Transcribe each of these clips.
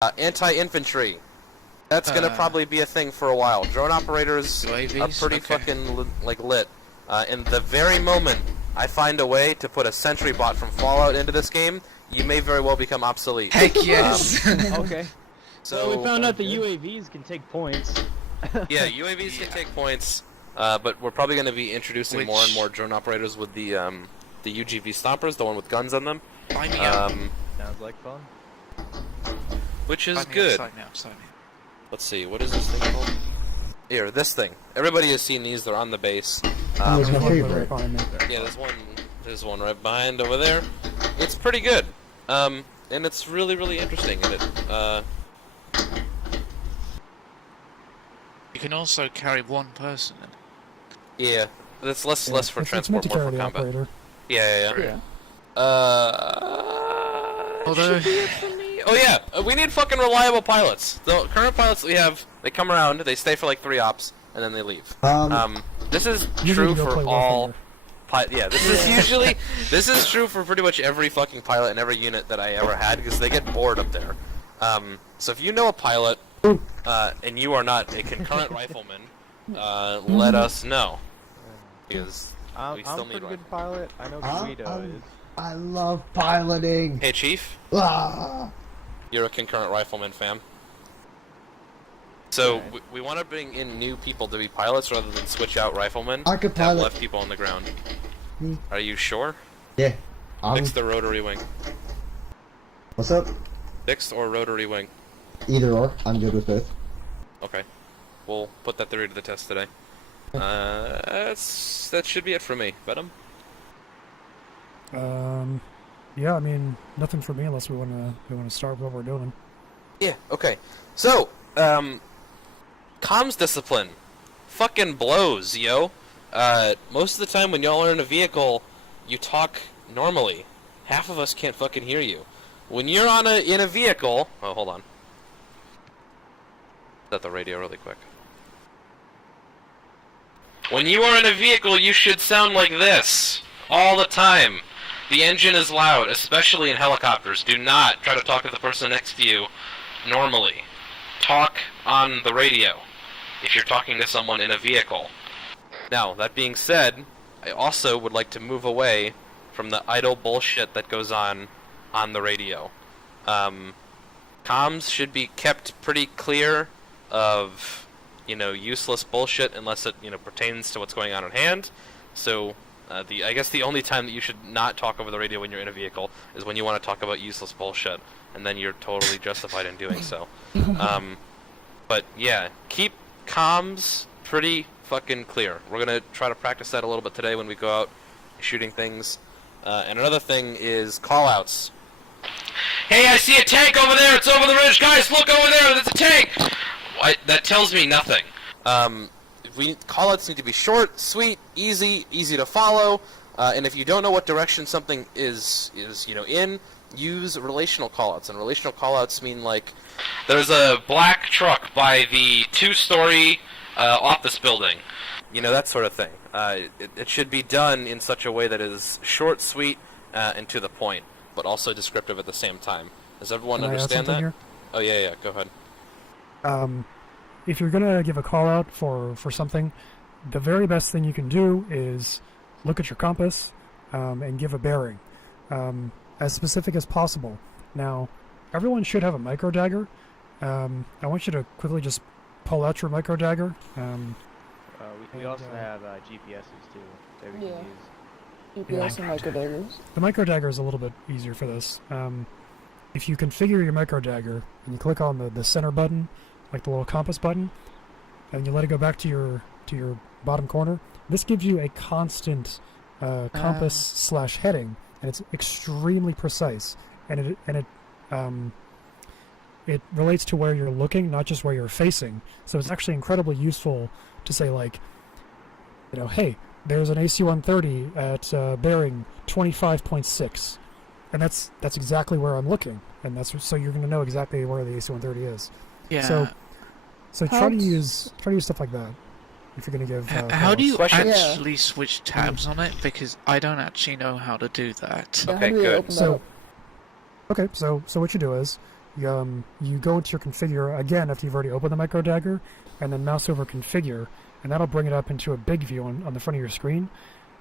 Anti-infantry. That's gonna probably be a thing for a while. Drone operators UAVs? are pretty fucking lit. In the very moment I find a way to put a sentry bot from Fallout into this game, you may very well become obsolete. Heck yes! Okay. So we found out the UAVs can take points. Yeah, UAVs can take points, but we're probably going to be introducing more and more drone operators with the UGV Stompers, the one with guns on them. Sign me up. Sounds like fun. Which is Sign me good. up, sign me up. Let's see, what is this thing called? Here, this thing. Everybody has seen these, they're on the base. That's my favorite. Yeah, there's one right behind over there. It's pretty good. And it's really, really interesting in it. You can also carry one person in. Yeah, that's less for transport, more for combat. Operator. Yeah. Although, Oh yeah, we need fucking reliable pilots. The current pilots that we have, they come around, they stay for like 3 ops, and then they leave. This is true for all. This is true for pretty much every fucking pilot and every unit that I ever had, because they get bored up there. So if you know a pilot, and you are not a concurrent rifleman, let us know. Because we still need one. I'm a pretty good pilot. I know Guido is. I love piloting. Hey Chief, you're a concurrent rifleman, fam. So we want to bring in new people to be pilots rather than switch out riflemen. I could to have pilot. left people on the ground. Are you sure? Yeah. Fixed the rotary wing. What's up? Fixed or rotary wing? Either or. I'm good with both. Okay. We'll put that theory to the test today. That should be it for me. Venom? Yeah, I mean, nothing for me unless we wanna start what we're doing. Yeah, okay. So, comms discipline fucking blows, yo. Most of the time when y'all are in a vehicle, you talk normally. Half of us can't fucking hear you. When you're in a vehicle... Oh, hold on. Set the radio really quick. When you are in a vehicle, you should sound like this. All the time. The engine is loud, especially in helicopters. Do not try to talk to the person next to you normally. Talk on the radio if you're talking to someone in a vehicle. Now, that being said, I also would like to move away from the idle bullshit that goes on the radio. Comms should be kept pretty clear of, useless bullshit unless it, pertains to what's going on at hand. So, I guess the only time that you should not talk over the radio when you're in a vehicle is when you want to talk about useless bullshit, and then you're totally justified in doing so. But yeah, keep comms pretty fucking clear. We're gonna try to practice that a little bit today when we go out shooting things. And another thing is call-outs. Hey, I see a tank over there! It's over the ridge! Guys, look over there! There's a tank! That tells me nothing. Call-outs need to be short, sweet, easy to follow, and if you don't know what direction something is in, use relational callouts. And relational callouts mean like, there's a black truck by the 2-story office building. That sort of thing. It should be done in such a way that is short, sweet, and to the point, but also descriptive at the same time. Does everyone understand that? Here? Oh yeah, go ahead. If you're gonna give a call out for something, the very best thing you can do is look at your compass and give a bearing, as specific as possible. Now, everyone should have a micro dagger. I want you to quickly just pull out your micro dagger. We also have GPSs too that we can use. GPS and micro daggers. The micro dagger is a little bit easier for this. If you configure your micro dagger and you click on the center button, like the little compass button, and you let it go back to your bottom corner, this gives you a constant compass / heading, and it's extremely precise, and it relates to where you're looking, not just where you're facing. So it's actually incredibly useful to say, like, hey, there's an AC-130 at bearing 25.6, and that's exactly where I'm looking, and so you're going to know exactly where the AC-130 is. yeah. So try to use stuff like that if you're going to give. How do you Question? actually switch tabs on it? Because I don't actually know how to do that. Yeah, Okay, how do we good. open that up? Okay, so what you do is you go into your configure again after you've already opened the micro dagger, and then mouse over configure, and that'll bring it up into a big view on the front of your screen,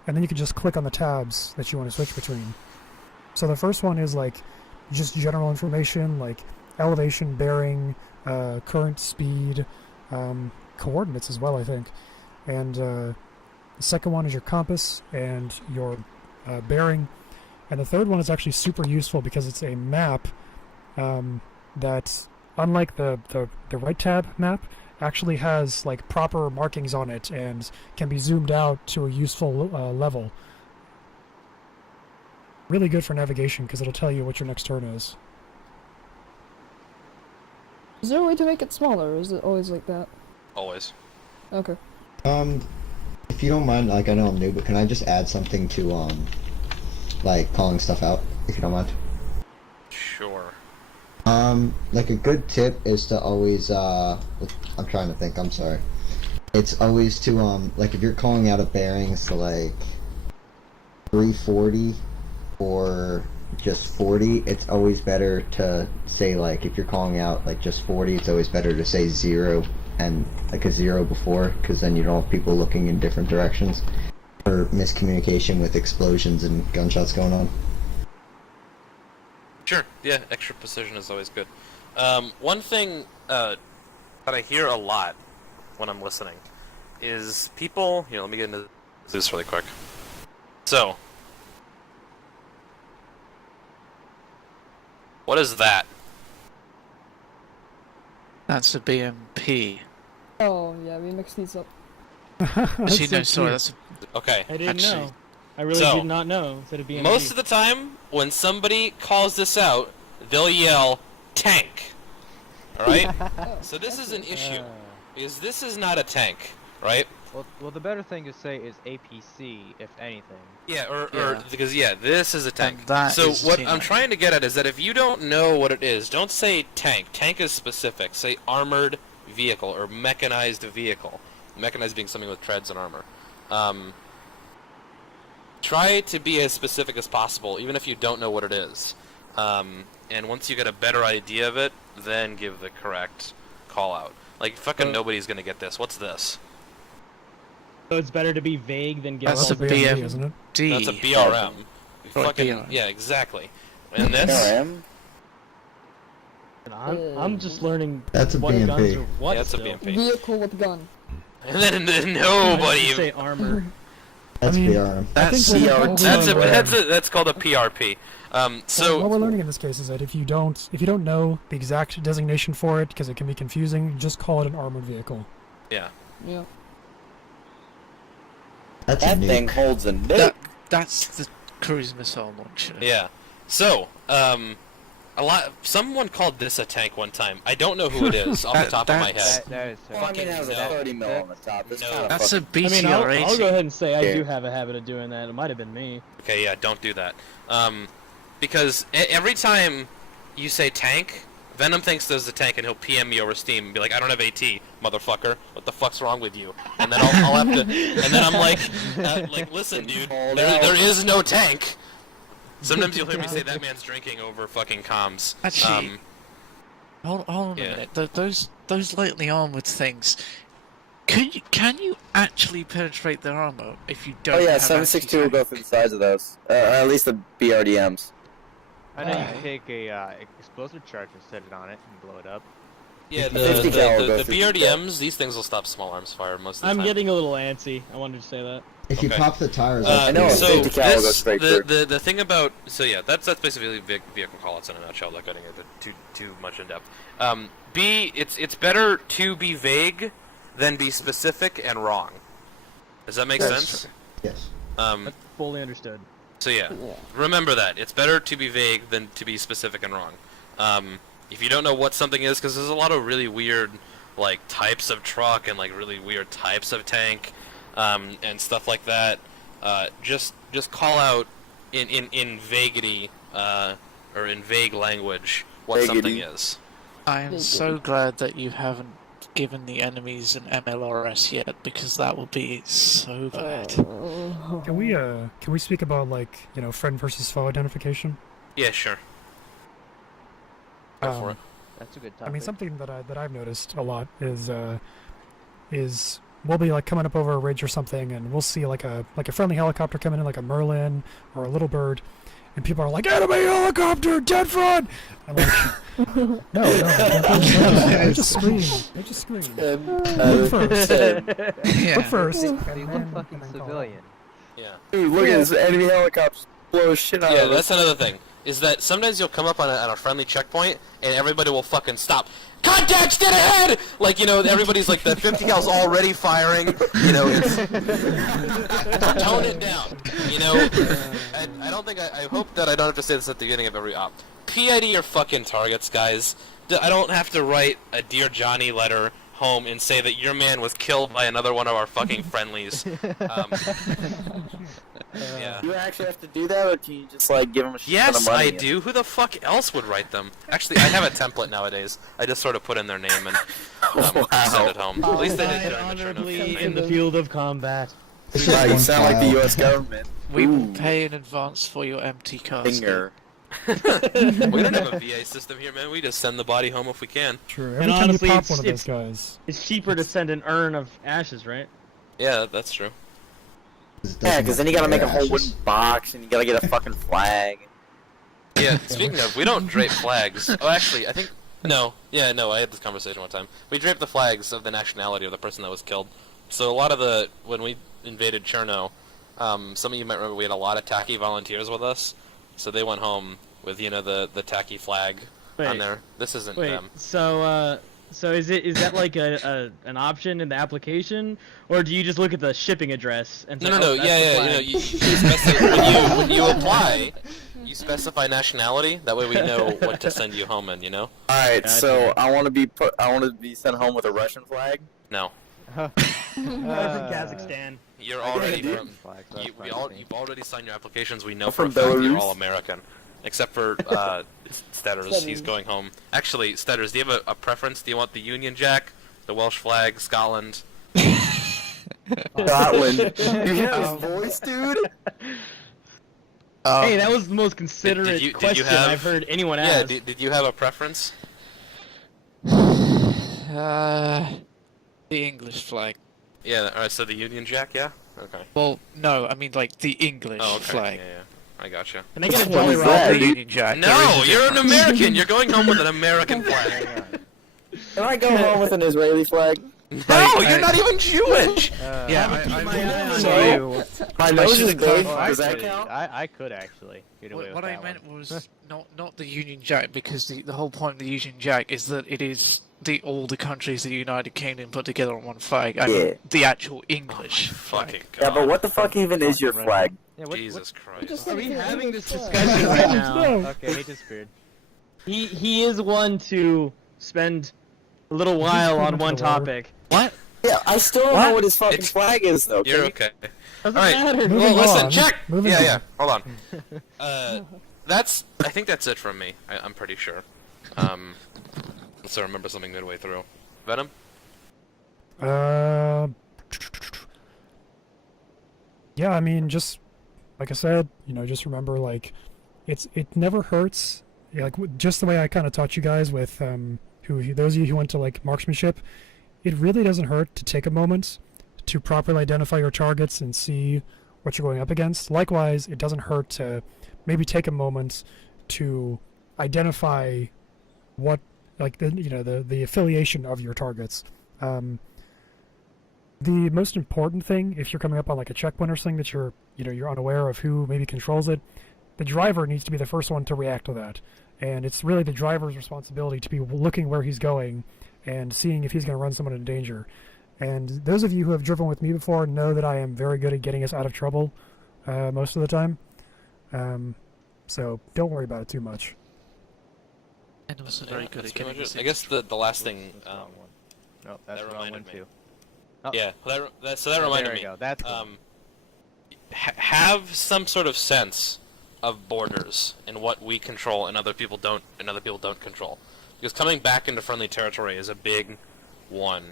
and then you can just click on the tabs that you want to switch between. So the first one is like just general information like elevation, bearing, current, speed, coordinates as well, I think. And the second one is your compass and your bearing. And the third one is actually super useful because it's a map that, unlike the right tab map, actually has like proper markings on it and can be zoomed out to a useful level. Really good for navigation because it'll tell you what your next turn is. Is there a way to make it smaller, or is it always like that? Always. Okay. If you don't mind, like I know I'm new, but can I just add something to like calling stuff out, if you don't mind? Sure. Like a good tip is to always I'm trying to think, I'm sorry. It's always to like if you're calling out a bearing to like 340 or just 40, it's always better to say, like, if you're calling out like just 40, it's always better to say 0 and like a 0 before, because then you don't have people looking in different directions or miscommunication with explosions and gunshots going on. Sure, yeah, extra precision is always good. One thing that I hear a lot when I'm listening is people, let me get into this really quick. So, what is that? That's a BMP. Oh, yeah, we mixed these up. Actually, no, sorry, that's Okay. I didn't Actually- know. I really So, did not know that it'd be Most of the time, when somebody calls this out, they'll yell, tank. Alright? So this is an issue, because this is not a tank, right? Well, the better thing to say is APC, if anything. Yeah, or Yeah. because, this is a tank. And that So is what T9. I'm trying to get at is that if you don't know what it is, don't say tank. Tank is specific. Say armored vehicle or mechanized vehicle. Mechanized being something with treads and armor. Try to be as specific as possible, even if you don't know what it is. And once you get a better idea of it, then give the correct call out. Like, fucking nobody's gonna get this. What's this? So it's better to be vague than get That's all a the BM. isn't it? D. That's a BRM. Or Fucking, BRM. yeah, exactly. And this... BRM? I'm just learning That's a what BMP. guns are what. Yeah, that's a still. BMP. Vehicle with gun. And then I nobody... should say armor. That's I mean, BRM. That's I think what CRT. That's called a PRP. So what we're learning in this case is that if you don't know the exact designation for it, because it can be confusing, just call it an armored vehicle. Yeah. Yeah. That's That a nuke. thing holds a nuke. That's the cruise missile launcher. Yeah. So, someone called this a tank one time. I don't know who it is off the top of my head. That is Well, I mean, it has a no. 30 mil on the top. That's No. kind of That's a I mean, BTR-80. I'll go ahead and say I Yeah. do have a habit of doing that. It might have been me. Okay, yeah, don't do that. Because every time you say tank, Venom thinks there's a tank and he'll PM me over Steam and be like, I don't have AT, motherfucker. What the fuck's wrong with you? And then I'll have to... And then I'm like, listen, dude, there is no tank. Sometimes you'll hear me say that man's drinking over fucking comms. Actually, hold on a yeah. minute. Those lightly armored things. Can you actually penetrate their armor if you don't? Oh yeah, have 762 will anti-tank? go through the sides of those. At least the BRDMs. I know you can take a explosive charge and set it on it and blow it up. Yeah, 50 cal will go the through BRDMs, these things will stop small arms fire most of the I'm time. getting a little antsy. I wanted to say that. If you Okay. pop the tires I know, So 50 cal will go this, straight the thing about that's basically vehicle callouts in a nutshell, not getting into too much in depth. It's better to be vague than be specific and wrong. Does that make sense? Yes. That's fully understood. So yeah, Yeah. remember that it's better to be vague than to be specific and wrong. If you don't know what something is, because there's a lot of really weird like types of truck and like really weird types of tank. And stuff like that. Just call out in vaguity or in vague language what something Vaguity. is. I am Very so good. glad that you haven't given the enemies an MLRS yet, because that will be so bad. Can we speak about, like, friend versus foe identification? Yeah, sure. Go for it. That's a good topic. I mean, something that I've noticed a lot is we'll be like coming up over a ridge or something, and we'll see like a friendly helicopter coming in, like a Merlin or a Little Bird, and people are like, "Enemy helicopter, dead front!" I'm like, no, they just scream. They just scream. Look first. Yeah. Look first. See, and look then- fucking and then call civilian. Yeah. Dude, look at this enemy helicopter blow shit out Yeah, of that's us. another thing. Is that sometimes you'll come up on a friendly checkpoint and everybody will fucking stop. Contact dead ahead! Like, you know, everybody's like, the 50 cal's already firing. You know, it's... tone it down. You know, I don't think I hope that I don't have to say this at the beginning of every op. PID your fucking targets, guys. I don't have to write a Dear Johnny letter home and say that your man was killed by another one of our fucking friendlies. Yeah. Do you actually have to do that, or do you just like give them a shit ton Yes, of money? I do. Who the fuck else would write them? Actually, I have a template nowadays. I just sort of put in their name and send it home. At least they did Died during the honorably Chernobyl in the campaign. field of combat. Wow, you sound like the U.S. government. We will Ooh. pay in advance for your empty casket. Finger. We don't have a VA system here, man. We just send the body home if we can. True. And Every time honestly, you pop it's- one of those it's- guys, It's cheaper to send an urn of ashes, right? Yeah, that's true. Yeah, because then you gotta make a whole wooden box, and you gotta get a fucking flag. Yeah, speaking of, we don't drape flags. Oh, actually, I think... No. Yeah, no, I had this conversation one time. We drape the flags of the nationality of the person that was killed. So a lot of the... When we invaded Cherno, some of you might remember we had a lot of tacky volunteers with us. So they went home with, you know, the tacky flag on Wait. there. This isn't Wait, them. so is that like an option in the application, or do you just look at the shipping address and say, No, oh, yeah, that's the yeah. You flag? know, you specify, when you apply, you specify nationality. That way we know what to send you home in. You know? All right, Gotcha. so I want to be sent home with a Russian flag. No, I'm from Kazakhstan. you're I already did. from. Flag, so that's fine with me. You've already signed your applications. We know I'm for a from fact you're Belarus. all American, except for Stetters. He's going home. Actually, Stetters, do you have a preference? Do you want the Union Jack, the Welsh flag, Scotland? Scotland. You hear his voice, dude? Hey, that was the most considerate did you question have- I've heard anyone Yeah. ask. Did you have a preference? The English flag. Yeah. All right. So the Union Jack. Yeah. Okay. Well, no, I mean like the English Oh, okay. flag. Yeah. I gotcha. Can I get a What Jolly is Roger? that? The Union Jack. there No, is a you're an difference. American. You're going home with an American flag. Can I go home with an Israeli flag? No, you're not even Jewish. Yeah, My I nose is should've big. clarified. Does that Actually, count? I could actually get away What with I that meant one. was not the Union Jack, because the whole point of the Union Jack is that it is all the countries of the United Kingdom put together on one flag. I mean, Yeah. the actual English Fucking flag. God. Yeah, but what the fuck even is your flag? Yeah, Jesus Christ. Just Are we like the having English this flag. discussion right now? No. Okay, he disappeared. He is one to spend a little while on one topic. What? Yeah, I still don't know what his fucking It's- flag is, though. You're Can okay. Doesn't Alright. matter. Moving Well, listen, on. check. Moving Yeah, on. yeah. Hold on. I think that's it from me. I'm pretty sure. So remember something midway through. Venom. Yeah, I mean, just like I said, just remember, like, it never hurts. Yeah, like just the way I kind of taught you guys with those of you who went to like marksmanship, it really doesn't hurt to take a moment to properly identify your targets and see what you're going up against. Likewise, it doesn't hurt to maybe take a moment to identify what, like, the affiliation of your targets. The most important thing, if you're coming up on like a checkpoint or something that you're unaware of who maybe controls it, the driver needs to be the first one to react to that. And it's really the driver's responsibility to be looking where he's going and seeing if he's going to run someone into danger. And those of you who have driven with me before know that I am very good at getting us out of trouble most of the time. So don't worry about it too much. And also very good That's at getting pretty us much it. I guess the last thing. That's the wrong one. No, that's that the wrong reminded one me. too. Oh, Yeah. Well, so that there reminded we me. go. That's the one. Have some sort of sense of borders and what we control and other people don't control. Because coming back into friendly territory is a big one.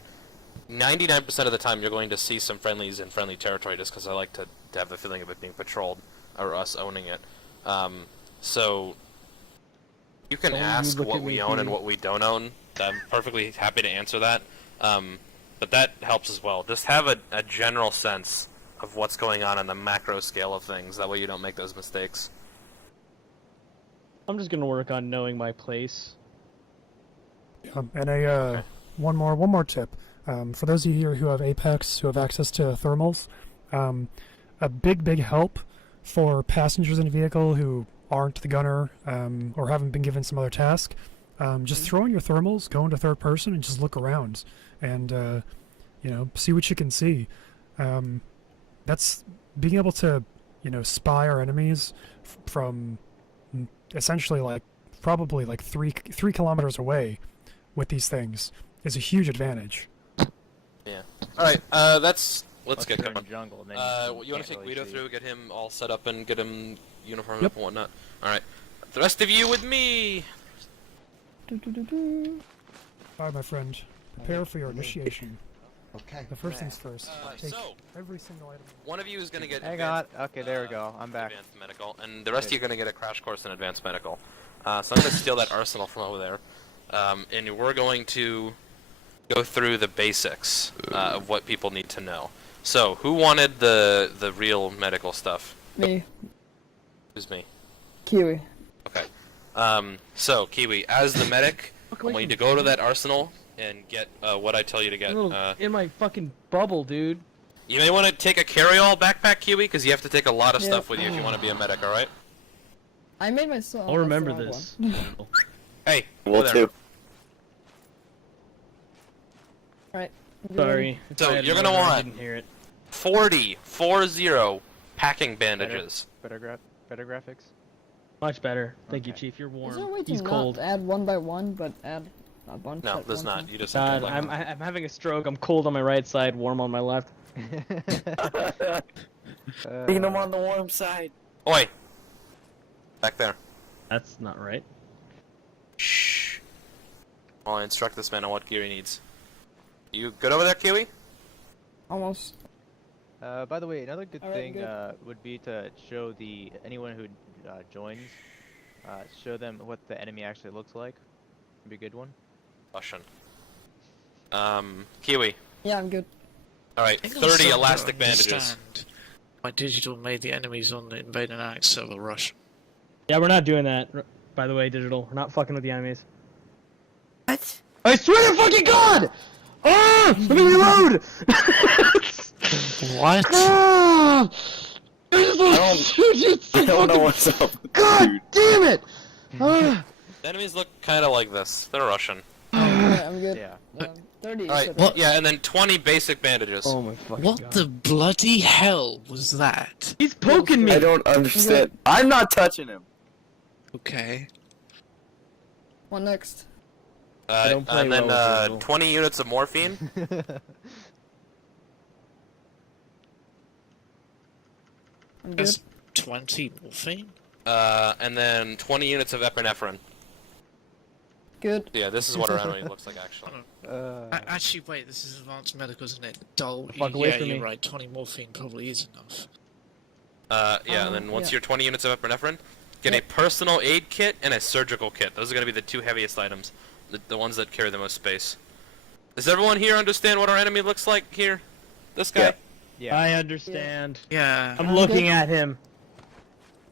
99% of the time you're going to see some friendlies in friendly territory just because I like to have the feeling of it being patrolled or us owning it. So You can Don't you ask look what at we me, own and Kiwi. what we don't own. I'm perfectly happy to answer that. But that helps as well. Just have a general sense of what's going on the macro scale of things. That way you don't make those mistakes. I'm just gonna work on knowing my place. And one more tip. For those of you here who have Apex, who have access to thermals, a big help for passengers in a vehicle who aren't the gunner or haven't been given some other task. Just throw in your thermals, go into third person, and just look around, and see what you can see. That's being able to spy our enemies from essentially probably 3 kilometers away with these things is a huge advantage. Yeah. Alright, let's get turn going. jungle, and then You want to take Guido through, get him all set up, and get him uniformed Yep. up and whatnot? Alright. The rest of you with me! Alright, my friend. Prepare for your initiation. Okay. The first things first. Take So, every single item. one of you is going to get Hang on. advanced, Okay, there we go. I'm back. advanced medical, and the rest of you are going to get a crash course in advanced medical. So I'm going to steal that arsenal from over there, and we're going to go through the basics of what people need to know. So, who wanted the real medical stuff? Me. Who's me? Kiwi. Okay. So, Kiwi, as the medic, I want you to go to that arsenal and get what I tell you to get. In my fucking bubble, dude. You may want to take a carry-all backpack, Kiwi, because you have to take a lot of Yeah. stuff with you if you want to be a medic, alright? I made myself. I'll remember this. Hey, Will over there. too. Right. Sorry. If So, I had you're gonna known, I want- didn't hear it. 40 packing bandages. Better graphics. Much better. Thank you, Okay. Chief. You're Is there a warm. way to He's not cold. add one by one, but add a bunch? No, at there's one not. time? You just God, like I'm having a stroke. I'm cold on my right side, warm on my left. Being him on the warm side. Oi! Back there. That's not right. Shh. While I instruct this man on what gear he needs. You good over there, Kiwi? Almost. By the way, another good Alright, thing good. would be to show anyone who joins, show them what the enemy actually looks like. Would be a good one. Russian. Kiwi. Yeah, I'm good. Alright, I think 30 also elastic to bandages. understand why Digital made the enemies on the Invading Axe server Russian. Yeah, we're not doing that. By the way, Digital, we're not fucking with the enemies. What? I swear to fucking God! Ah! Let me reload! What? Ah! I don't know what's up. God Dude. damn it! Ah! The enemies look kinda like this. They're Russian. Alright, I'm good. Yeah. 30. you Alright, said, What? yeah, and then 20 basic bandages. Oh my fucking What God. the bloody hell was that? He's poking me! I don't understand. I'm not touching him. Okay. What next? I don't play and then well with Digital. 20 units of morphine. I'm good. There's 20 morphine? And then 20 units of epinephrine. Good. Yeah, this is what our enemy looks like, actually. Actually, wait, this is advanced medical, isn't it? Dull. Fuck away Yeah, from you're me. right. 20 morphine probably is enough. Yeah, and then once yeah. you're 20 units of epinephrine, get a personal aid kit and a surgical kit. Those are going to be the two heaviest items. The ones that carry the most space. Does everyone here understand what our enemy looks like here? This guy? Yeah. Yeah. I understand. Yeah. I'm looking at him.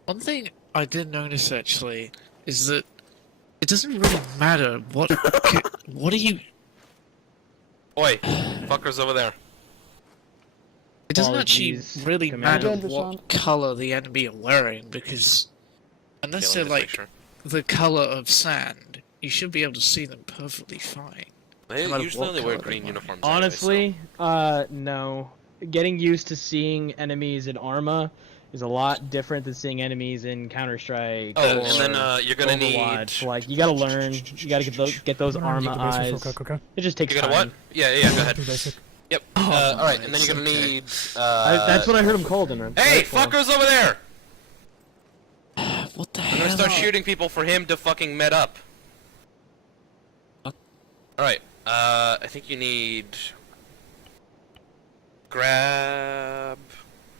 One thing I did notice actually is that it doesn't really matter what. What are you? Oi, fuckers over there. It doesn't actually Apologies, really Commander. matter Good, what color the enemy are wearing because unless Okay, they're let me just like make the color of sand, you should be able to see them perfectly fine. sure. They no matter usually what only wear color they green wear. uniforms. Honestly, no. Getting used to seeing enemies in Arma is a lot different than seeing enemies in Counter-Strike. Oh, or and then you're gonna Overwatch. need. Like, you gotta learn. You gotta get those I'm gonna Arma read the basics real eyes. quick, okay? It just takes You're gonna time. what? Yeah, go ahead. Pretty basic. Yep. Oh, All right, and then you're gonna nice, okay. need. That's what I heard him called in. Hey, fuckers over there! What the I'm hell? gonna start shooting people for him to fucking med up. What? Alright, I think you need... Grab...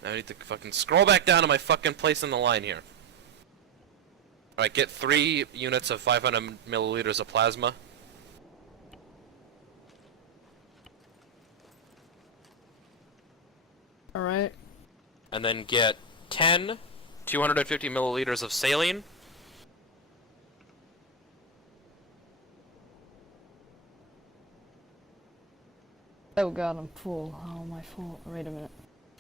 I need to fucking scroll back down to my fucking place in the line here. Alright, get 3 units of 500 milliliters of plasma. Alright. And then get 10 250 milliliters of saline. Oh god, I'm full. Oh, my fault. Wait a minute.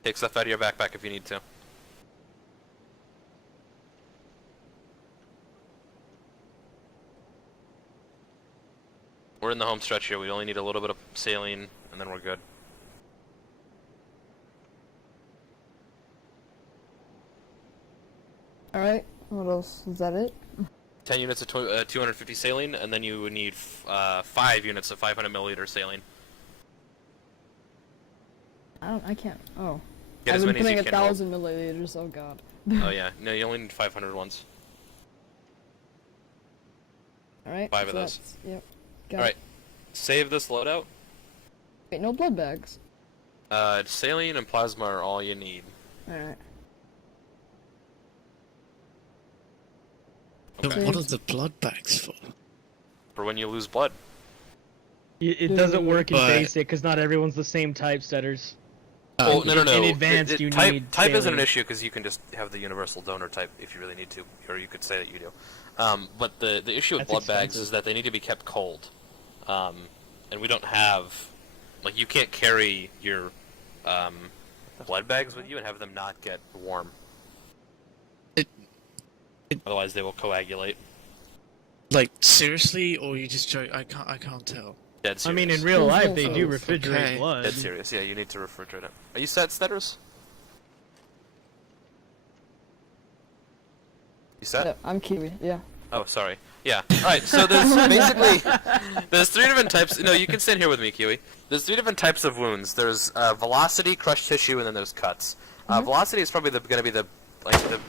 Take stuff out of your backpack if you need to. We're in the home stretch here. We only need a little bit of saline, and then we're good. Alright, what else? Is that it? 10 units of 250 saline, and then you would need 5 units of 500 milliliter saline. I can't. Oh. Get I've as been many as you putting can. 1,000 milliliters, oh god. Oh yeah, no, you only need 500 ones. Alright. 5 of those. Yep. Got Alright, it. save this loadout. Wait, no blood bags. Saline and plasma are all you need. Alright. Okay. What are the blood bags for? For when you lose blood. It doesn't work in But- basic because not everyone's the same type setters. Well, no. In advanced, you type, need type isn't saline. an issue because you can just have the universal donor type if you really need to, or you could say that you do. But the issue with That's blood bags expensive. is that they need to be kept cold, and we don't have, like, you can't carry your blood bags with you and have them not get warm. Otherwise, they will coagulate. Like, seriously, or you just joke? I can't tell. Dead serious. I mean, in real life, they do Oh, refrigerate okay. blood. Dead serious. Yeah, you need to refrigerate it. Are you set, Stetters? You set? Yeah, I'm Kiwi, yeah. Oh, sorry. Yeah. Alright, so there's basically... There's 3 different types... No, you can stand here with me, Kiwi. There's 3 different types of wounds. There's velocity, crushed tissue, and then there's cuts. Velocity is probably going to be the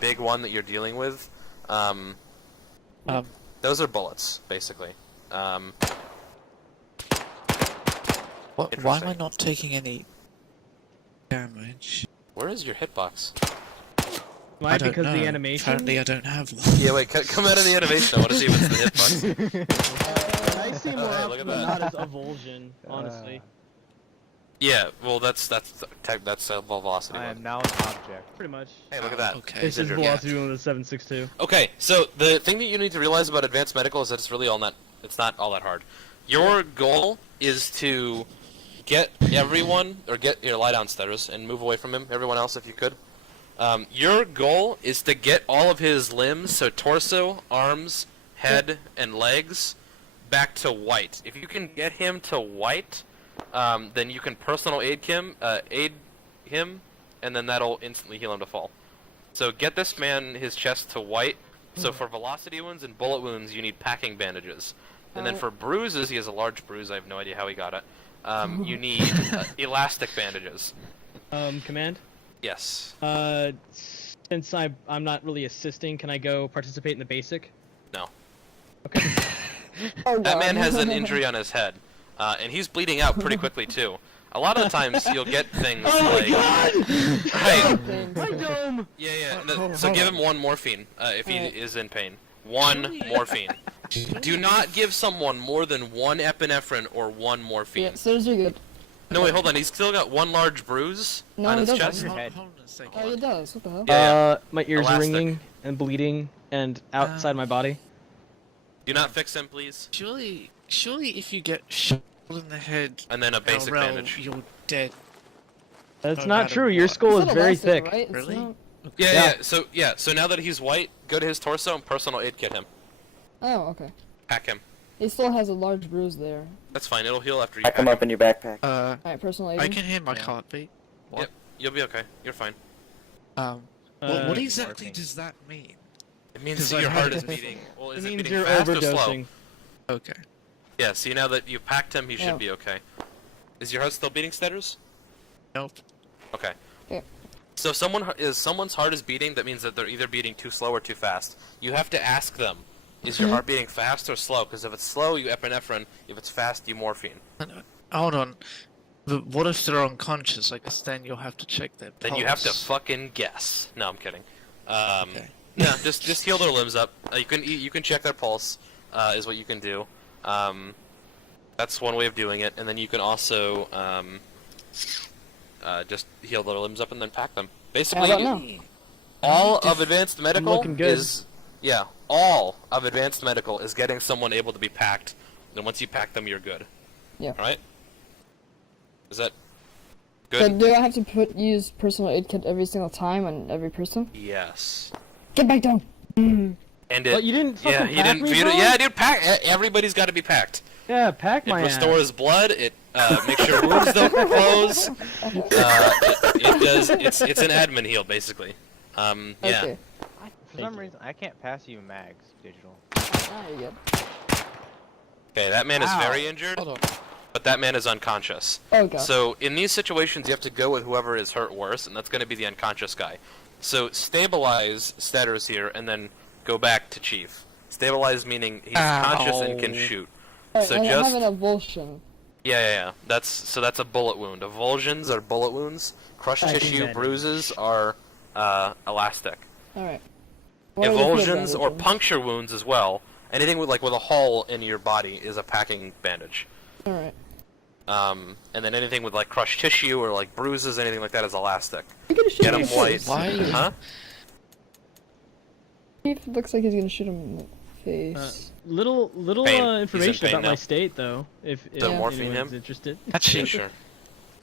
big one that you're dealing with. Those are bullets, basically. Why am I Interesting. not taking any damage? Where is your hitbox? Why? I don't Because know. the animation. Apparently, I don't have one. Yeah, wait, come out of the animation. I want to see what's the hitbox. I see more Oh, hey, often look at than that. not as avulsion, honestly. Yeah, well, that's velocity. I one. am now an object. Pretty much. Hey, look at that. Okay. This is injured. velocity one with a 762. Okay, so the thing that you need to realize about advanced medical is that it's really it's not all that hard. Your goal is to get everyone, or lie down, Stetters, and move away from him, everyone else if you could. Your goal is to get all of his limbs, so torso, arms, head, and legs, back to white. If you can get him to white, then you can personal aid him, and then that'll instantly heal him to fall. So get this man his chest to white. So for velocity wounds and bullet wounds, you need packing bandages. And then for bruises, he has a large bruise. I have no idea how he got it. You need elastic bandages. Command? Yes. Since I'm not really assisting, can I go participate in the basic? No. Okay. Oh god. That man has an injury on his head, and he's bleeding out pretty quickly too. A lot of the times you'll get things like... Right. My dome! Yeah. No, so give him 1 morphine if he is in pain. 1 morphine. Do not give someone more than 1 epinephrine or 1 morphine. Yeah, so you're good. No, wait, hold on. He's still got 1 large bruise No, on he his doesn't. chest. Hold head. Hold on a second. Oh, it does. What the hell? Yeah. My ears Elastic. are ringing and bleeding and outside my body. Do not fix him, please. Surely, if you get shot in the head, And then a basic LRL, bandage. you're dead. That's No not matter true. Your what. skull It's is not very elastic, thick. Right? It's Really? not- Yeah. So now that he's white, go to his torso and personal aid kit him. Oh, okay. Pack him. He still has a large bruise there. That's fine. It'll heal after you Pack pack them up in your backpack. Alright, personal aid. I can hear my heartbeat. Yep. You'll be okay. You're fine. What exactly does that mean? It means 'Cause that I your heart heard is it. beating. Well, It is it means beating you're fast or slow? overdosing. Okay. Yeah. See, now that you packed him, he should Yeah. be okay. Is your heart still beating, Stetters? Nope. Okay. Okay. So someone's heart is beating. That means that they're either beating too slow or too fast. You have to ask them, is your heart beating fast or slow? Because if it's slow, you epinephrine. If it's fast, you morphine. Hold on. But what if they're unconscious? I guess then you'll have to check their pulse. Then you have to fucking guess. No, I'm kidding. Okay. No, just heal their limbs up. You can check their pulse, is what you can do. That's one way of doing it, and then you can also just heal their limbs up and then pack them. Basically, How about now? all of advanced medical looking good. all of advanced medical is getting someone able to be packed. And once you pack them, you're good. Yeah. All right. Is that So good? do I have to use personal aid kit every single time on every person? Yes. Get back down! And it. But you didn't fucking Yeah, you pack didn't. me, You bro? yeah, dude. Pack. Everybody's got to be packed. Yeah, pack It my ass. restores blood. It makes sure wounds don't close. It does. It's an admin heal basically. Yeah. Okay. For some reason, I can't pass you mags, digital. Now you're good. Okay, that man is Ow. very injured, Hold on. but that man is unconscious. Oh god. So in these situations, you have to go with whoever is hurt worse, and that's going to be the unconscious guy. So stabilize Statters here, and then go back to Chief. Stabilize meaning he's conscious and can Ow. shoot. Alright, So and I just have an avulsion. yeah. That's a bullet wound. Avulsions are bullet wounds. Crushed I think tissue that bruises are elastic. Alright. Avulsions or puncture wounds as well. Anything with a hole in your body is a packing bandage. Alright. And then anything with crushed tissue or bruises, anything like that is elastic. You're gonna shoot Get him him in the white. face. Why? Huh? Chief looks like he's gonna shoot him in the face. Little Pain. He's in information pain about my now. state though, if To morphine anyone's him? interested. Actually, Yeah, sure.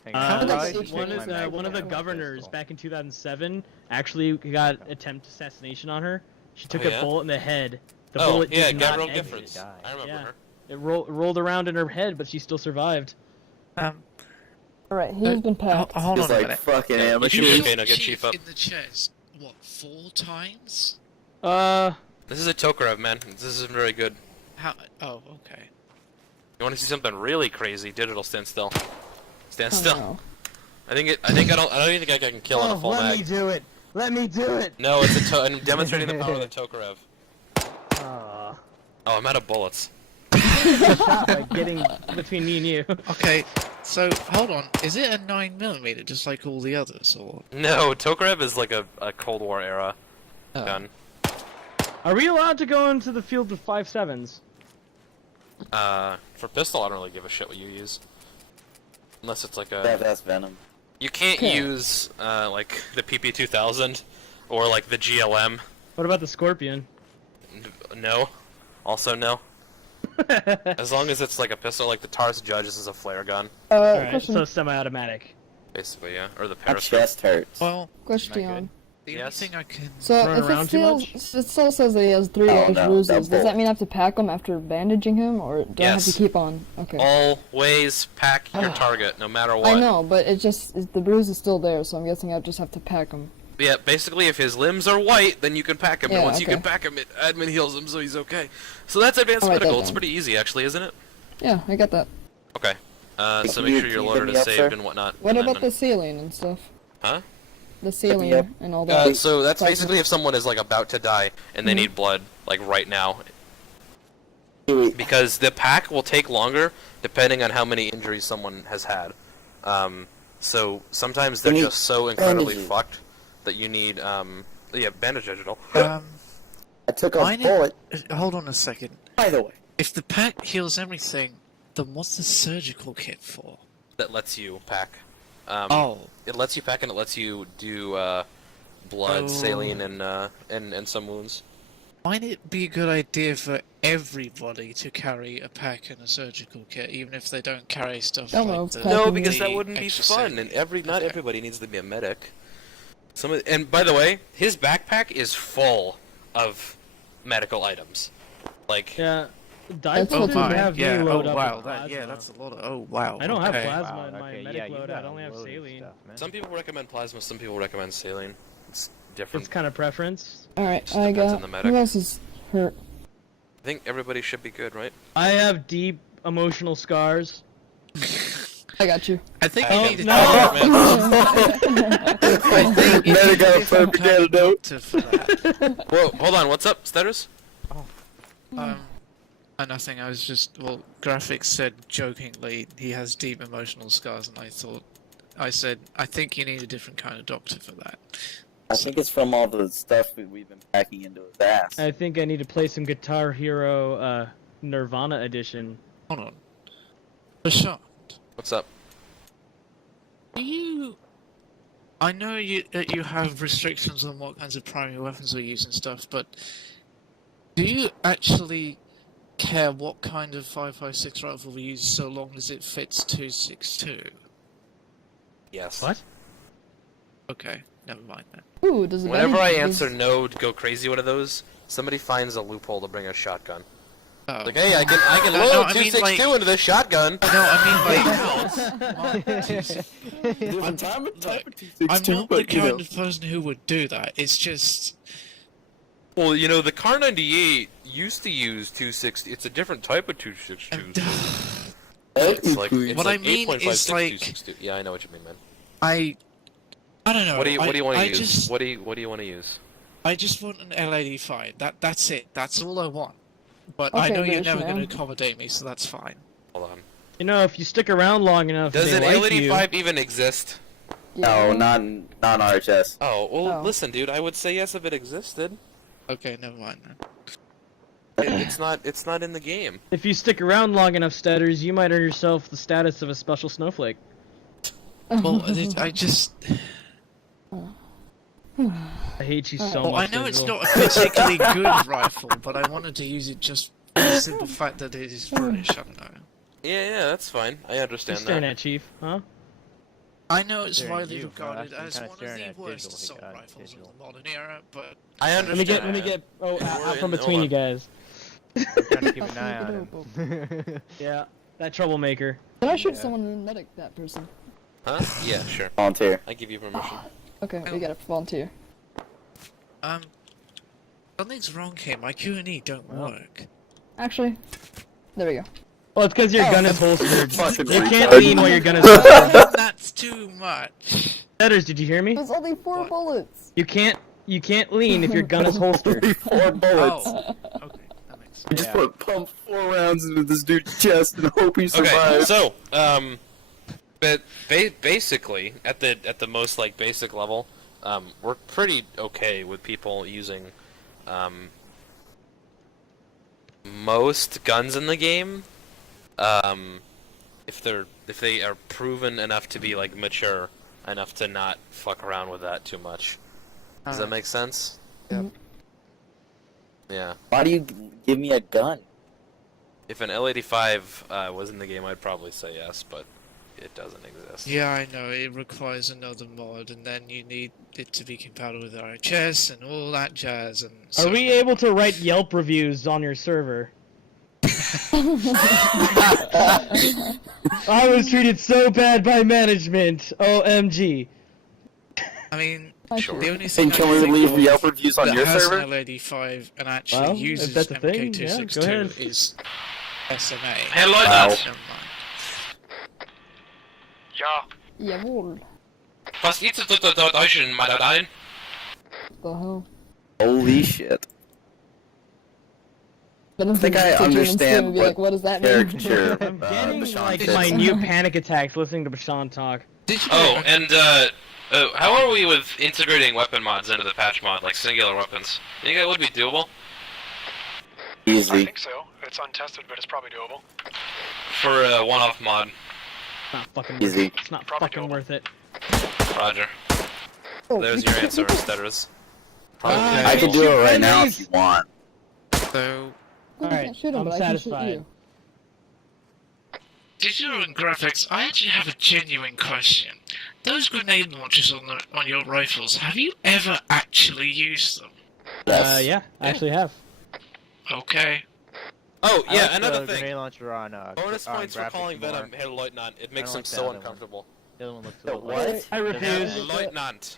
Hang How did Probably that should switch take One my is mag one of the from my governors pistol. back in 2007 actually got attempt assassination on her. She took Oh, a yeah? bullet in the head. The Oh, bullet yeah, did not Gabrielle exit. Giffords. die. I remember Yeah. her. It rolled around in her head, but she still survived. Alright, he's been packed. hold He's on a like minute. fucking Yeah, amateur. you should be okay, now get Chief up. in the chest, what, 4 times? This is a Tokarev, man. This isn't very good. How? Oh, okay. You want to see something really crazy? Digital, stand still. Stand Oh, still. no. I don't even think I can kill on a full mag. do it. Let me do it. No, I'm demonstrating the power of the Tokarev. Aw. Oh, I'm out of bullets. Shot by getting between me and you. Okay, so, hold on. Is it a 9mm just like all the others, or...? No, Tokarev is like a Cold War era Oh. gun. Are we allowed to go into the field with 5.7s? For pistol, I don't really give a shit what you use. Unless it's like a... That's Venom. You can't Okay. use, the PP2000 or, the GLM. What about the Scorpion? No. Also no. As long as it's like a pistol, like the Tars Judge, this is a flare gun. Alright, Question, so semi-automatic. Basically, yeah. Or the My Periscope. chest hurts. Well, question. the Yes. only thing I can... So Run if around it too still says that he has 3 Oh, edge no, bruises, double. does that mean I have to pack him after bandaging him, or do I have to Yes. keep on? Okay. Always pack your target, no matter what. I know, but the bruise is still there, so I'm guessing I just have to pack him. Yeah, basically, if his limbs are white, then you can pack him. Yeah, and once you okay. can pack him, admin heals him, so he's okay. So that's advanced I'll write that medical. It's down. pretty easy, actually, isn't it? Yeah, I got that. Okay. So Can make you sure your keep loader me is up, saved sir? and whatnot. What and about then- the ceiling and stuff? Huh? The ceiling up. and all that. So that's Like- basically if someone is about to die and they Mhm. need blood right now, because the pack will take longer depending on how many injuries someone has had. So sometimes they're You need just so incredibly bandages. fucked that you need bandage digital. I took a Mine is- bullet. Hold on a second. By the way, If the pack heals everything, then what's the surgical kit for? That lets you pack. Oh. It lets you pack and it lets you do blood, Oh. saline, and some wounds. Might it be a good idea for everybody to carry a pack and a surgical kit, even if they don't carry stuff Don't like know, the... Packing No, the because that wouldn't be extra fun, saline? and not Okay. everybody needs to be a medic. And by the way, his backpack is full of medical items. Yeah. That's Oh what Dive you my, have me yeah, load oh up wow, with that, yeah, plasma. that's a lot of, oh wow. I don't have okay. plasma Wow, in my okay, medic yeah, you loadout. got I a only have load of saline. stuff, man. Some people recommend plasma, some people recommend saline. It's different. It's kind of preference. Alright, Just I depends got. on the medic. Who else is hurt? I think everybody should be good, right? I have deep emotional scars. I got you. I think Oh, you need to no. talk Man. I think you Better need go a different for kind of Miguel, doctor for that. Whoa, hold on, what's up, Stetters? Nothing, I was just, well, Graphics said jokingly he has deep emotional scars, and I said, I think you need a different kind of doctor for that. I think it's from all the stuff we've been packing into his ass. I think I need to play some Guitar Hero Nirvana edition. Hold on. Prashant, What's up? do you... I know that you have restrictions on what kinds of primary weapons we use and stuff, but do you actually care what kind of 5.56 rifle we use so long as it fits 2.62? Yes. What? Okay, never mind then. Ooh, does it Whenever I matter? answer no to go crazy one of those, somebody finds a loophole to bring a shotgun. Oh. Like, hey, I can No, load I mean, 262 into this shotgun. No, I mean like I'm not the kind of person who would do that. It's just... Well, you know, the Car 98 used to use 260. It's a different type of 262. It's like it's What like I mean 8.56 is, like- 262. Yeah, I know what you mean, man. I don't know. What do you want to use? Just, What do you want to use? I just want an L85. That's it. That's all I want. But Okay, I know you're British never man. going to accommodate me, so that's fine. Hold on. You know, if you stick around long enough, Does they an like you. L85 even exist? No, not RHS. Oh, well, Oh. listen, dude. I would say yes if it existed. Okay, never mind then. It's not in the game. If you stick around long enough, Steaders, you might earn yourself the status of a special snowflake. Well, I just... I hate you so Well, I much. know it's Digital. not a particularly good rifle, but I wanted to use it just for the simple fact that it is British, I don't know. Yeah, that's fine. I You understand staring that. at, Chief, huh? I know it's Staring at widely you, bro. regarded I'm as kinda one of the staring at worst digital, assault like, rifles digital. of the modern era, but... I Let me understand. get out from Hold between on. you guys. I'm trying to keep an eye on him. Yeah, that troublemaker. Can I shoot Yeah. someone and medic that person? Huh? Yeah, sure. Volunteer. I give you permission. Okay, we got a volunteer. Something's wrong here. My Q&E don't work. Actually, there we go. Well, it's because your gun is holstered. Fucking You can't retard. lean while your gun is holstered. That's too much. Steaders, did you hear me? There's only 4 What? bullets. You can't lean if your gun is holstered. 4 bullets. Oh, okay, that makes sense. I just pump 4 rounds into this dude's chest and hope he Okay, survives. so but basically at the most like basic level, we're pretty okay with people using most guns in the game, if they are proven enough to be like mature enough to not fuck around with that too much. Does that make sense? Yep. Yeah. Why do you give me a gun? If an L85 was in the game, I'd probably say yes, but it doesn't exist. Yeah, I know, it requires another mod, and then you need it to be compatible with RHS and all that jazz, and... Are we able to write Yelp reviews on your server? I was treated so bad by management. OMG. I mean, Sure. the only thing And can we I can leave think of Yelp reviews on that your has server? an L85 and actually Well, if uses that's a thing, yeah, go MK262 ahead. is SMA. Hello, Wow. Dad. Never mind. Ja, Jawohl. was ist das dort euch in meiner Dein? The hell? Holy shit. Then I think I understand be what like, what does that mean? Caricature. I'm getting Bashan like said. minute panic attacks listening to Bashan talk. Did you Oh, and how are we with integrating weapon mods into the patch mod, like singular weapons? Think that would be doable? I Easy. think so. It's untested, but it's probably doable. For a one-off mod. It's not fucking worth Easy. it. It's not Probably fucking doable. worth it. Roger. Oh. There's your answer, Steaders. I can do it right now if you want. So, I Alright, can't shoot him, I'm but I can shoot satisfied. you. digital and graphics, I actually have a genuine question. Those grenade launchers on your rifles, have you ever actually used them? Yes. Yeah, I actually have. Okay. Oh, I yeah, like another the thing. grenade launcher on Bonus on points for graphics calling more. Venom Herr Leutnant. It makes don't him like the so other one. uncomfortable. The other one looks a The little what? less- I refuse. Yeah. Leutnant.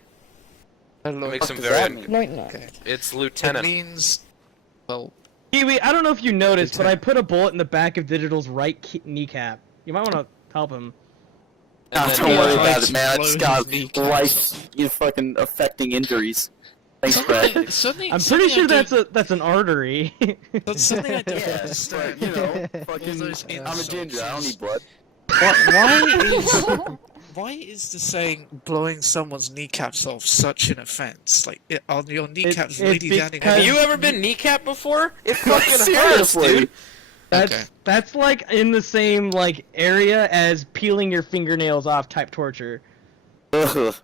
It It makes him does that very... mean? Lieutenant. Okay. It's It Lieutenant. means, well, Kiwi, I don't know if you noticed, but I put a bullet in the back of Digital's right kneecap. You might want to help him. And Don't then, worry yeah, about it's it, man. I just got kneecaps. life, you fucking affecting injuries. Thanks, Brad. something I'm something pretty sure I that's an artery. That's something I don't Yeah, understand. but, you know, All fucking, those I'm a insults ginger. I don't is- need blood. Why is why is the saying blowing someone's kneecaps off such an offense? Like, are your kneecaps it's really down in because- Have you ever been kneecapped before? It fucking hurts, dude. That's like in the same like area as peeling your fingernails off type torture. Ugh.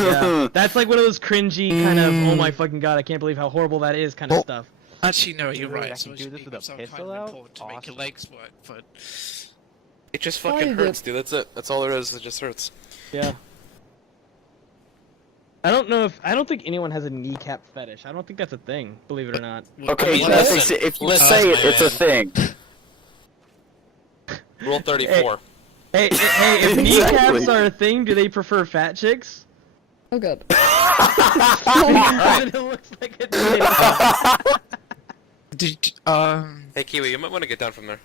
Yeah, that's like one of those cringy kind of oh my fucking god, I can't believe how horrible that is kind of stuff. Actually, no, you're Really, I right. can So do this with a some pistol kind of out? report to make your Awesome. legs work, but It just Oh, fucking you hurts, dude. That's it. That's all there is. It just hurts. Yeah. I don't think anyone has a kneecap fetish. I don't think that's a thing, believe it or not. Okay, I mean, listen, if you say it, it's a thing. Rule 34. Hey, if Exactly. kneecaps are a thing, do they prefer fat chicks? Oh god. It looks like a Hey, Kiwi, you might want to get down from there.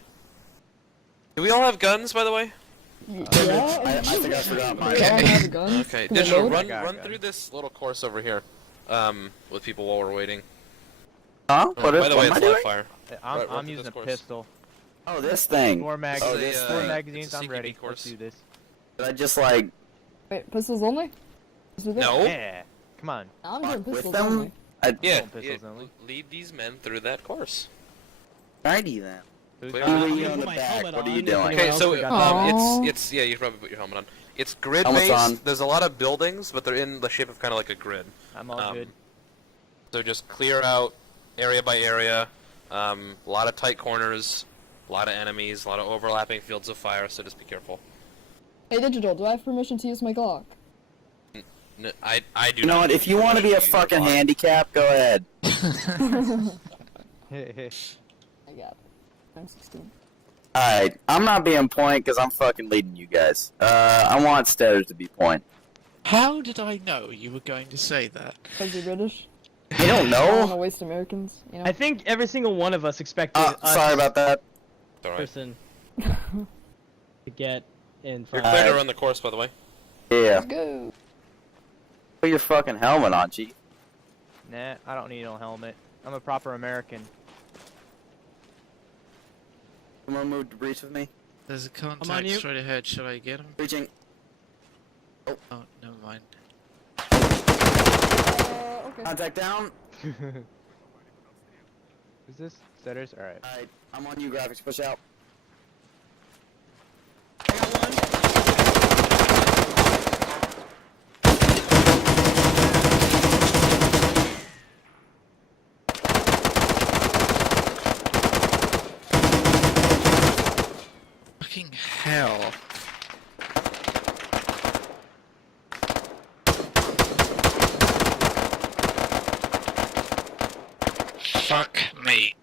Do we all have guns, by the way? Yeah, I think I forgot mine. we all have guns. Okay, Can we Digital, load? run got run guns. through this little course over here, with people while we're waiting. Huh? Oh, What by the way, am I it's live doing? fire. I'm, Right, run I'm through using this a course. pistol. Oh, this thing. Four magazines. Oh, this Four thing. magazines. It's a I'm CPD ready. course. Let's do this. Did I just like Wait, pistols only? Let's do that. No. Yeah. Come on. I'm fuck doing with pistols them? only. Yeah, Pistols yeah, only. lead these men through that course. righty then? Who's Wait, got wait, it? wait, I'll on put the my back, helmet what are on you if doing? anyone Okay, else so forgot Aw. it's yeah, you should probably put your helmet on. It's grid Helmet's based. on. There's a lot of buildings, but they're in the shape of kind of like a grid. I'm all good. So just clear out area by area. A lot of tight corners, a lot of enemies, a lot of overlapping fields of fire. So just be careful. Hey, Digital, do I have permission to use my Glock? I do. You know not what? If you want to be a use your fucking Glock. handicap, go ahead. I got it. I'm 16. Alright, I'm not being point because I'm fucking leading you guys. I want Stairs to be point. how did I know you were going to say that? Because you're British. You don't I don't want to know? waste Americans, you know? I think every single one of us expected us Sorry about that. It's all right. person to get in You're front. clear to run the course, by the way. Yeah. Let's go. Put your fucking helmet on, Chief. Nah, I don't need no helmet. I'm a proper American. Someone move to breach with me. There's a on contact you. straight ahead. Should I get him? Breaching. Oh, never mind. Okay. Contact down. Who's this? Setters? Alright. Alright, I'm on you, graphics. Push out. Fucking hell. Fuck me.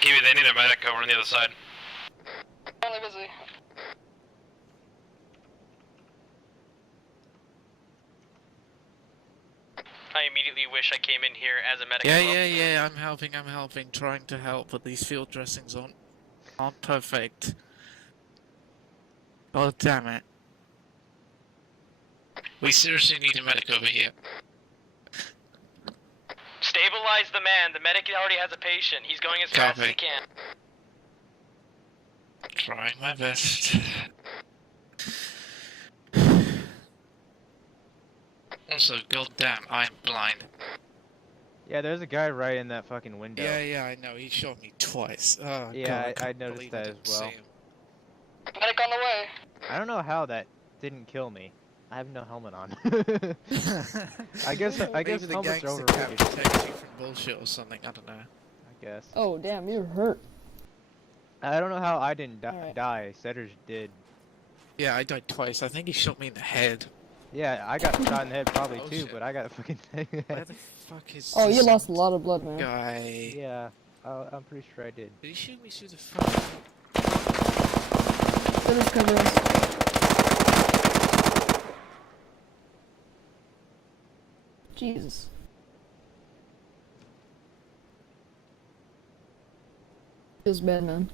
Kiwi, they need a medic over on the other side. Only busy. I immediately wish I came in here as a medic. Yeah, I'm helping, trying to help, but these field dressings aren't perfect. God damn it. We seriously need a medic over here. Stabilize the man. The medic already has a patient. He's going as fast as he Copy. can. Trying my best. Also, goddamn, I'm blind. Yeah, there's a guy right in that fucking window. Yeah, I know. He shot me twice. Oh, Yeah, God, I can't noticed believe that I as didn't well. see him. Medic on the way. I don't know how that didn't kill me. I have no helmet on. I guess Maybe the helmets gangster are cap overrated. protects you from bullshit or something. I don't know. I guess. Oh, damn, you're hurt. I don't know how I didn't Alright. die. Setters did. Yeah, I died twice. I think he shot me in the head. Yeah, I got shot in the head probably Oh, too, shit. but I got a fucking thing. Where the fuck is Oh, you this lost a lot of blood, man. guy? Yeah, I'm pretty sure I did. Did he shoot me through the front? Finish cover us. Jesus. Feels bad, man.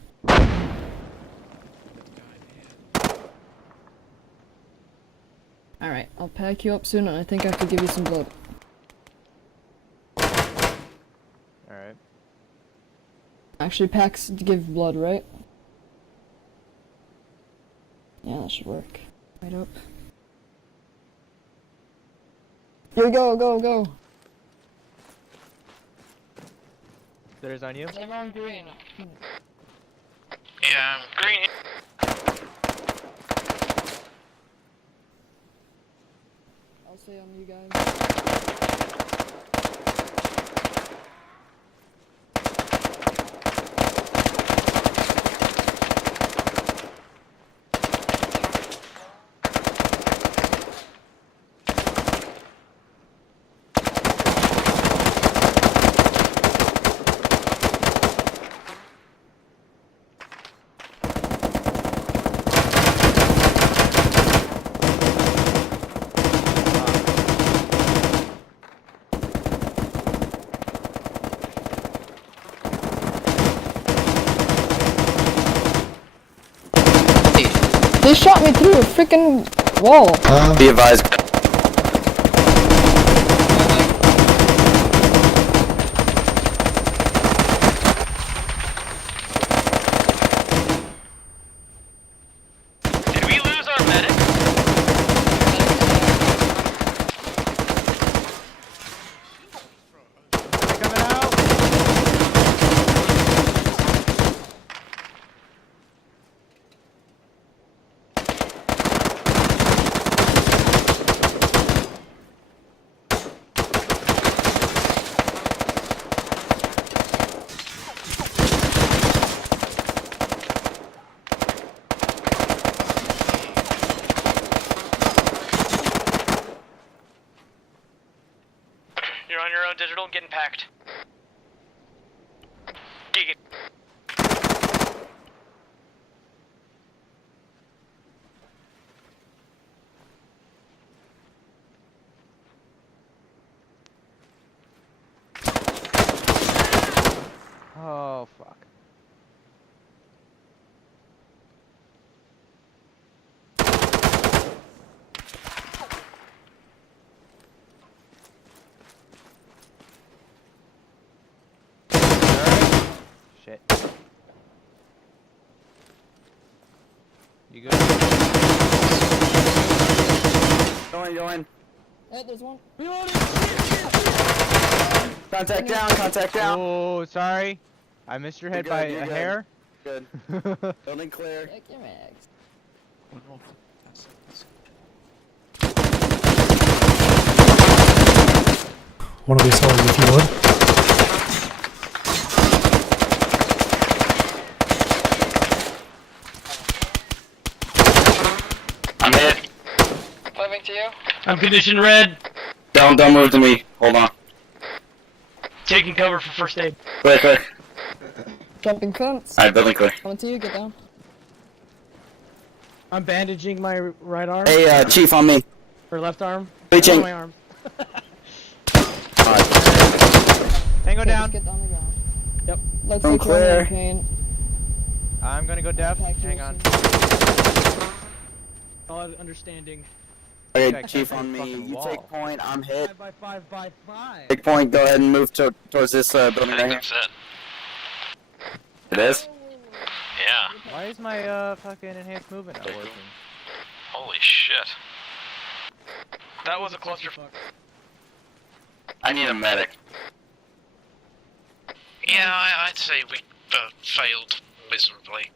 Alright, I'll pack you up soon and I think I have to give you some blood. Alright. Actually, packs give blood, right? Yeah, that should work. Right up. Here we go, go. There's on you. I'm on green. Yeah, green. I'll stay on you guys. They shot me through a freaking wall. Be advised. Did we lose our medic? Coming out. You're on your own, digital, getting packed. Gig it. Oh fuck. Shit. You good? Going. Hey, there's one. Contact down, contact down. Oh, sorry. I missed your head You're by good, a you're good. hair. Good. Building clear. Check your mags. One of these holes, if you would. I'm hit. Moving to you. I'm condition red. Don't move to me. Hold on. Taking cover for first aid. Clear. Jumping fence. Alright, building clear. Coming to you, get down. I'm bandaging my right arm. Hey, Chief, on me. Or left arm. Reaching. My arm. Alright. Tango Okay, down. just get down the ground. Yep. Let's I'm take your clear. pain. I'm gonna go deaf. Attack you Hang on. soon. Understanding. Okay, Check Chief, that on me. fucking You wall. take point. I'm hit. 5x5x5. Take point. Go ahead and move towards this building right here. That's it. It is. Yeah. Why is my fucking enhanced movement not working? Holy shit. That was a clusterfuck. I need a medic. Yeah, I'd say we failed miserably.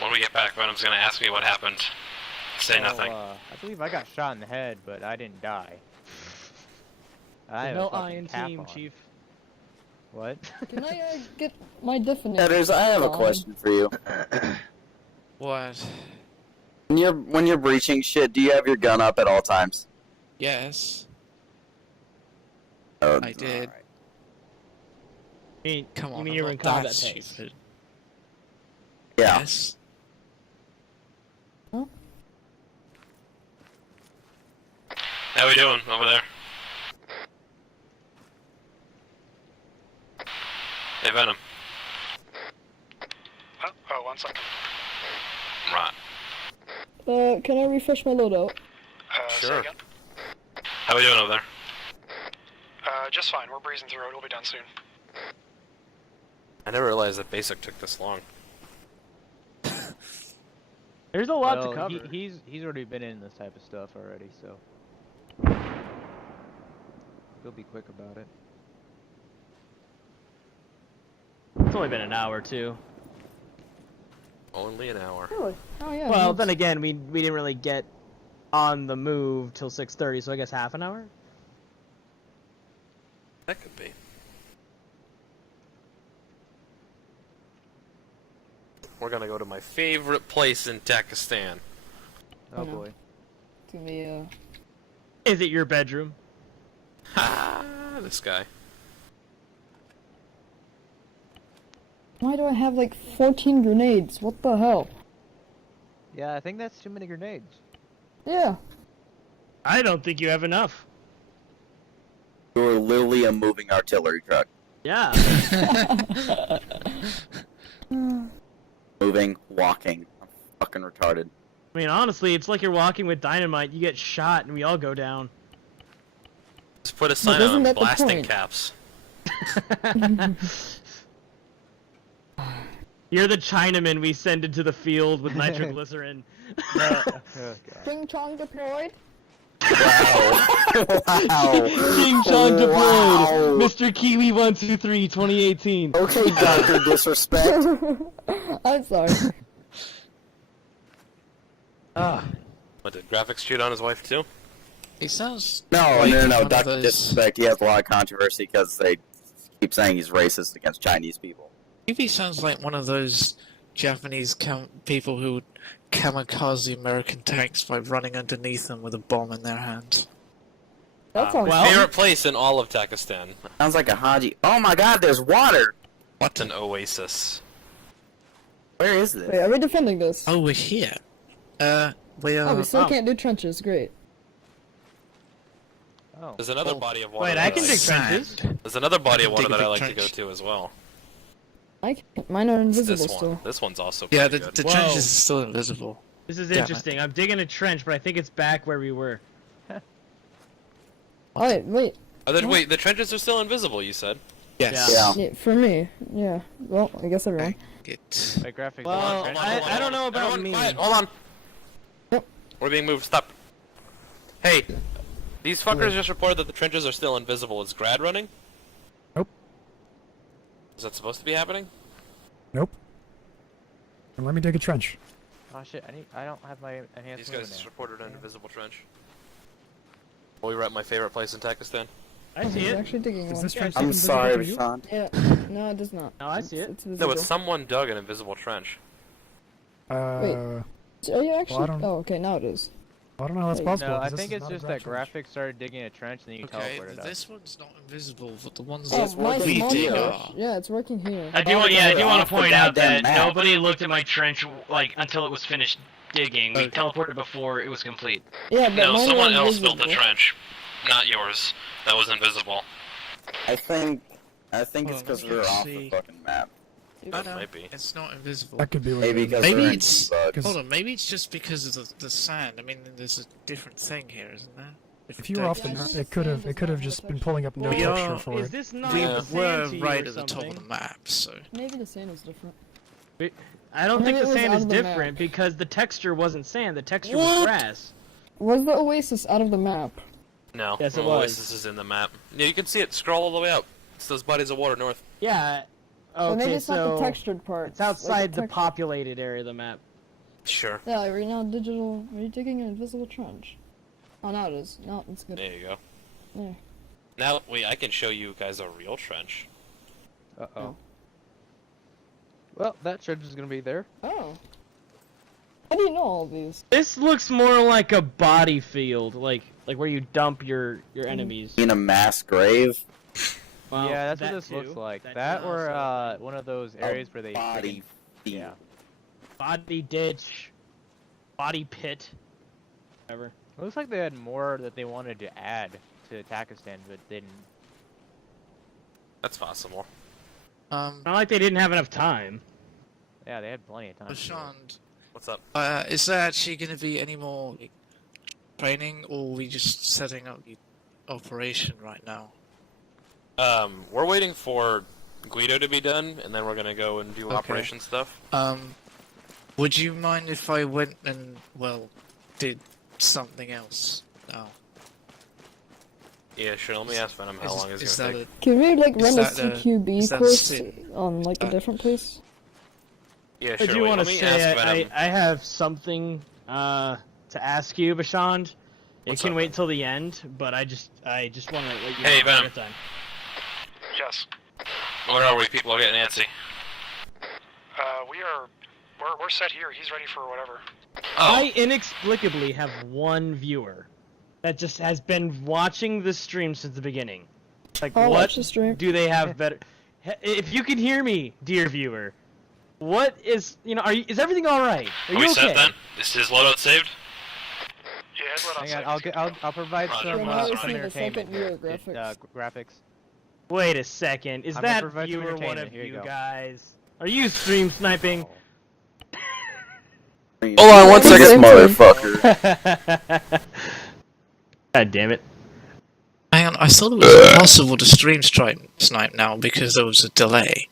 When we get back, Venom's gonna ask me what happened. Say nothing. I believe I got shot in the head, but I didn't die. I have No a fucking iron cap team, on. Chief. What? Can I get my definition? Headers, I have a question for you. What? When you're breaching shit, do you have your gun up at all times? Yes, Oh, I did. Come on, you mean I'm you were not in combat that phase? stupid. yeah. Yes. How we doing over there? Hey, Venom. Oh, 1 second. Right. Can I refresh my loadout? Say Sure. again? How we doing over there? Just fine. We're breezing through it. We'll be done soon. I never realized that basic took this long. There's a lot Well, to cover. He's already been in this type of stuff already, so he'll be quick about it. It's only been an hour too. Only an hour. Really? Oh yeah. Well, that's- then again, we didn't really get on the move till 6:30, so I guess half an hour. That could be. We're gonna go to my favorite place in Takistan. Oh I know. boy. It's gonna be Is it your bedroom? Ha! This guy. Why do I have like 14 grenades? What the hell? Yeah, I think that's too many grenades. Yeah. I don't think you have enough. You're literally a moving artillery truck. Yeah. Moving, walking. I'm fucking retarded. I mean, honestly, it's like you're walking with dynamite. You get shot, and we all go down. Just put a sign isn't on that the blasting point? caps. You're the Chinaman we send into the field with nitroglycerin. Oh, God. Ching Chong deployed. Wow. Wow. King Chong deployed. Wow. Mr. Kiwi 123 2018. Okay, Dr. Disrespect. I'm sorry. Ah. What, did graphics cheat on his wife too? He sounds. No, like no, no, one of Dr. those- Disrespect, he has a lot of controversy because they keep saying he's racist against Chinese people. Maybe he sounds like one of those Japanese people who would kamikaze the American tanks by running underneath them with a bomb in their hands. That sounds well- Favorite place in all of Takistan. Sounds like a Haji. Oh my god, there's water! What an oasis. Where is this? Wait, are we defending this? Oh, we're here. We are. Oh, we still oh. can't do trenches. Great. Oh. There's another Oh. body of water. Wait, that I can dig like. trenches. There's another body of I can water dig a that I big like to go trench. to as well. Mine are It's invisible this one. still. This one's also Yeah, pretty good. the Whoa. trenches are still invisible. This is Damn it. interesting. I'm digging a trench, but I think it's back where we were. Wait. Wait, the trenches are still invisible, you said? Yes. Yeah. Yeah, for me. Yeah. Well, I guess everyone. It. My graphics. Well, are Hold on, I hold on, don't know hold on. about Everyone me. quiet, hold on. Yep. We're being moved. Stop. Hey, these fuckers just reported that the trenches are still invisible. Is Grad running? Nope. Is that supposed to be happening? Nope. And let me dig a trench. Oh shit! I don't have my enhanced These movement guys just now. reported an invisible trench. Well, we were at my favorite place in Takistan. I see He's it. actually digging Is one. this trench I'm invisible sorry, to you? Sean. Yeah. No, it does not. No, I see it. It's No, visible. but someone dug an invisible trench. Are you actually? I don't- Oh, okay. Now it is. I don't know how that's No, possible. No, 'cause I this think is it's not a just grad that trench. graphics started digging a trench and then you Okay, teleported us. this one's not invisible, but the ones Oh, that mine's we small dig trench. are. Yeah, it's working here. I do Oh, want, yeah, I do okay, want off to the point out goddamn that map. nobody looked at my trench like until it was finished digging. We Okay. teleported before it was complete. Yeah, but No, mine someone were else built the invisible. trench, not yours. That was invisible. I think it's Hold because on, we're let's off see. the fucking map. I That know, might be. it's not invisible. That could be what Maybe it is. because Maybe we're in it's- debug. 'Cause Hold on, maybe it's just because of the sand. I mean, there's a different thing here, isn't there? if you were off the Yeah, map, it's it could have sand, it's just not been protection. pulling up no We texture are- for Is it. this not We the were sand to you right or at the top of something? the map, so. Maybe the sand is different. I don't think Maybe the it was sand out is of the map. different because the texture wasn't sand. The texture What? was grass. Was the oasis out of the map? No. Yes, it well, was. Oasis is in the map. Yeah, you can see it. Scroll all the way up. It's those bodies of water north. Yeah. So maybe Okay, it's not the textured part. it's outside the text- populated area of the map. Sure. Yeah, like right now, digital. Are you digging an invisible trench? Oh, now it is. No, it's good. There you go. There. Now, wait, I can show you guys a real trench. Uh oh. Well, that trench is gonna be there. Oh. How do you know all these? This looks more like a body field, like where you dump your enemies. In a mass grave. Well, Yeah, that's that what this too. looks like. That That too or also. one of those areas where they body freaking- field. Yeah. Body ditch, body pit, whatever. It looks like they had more that they wanted to add to Takistan, but didn't. That's possible. Not like they didn't have enough time. Yeah, they had plenty of time. to do it. Sean, What's up? is there actually going to be any more like, training, or are we just setting up the operation right now? We're waiting for Guido to be done, and then we're gonna go and do Okay. operation stuff. Would you mind if I went and, well, did something else now? Yeah, sure. Let me ask Venom how long it's is gonna that take. Can we like Is run a that a- CQB is that a course sin? on like a different place? Yeah, I sure. do Wait, want let to me say ask Venom. I have something to ask you, Bashand. It What's can up, wait man? till the end, but I just want to let you Hey, know ahead Venom. of time. Yes. Where are we? People are getting antsy. We're set here. He's ready for whatever. Oh, I inexplicably have one viewer that just has been watching this stream since the beginning. Like, I'll what watch the stream. do they have better? If you can hear me, dear viewer, what is is everything all right? Are are we you okay? set then? Is his loadout saved? Yeah, his loadout's Hang on, safe. I'll provide Roger. some, Yeah, now I some see the entertainment second here. viewer graphics. Graphics. Wait a second. Is I'm gonna that provide some viewer one entertainment. of Here you you go. guys? Are you stream sniping? Hold on one second, Same time. motherfucker. God damn it. Hang on, I thought it was impossible to stream snipe now because there was a delay.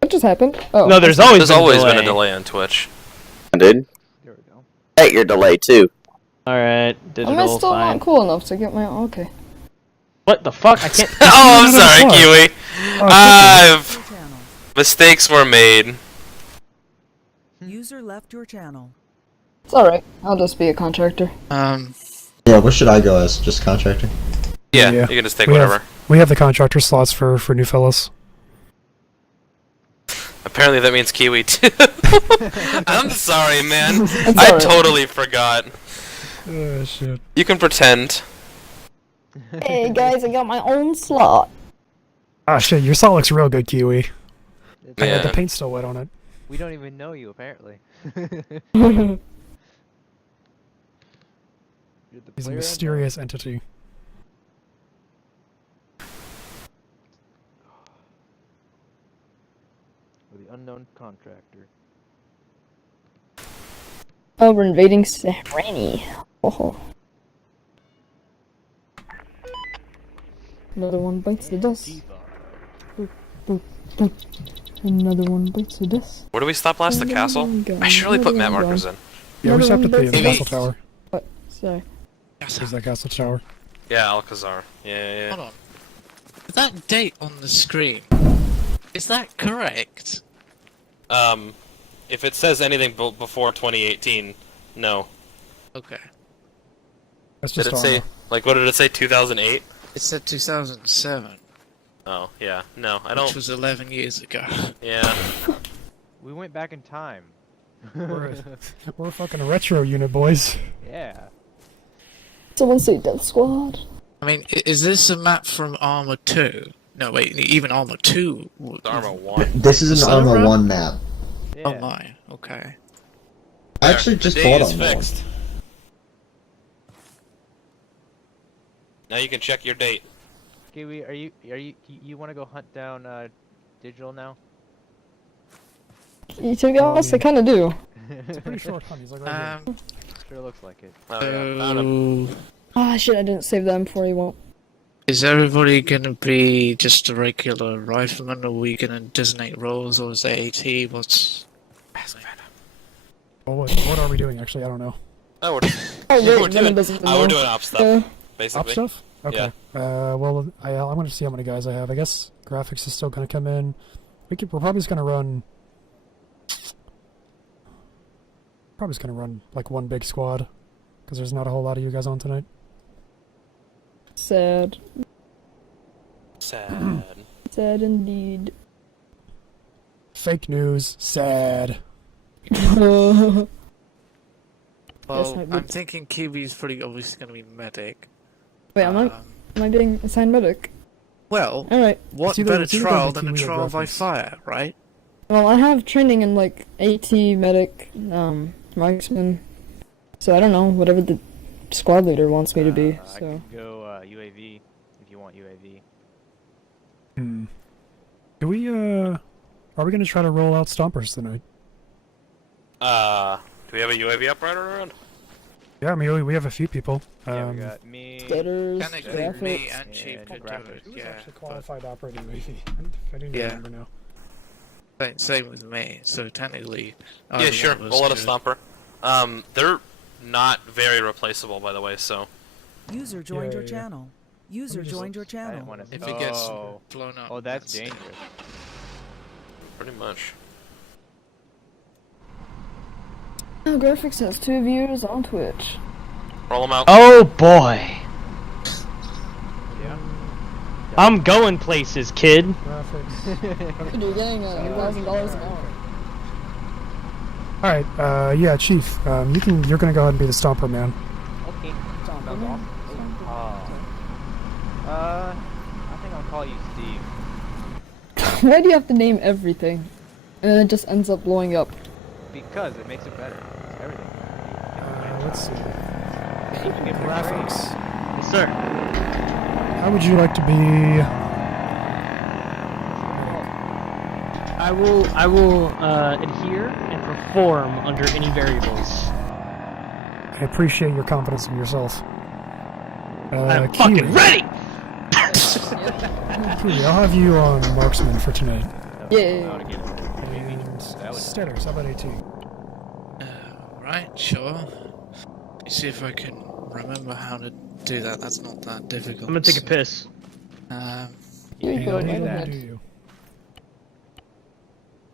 What just happened? Oh. No, there's always Been a delay on Twitch. Dude, There we go. at your delay too. Alright, Am I digital, still fine. not cool enough to get my... Okay. What the fuck? I can't. Oh, I'm No, no, sorry, no, Kiwi. Mistakes were made. User left your channel. It's alright. I'll just be a contractor. Yeah, what should I go as? Just contractor? Yeah, Yeah. you can just take We have- whatever. We have the contractor slots for new fellas. Apparently that means Kiwi too. I'm sorry, man. It's I alright. totally forgot. Oh shit. You can pretend. Hey guys, I got my own slot. Ah shit, your slot looks real good, Kiwi. Yeah. The paint's still wet on it. We don't even know you, apparently. You're the He's a player mysterious entity. unknown. Or the unknown contractor. Oh, we're invading Sereni. Oh. Another one bites the dust. Boop, boop, boop. Another one bites the dust. Where do we stop last? The Another castle? one gone, I should really put another map one markers gone. in. Yeah, we Another stopped at one the bites castle dust. tower. What? Sorry. There's that castle tower. Yeah, Alcazar. Yeah. Hold on. That date on the screen, is that correct? If it says anything before 2018, no. Okay. That's Did just it say, Arma. like, what did it say, 2008? It said 2007, Oh, yeah. No, I which don't. was 11 years ago. Yeah. We went back in time. We're a fucking retro unit, boys. Yeah. Someone say Death Squad. I mean, is this a map from Arma 2? No, wait, even Arma 2? It's Arma 1. This is Is an that Arma right? 1 map. Yeah. Oh my, okay. I actually just the date bought is them all. fixed. Now you can check your date. Kiwi, you want to go hunt down digital now? You to be honest, I kinda do. It's a pretty short hunt. He's like right here. Sure looks like it. Oh, yeah. Found him. So, Ah, shit, I didn't save them before you won't. is everybody gonna be just a regular rifleman, or are we gonna designate roles, or is there AT? What's... Well, what are we doing? Actually, I don't know. Oh, we're, Oh, we're wait, Venom doing, doesn't we're know. doing op stuff, Yeah. basically. Op stuff? Okay. Well, I'm gonna see how many guys I have. I guess graphics is still gonna come in. We're probably just gonna run. Probably just gonna run like one big squad, because there's not a whole lot of you guys on tonight. Sad. Sad. Sad indeed. Fake news. Sad. Yes, Well, I I'm would- thinking Kiwi's pretty obviously gonna be medic. Wait, am I being assigned medic? Well, Alright. what It's either- better it's either trial gonna than a be Kiwi or trial by graphics. fire, right? Well, I have training in like AT, medic, marksman. So I don't know, whatever the squad leader wants me to be. I So could go UAV if you want UAV. Hmm. Do we are we gonna try to roll out Stompers tonight? Do we have a UAV operator around? Yeah, I mean, we have a few people. Yeah, we got me. Stutters, Technically, me graphics. and Chief and could do graphics. it. Who's Yeah, actually but qualified operating UAV? I didn't Yeah. remember now. same with me. So technically, Yeah, either sure. one of us We'll let a could. Stomper. They're not very replaceable, by the way. So User joined your yeah. channel. User just- joined your I didn't channel. want to. If it gets Oh, blown up. oh, that's dangerous. pretty much. Oh, graphics has 2 viewers on Twitch. Roll them out. Oh boy. Yeah. I'm going places, kid. Graphics. Dude, you're getting $1,000 an hour. All right. Yeah, Chief. You're gonna go ahead and be the Stomper man. Okay. Stomper Sounds man. awesome. I think I'll call you Steve. Why do you have to name everything? And then it just ends up blowing up. Because it makes it better. It's everything. Let's see. You can give me a Graphics. Yes, sir. How would you like to be? I will adhere and perform under any variables. I appreciate your confidence in yourself. I'm Kiwi. fucking ready. Kiwi, I'll have you on marksman for tonight. Yeah. And Steaders, how about AT? Right, sure. Let me see if I can remember how to do that. That's not that difficult. I'm gonna take a piss. Here you go, And right do ahead. you?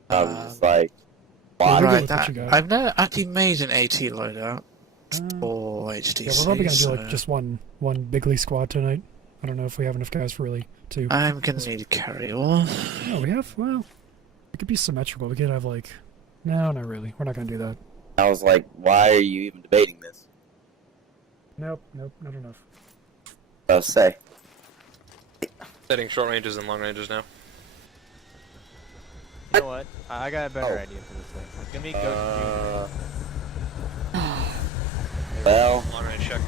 I was just like, Well, Right, what that, you got. I've never actually made an AT loadout Uh, for HDC. Yeah, we're probably gonna do so like just one big league squad tonight. I don't know if we have enough guys for really two. I'm gonna need a carry-all. No, we have. Well, it could be symmetrical. We could have like. No, not really. We're not gonna do that. I was like, why are you even debating this? Nope, not enough. I'll say. Setting short ranges and long ranges now. You know what? I got a better idea for this thing. It's gonna be Ghost Jr. Well, Long range check.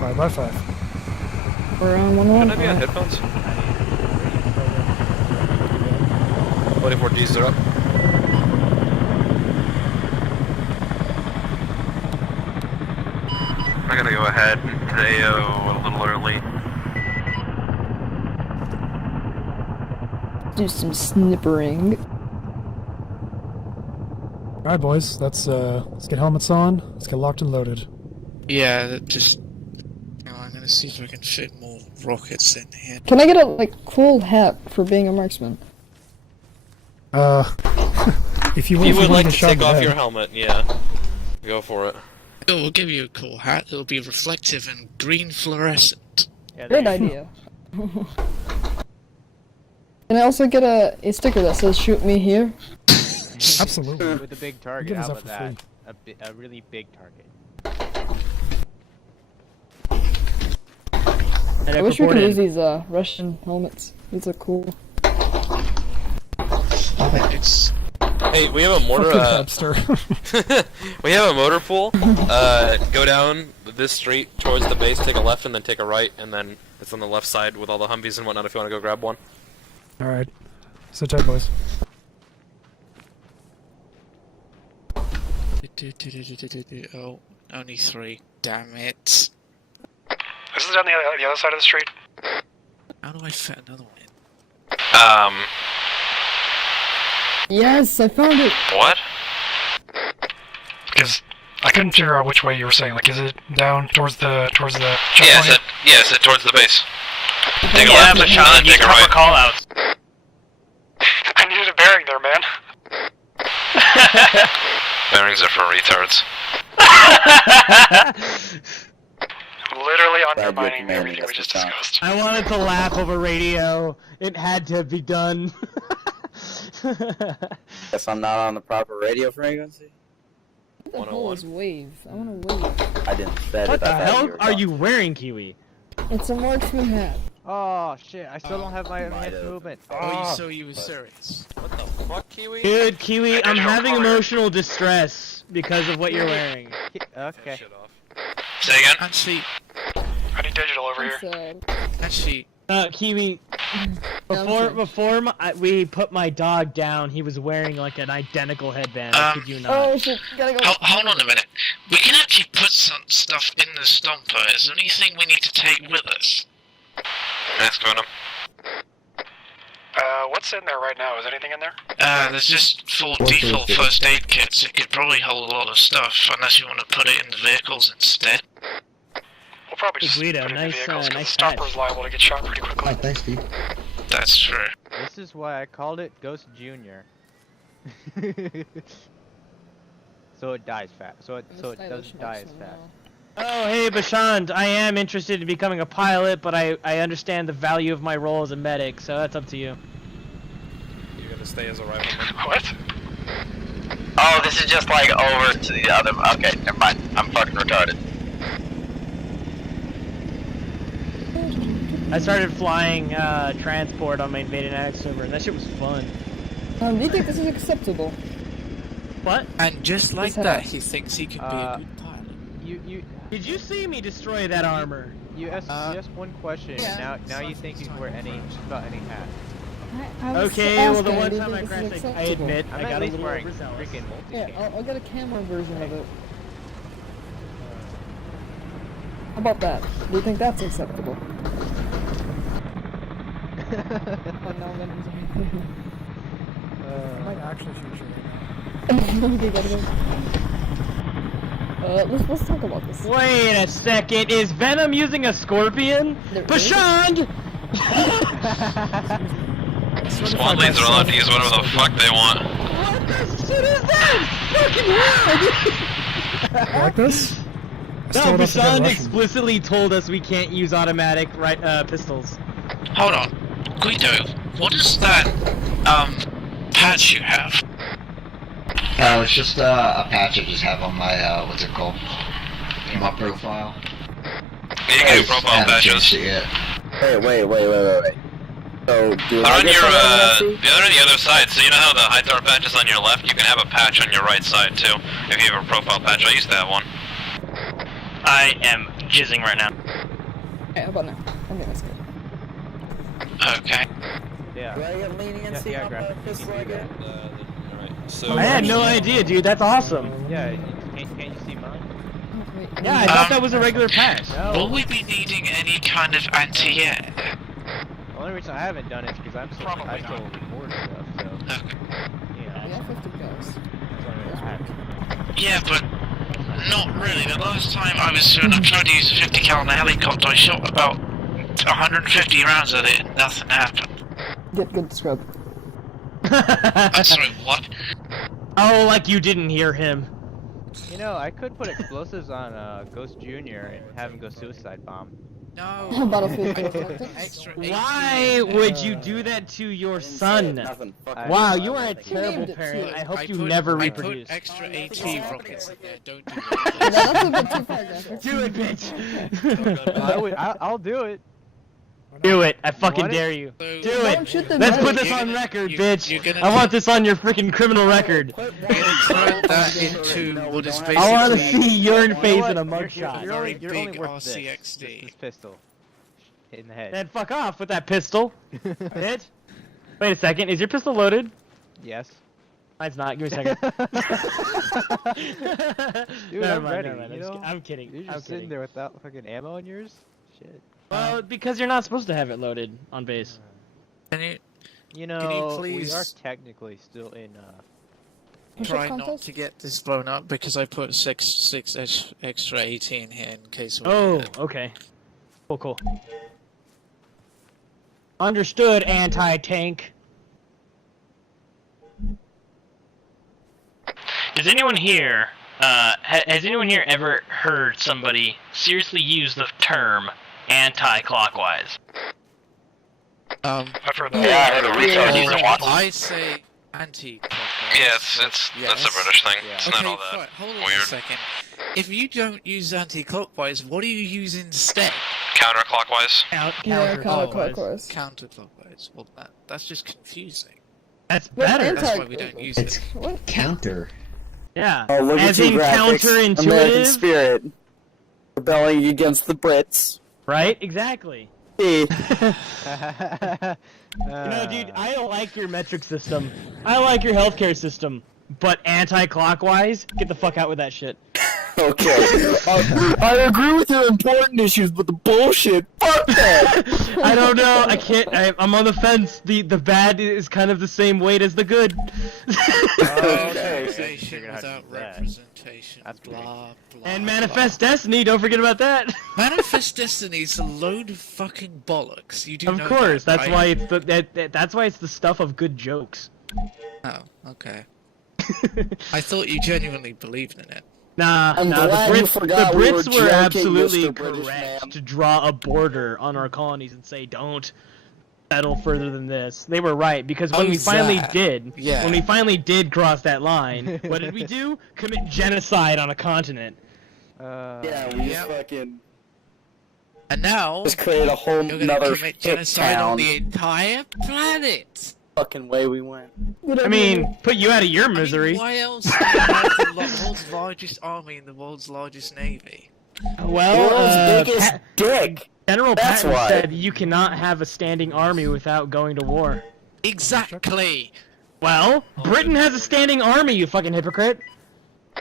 5x5. We're on Shouldn't I 1-1. be on headphones? 24 Gs are up. I'm gonna go ahead and AO a little early. Do some snippering. All right, boys. Let's get helmets on. Let's get locked and loaded. Yeah, that just. I'm gonna see if I can fit more rockets in here. Can I get a cool hat for being a marksman? If you You would want like to shot take in the off head. your helmet, yeah. Go for it. Oh, we'll give you a cool hat. It'll be reflective and green fluorescent. Yeah, Great there you idea. Can I also get a sticker that says "Shoot me here"? go. Absolutely. With a big Give target. us How that about for that? A really big target. I wish we could use these Russian helmets. These are cool. It's Hey, we have a mortar. Fucking hamster. We have a motor pool. Go down this street towards the base, take a left, and then take a right, and then it's on the left side with all the Humvees and whatnot. If you want to go grab one. All right. Sit tight, boys. oh, only 3. Damn it! This is on the other side of the street. How do I fit another one in? Yes, I found it. What? Because I couldn't figure out which way you were saying. Like, is it down towards the Yeah, checkpoint? it's towards the base. Take a Yeah, left, but and then take a right. callouts. I needed a bearing there, man. Bearings are for retards. Literally Glad you're undermining commanding everything we us just this time. discussed. I wanted to laugh over radio. It had to be done. guess I'm not on the proper radio frequency. What the hell is wave? I want a wave. I didn't set What it. the I thought hell were are gone. you wearing, Kiwi? It's a marksman hat. Oh shit! I still don't have my might enhanced have. movement. Oh, so you were serious. What the fuck, Kiwi? Dude, Kiwi, I'm digital having color. emotional distress because of what you're wearing. Okay. Shit off. Say again? Actually, I need digital over here. It's, actually, Kiwi, We put my dog down, he was wearing like an identical headband. I kid you not. Oh shit, gotta go. Hold on a minute. We can actually put some stuff in the Stomper. Is there anything we need to take with us? Ask Venom. What's in there right now? Is anything in there? There's just full default first aid kits. It could probably hold a lot of stuff, unless you want to put it in the vehicles instead. We'll probably just Guido, put it in the nice, vehicles because nice the Stomper's liable to get shot pretty quickly. Oh, thanks, Steve. That's true. This is why I called it Ghost Jr. So it dies fast. So it doesn't die as fast. Oh, hey, Bashand, I am interested in becoming a pilot, but I understand the value of my role as a medic, so that's up to you. You're gonna stay as a rifleman. What? Oh, this is just like over to the other. Okay, never mind. I'm fucking retarded. I started flying transport on my Invaded Attic server, and that shit was fun. Do you think this is acceptable? What? And just like This that, house. he thinks he can be a good pilot. Did you see me destroy that armor? You asked one question, Yeah. and now you think you can wear any hat. I was Okay, asking, well the one do you time I think this is crashed, I acceptable? admit, I'm I at got a least little wearing overzealous. freaking Yeah, multi-cam. I'll get a camo version of it. How about that? Do you think that's acceptable? Oh, no, Venom's I might actually shoot you right now. okay, gotta go. Let's talk about this. Wait a second, is Venom using a scorpion? There is? Bashand! Squad leads are allowed to use whatever the fuck they want. What the shit is that? Fucking weird! Like this? No, Still don't forget Bashand Russian. explicitly told us we can't use automatic pistols. Hold on. Guido, what is that, patch you have? Oh, it's just a patch I just have on my, what's it called? My profile. You can do profile patches. Yet. Wait. So, do They're I on get your, something, they're on the other side, so you know how the high tower patch is on your left? You can have a patch on your right side, too, if you have a profile patch. I used to have one. I am jizzing right now. Okay, how about now? I think that's good. Okay. Yeah. Do I get leniency on the pistol I get? So, I had no idea, dude. That's awesome. Yeah, can't you see mine? Oh, wait. Yeah, I thought that was a regular patch. Will we be needing any kind of anti-air? The only reason I haven't done it is because I still record stuff, so. Okay. You know, We have 50 guys. that's the only reason I haven't. Yeah, but not really. The last time I tried to use a 50 caliber helicopter, I shot about 150 rounds at it and nothing happened. Get good scrub. I'm sorry, what? Oh, like you didn't hear him. You know, I could put explosives on Ghost Jr. and have him go suicide bomb. No. Battlefield Ghost. Extra Why would you do that to your son? Nothing. Fuck Wow, it. you are a named terrible it, parent. too. I hope you never reproduce. I put extra AT rockets in there. Don't do Yeah, that. that's a bit too far, graphics. Do it, bitch. I'll do it. Do it. I fucking want it? dare you. So, Do Don't it. shoot the Let's medic. put this You're on gonna- record, you- bitch. you're gonna I want this on your freaking criminal record. You're gonna turn that into what is basically. I want to see your face what? in a You're mugshot. only Big worth this. RCXD. This pistol. In the head. Then fuck off with that pistol, bitch. Wait a second. Is your pistol loaded? Yes. Mine's not. Give me a second. Dude, Never I'm mind, ready, never mind. you know? I'm kidding. You're I'm just sitting kidding. there without fucking ammo on yours? Shit. Well, because you're not supposed to have it loaded on base. Can you You know, we please- are technically still in, try not contest? to get this blown up because I put six extra 18 here in case. We Oh, need it. okay. Cool. Understood, anti-tank. Has anyone here, has anyone here ever heard somebody seriously use the term anti-clockwise? I've heard that. Yeah, I heard a retard use it once. I say anti-clockwise. Yeah, that's a British thing. Yeah. It's Okay, not all that fine. Hold on weird. a second. If you don't use anti-clockwise, what do you use instead? Counterclockwise. Yeah, Counterclockwise. counterclockwise. Counterclockwise. Well, that's just confusing. That's But better. That's why we don't use It's it. What? counter. Yeah. Oh, look As at you, in graphics. American counterintuitive. spirit. Rebelling against the Brits. Right? Exactly. Eh. Dude, I don't like your metric system. I like your healthcare system, but anti-clockwise, get the fuck out with that shit. Okay. I agree with your important issues, but the bullshit, fuck that! I don't know. I can't. I'm on the fence. The bad is kind of the same weight as the good. Taxation without representation. That's blah blah. And Manifest Destiny. Don't forget about that. Manifest Destiny is a load of fucking bollocks. You do Of know course. that, That's right? why it's that's why it's the stuff of good jokes. Oh, okay. I thought you genuinely believed in it. Nah, I'm the glad you Brits, forgot the we Brits were were joking, absolutely Mr. British correct man. to draw a border on our colonies and say don't settle further than this. They were right because when we finally did, Yeah. when we finally did cross that line, what did we do? Commit genocide on a continent. Yeah, we just fucking And now just create a whole you're gonna nother commit shit genocide town. on the entire planet. Fucking way we went. I mean, put you out of your misery. Why else do you have the world's largest army and the world's largest navy? Well, World's biggest dick. General That's Patton why. said you cannot have a standing army without going to war. Exactly. Well, Britain has a standing army, you fucking hypocrite.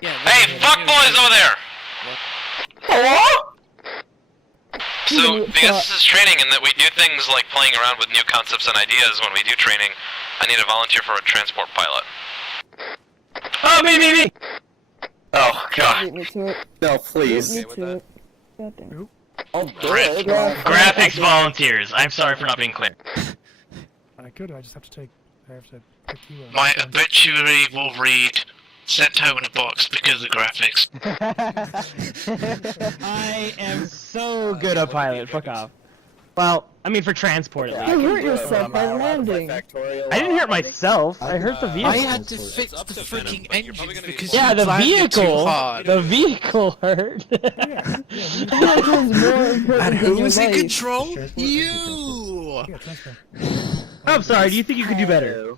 Yeah, Hey, fuck boys over there! Hello? So, because this is training and that we do things like playing around with new concepts and ideas when we do training, I need a volunteer for a transport pilot. Oh, me! Oh, God. Beat me to it. No, please. Beat me to it. God damn. Oh, Graphics volunteers, I'm sorry for not being clear. I could. I just have to take. I have to pick you up. My obituary will read, sent home in a box because of graphics. I am so good at pilot. Fuck off. Well, I mean for transport at You least. hurt yourself by landing. I didn't hurt myself. I hurt the vehicle. I had to fix the freaking engine because Yeah, you the landed too vehicle. hard. The vehicle hurt. And who was in life. control? Transport. You. Yeah, transfer. I'm sorry. Do you think you could do better?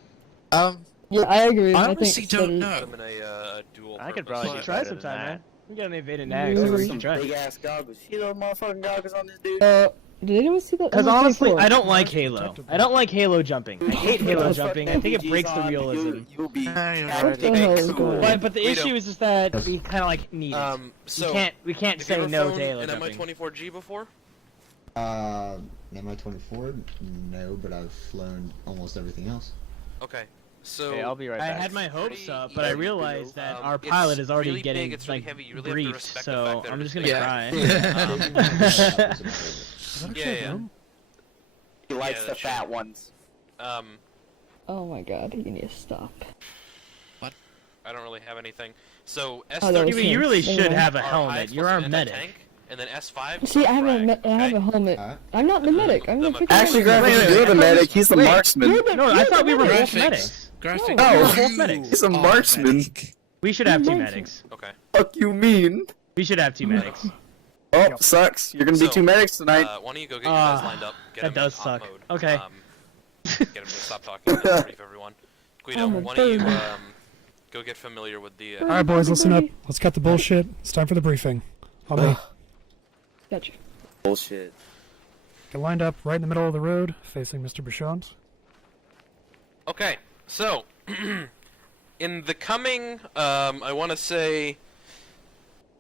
Yeah, I agree. I think honestly don't steady- know. I could probably do Try better than sometime, that. man. We got an invaded nags. Really? So we Some can try. big ass goggles. See those motherfucking goggles on this dude? Did anyone see that? Because Oh, honestly, 24. I don't like Halo. I don't like Halo jumping. I hate Halo jumping. I think it breaks the realism. You'll be What the hell is going on? But the issue is just that we kind of like need it. So we can't have you say ever no flown to Halo an jumping. Mi-24G before? Mi-24? No, but I've flown almost everything else. Okay. So Okay, I'll be right I back. had my hopes Pretty up, but I easy to realized do. that It's our pilot is already really getting big, it's really like heavy. You really have to briefed, respect the so fact that I'm it just is gonna big. try. That was a mistake. Is that a Yeah, short yeah. room? He likes Yeah, the that fat ones. Oh my god, you need to stop. I don't really have anything. So Oh, that was S30 You really Never should mind. have a are helmet. highest You're plus our an medic. anti-tank, and then S5. See, I have frag, I have a okay? helmet. Alright. I'm not the medic. I'm the Actually, freaking Actually, medic. Graphics, you're the medic. He's the marksman. No, I thought we were both Graphics. medics. Graphics. Oh, We're both medics. He's a are marksman. medic. We should have two You're medics. Okay. Fuck you mean? We should have two medics. Oh, sucks. You're gonna be So, two medics tonight. Why don't you go get your guys Ah, lined up? Get that them in does hot suck. mode. Okay. Get them to stop talking. And brief everyone. Guido, I'm a why don't you bird. Oh, go get familiar with the. Alright, boys, listen up. Let's cut the bullshit. It's time for the briefing. On me. Gotcha. Bullshit. Get lined up right in the middle of the road, facing Mr. Bouchon's. Okay, so in the coming, I want to say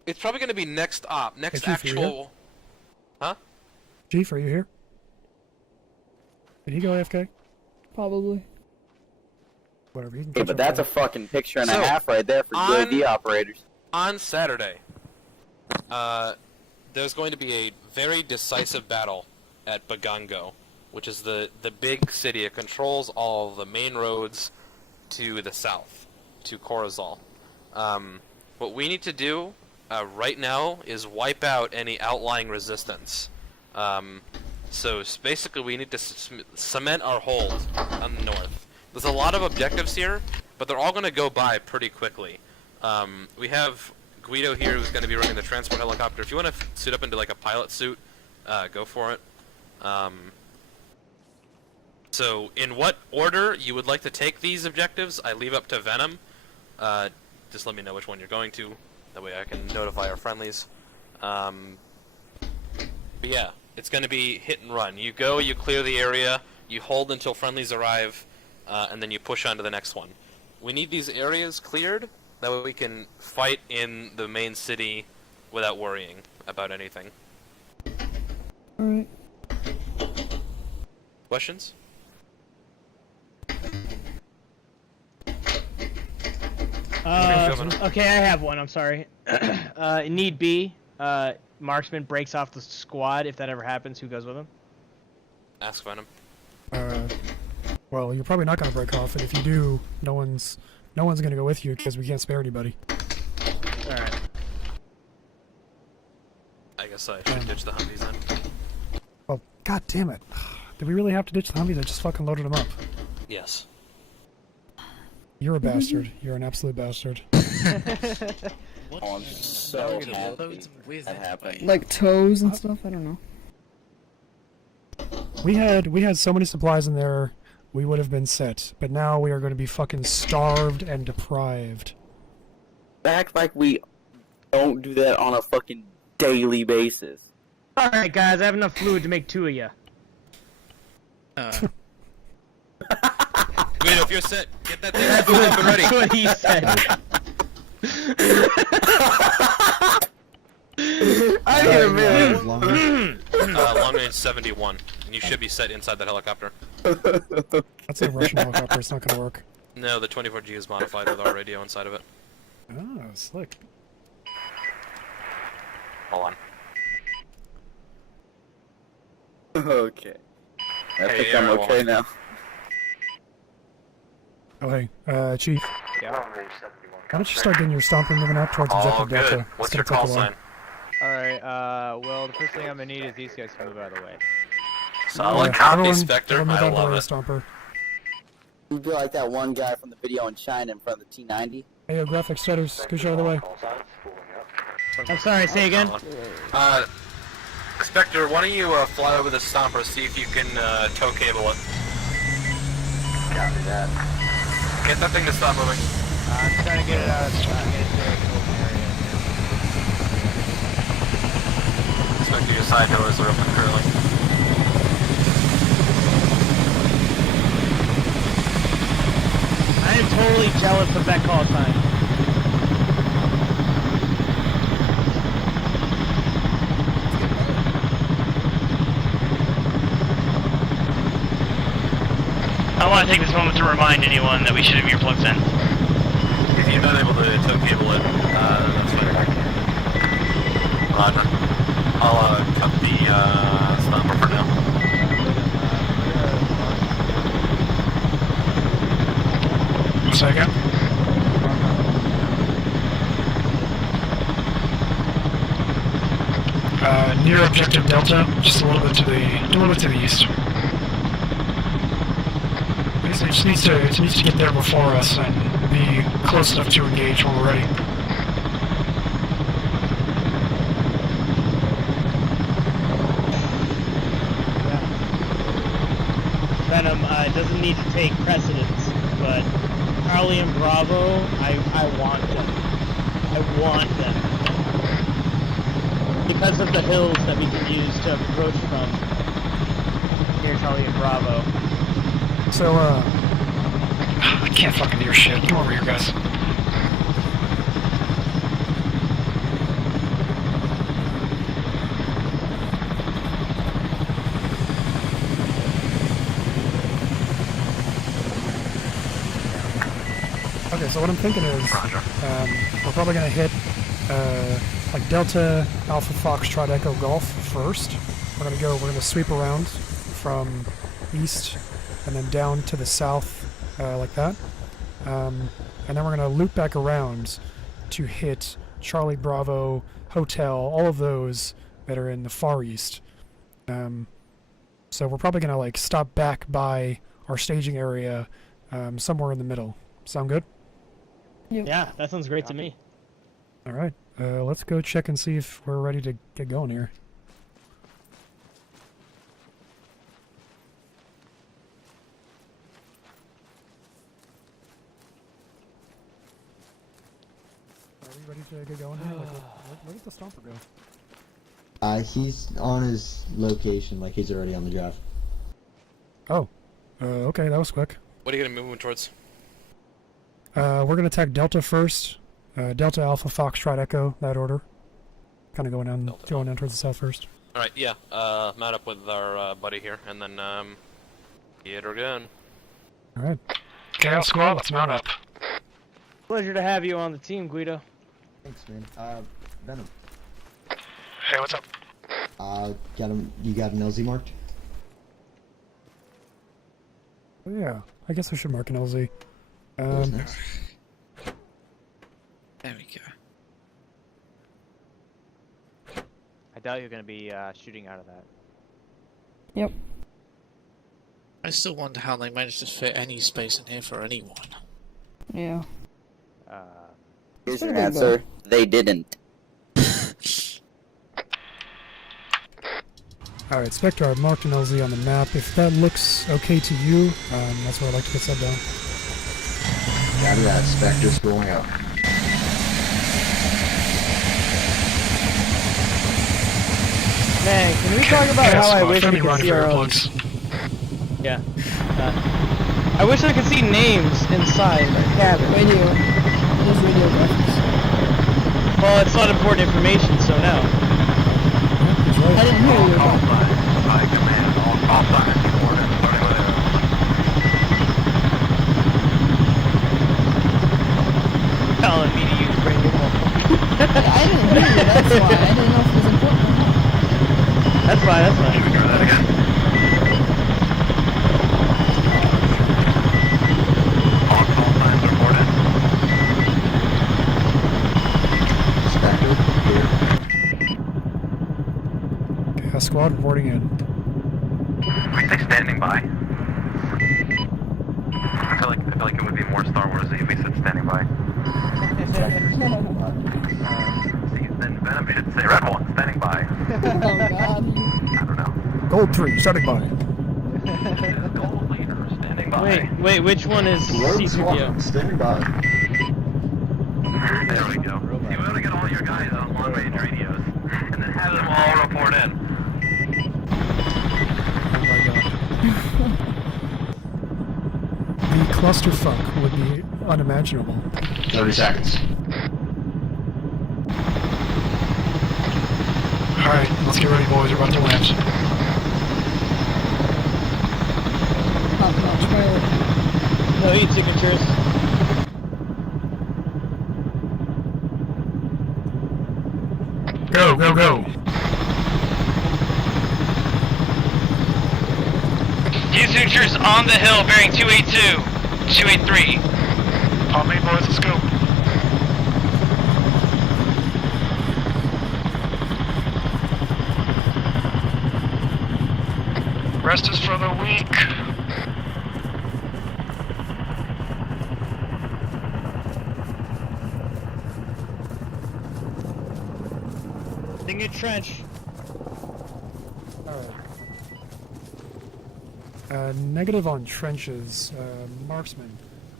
it's probably going to be next op, next Hey, Chief, are you actual. Huh? Chief, are you here? Did he go AFK? Probably. Whatever, he can Yeah, catch but up that's a later. fucking picture and So, a half right there for on- UAV operators. On Saturday, there's going to be a very decisive battle at Bagango, which is the big city. It controls all the main roads to the south, to Corazal. What we need to do right now is wipe out any outlying resistance. So basically we need to cement our hold on the north. There's a lot of objectives here, but they're all going to go by pretty quickly. We have Guido here who's going to be running the transport helicopter. If you want to suit up into like a pilot suit, go for it. So in what order you would like to take these objectives, I leave up to Venom. Just let me know which one you're going to. That way I can notify our friendlies. But yeah, It's going to be hit and run. You go, you clear the area, you hold until friendlies arrive, and then you push on to the next one. We need these areas cleared, that way we can fight in the main city without worrying about anything. Alright. Questions? Okay, I have one. I'm sorry. Need be. Marksman breaks off the squad. If that ever happens, who goes with him? Ask Venom. Well, you're probably not gonna break off, and if you do, no one's gonna go with you because we can't spare anybody. All right. I guess I should ditch the Humvees then. Oh, god damn it! Did we really have to ditch the Humvees? I just fucking loaded them up. Yes. You're a bastard. You're an absolute bastard. Oh, I'm so happy that happened. Like toes and stuff. I don't know. We had so many supplies in there, we would have been set. But now we are going to be fucking starved and deprived. Act like we don't do that on a fucking daily basis. All right, guys. I have enough fluid to make 2 of you. Wait, if you're set, get that thing up and ready. That's what he said. I didn't admit it. Long range 71. And you should be set inside that helicopter. That's a Russian helicopter, it's not gonna work. No, the 24G is modified with our radio inside of it. Oh, slick. Hold on. Okay. I Hey, think I'm everyone. okay now. Oh hey, Chief, Yeah. why don't you start getting your Stomper moving out towards All Objective good. Delta? What's It's your gonna call take a while. sign? Alright, well, the first thing I'm gonna need is these guys to move out of the way. Solid copy, everyone Spectre. move I out love to it. Stomper. You feel like that one guy from the video in China in front of the T90? Hey, yo, graphic stutters, scoot out of the way. I'm sorry. Say again. Spectre, why don't you fly over the Stomper, see if you can tow cable it. Copy that. Get that thing to stop moving. I'm trying to get it out of the open area. Spectre, your side doors are open currently. I am totally jealous of that call time. I want to take this moment to remind anyone that we should have earplugs in. If you're not able to tow cable it, that's fine. I'll cut the Stomper for now. One second. Near Objective Delta, just a little bit to the east. It just needs to get there before us and be close enough to engage when we're ready. Venom doesn't need to take precedence, but Charlie and Bravo, I want them. I want them. Because of the hills that we can use to approach from near Charlie and Bravo. So, I can't fucking hear shit. Come over here, guys. okay, so what I'm thinking is, we're probably gonna hit, like Delta, Alpha, Foxtrot, Echo, Golf first. We're gonna sweep around from east and then down to the south, like that. And then we're gonna loop back around to hit Charlie, Bravo, Hotel, all of those that are in the far east. So we're probably gonna like stop back by our staging area, somewhere in the middle. Sound good? Yeah, that sounds great to me. All right. Let's go check and see if we're ready to get going here. Are we ready to get going here? Like, where did the Stomper go? He's on his location, like he's already on the draft. Oh. Okay, that was quick. What are you gonna move towards? We're gonna attack Delta first. Delta, Alpha, Foxtrot, Echo, that order. Kind of going down towards the south first. Alright, yeah. Mount up with our buddy here, and then, get her going. Alright. Chaos Squad, let's mount up. Pleasure to have you on the team, Guido. Thanks, man. Venom. Hey, what's up? Got him. You got an LZ marked? Oh, yeah, I guess I should mark an LZ. Nice. There we go. I doubt you're gonna be shooting out of that. Yep. I still wonder how they managed to fit any space in here for anyone. Yeah. Here's your answer. They didn't. Alright, Spectre, I've marked an LZ on the map. If that looks okay to you, that's where I'd like to get set down. Got that. Spectre's going up. Man, can we talk about how I wish we could see our own... Yeah. I wish I could see names inside our cabin. Radio. There's radio graphics. Well, it's not important information, so no. I didn't hear you. I command all signs reported. Telling me to use radio. I didn't hear you, that's why. I didn't know if it was important or not. That's fine, that's fine. Should we try that again? All signs reported. Spectre, here. Chaos Squad reporting in. We say standing by. I feel like it would be more Star Wars if we said standing by. See, then Venom should say Red One, standing by. Oh god. I don't know. Gold 3, starting by. Gold leader, standing by. Wait, which one is C3PO? Standing by. There we go. You want to get all your guys on long-range radios, and then have them all report in. Oh my god. The clusterfuck would be unimaginable. 30 seconds. Alright, let's get ready, boys. We're about to land. Top notch pilot. No heat signatures. Go, go, go. Heat signatures on the hill bearing 282, 283. Pop me, boys. Let's go. Rest is for the weak. Ding it, trench. Alright. Negative on trenches. Marksman.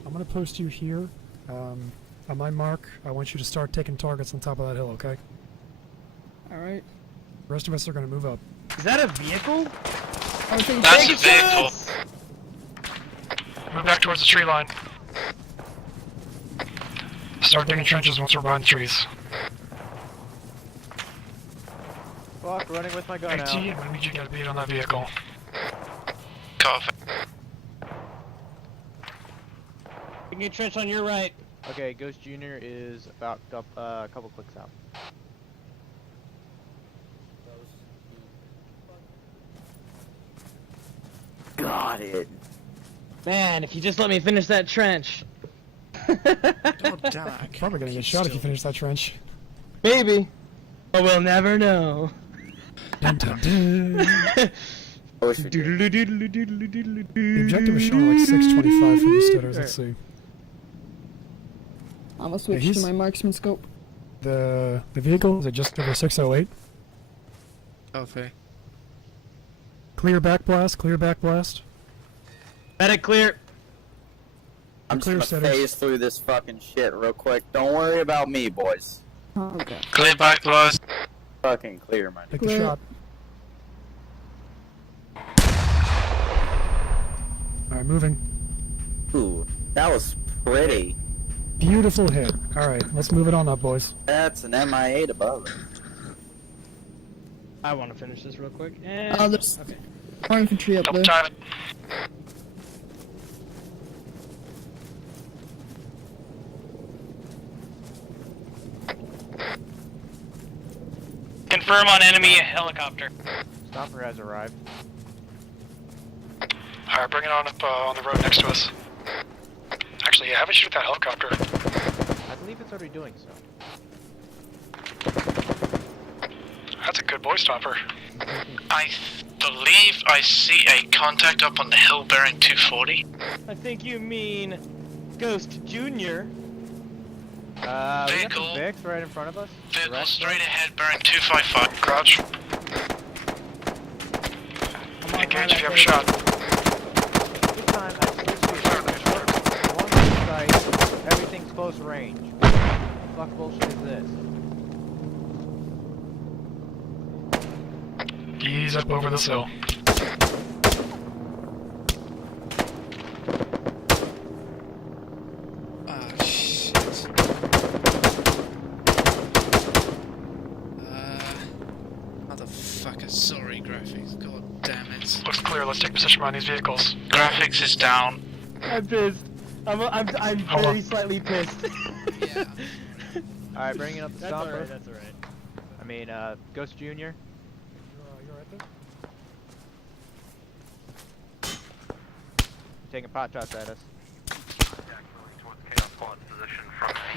I'm gonna post you here. On my mark, I want you to start taking targets on top of that hill, okay? Alright. The rest of us are gonna move up. Is that a vehicle? That's a vehicle. Move back towards the tree line. Start digging trenches once we're behind the trees. Fuck, running with my gun AT, out. I'm gonna need you to get a beat on that vehicle. Coffee. Ding it, trench on your right. Okay, Ghost Jr. is about a couple clicks out. Got it. Man, if you just let me finish that trench. God damn it. Probably gonna get shot if you finish that trench. Maybe. But we'll never know. Dun, dun, dun. I wish we did. The objective is showing like 625 from the stutters. Let's see. I'm gonna switch he's- to my marksman scope. The vehicle is at just over 608. Okay. Clear back blast. Clear back blast. Medic clear. I'm Clear just gonna settings. phase through this fucking shit real quick. Don't worry about me, boys. Oh god. Clear back, boys. fucking clear, man. Take the shot. Alright, moving. Ooh, that was pretty. Beautiful hit. Alright, let's move it on up, boys. That's an MI8 above it. I want to finish this real quick. And... There's okay. more infantry up there. Time. Confirm on enemy helicopter. Stomper has arrived. Alright, bring it on up on the road next to us. Actually, yeah, have it shoot that helicopter. I believe it's already doing so. That's a good boy Stomper. I believe I see a contact up on the hill bearing 240. I think you mean Ghost Jr. We got the Vehicle. Vix right in front of us. Vehicle Direct straight us. ahead bearing 255. Crouch. Come on, Engage if you have a Tyler. shot. This time, I switched to along the site. Everything's close range. What the fuck bullshit is this? Ease up over this hill. Ah, shit. Motherfucker, sorry, graphics. God damn it. Looks clear, let's take position behind these vehicles. Graphics is down. I'm pissed. I'm Hold very on. slightly pissed. Yeah. Alright, bringing up the That's Stomper. alright, that's alright. I mean, Ghost Jr. You're right there? Taking pot shots at us.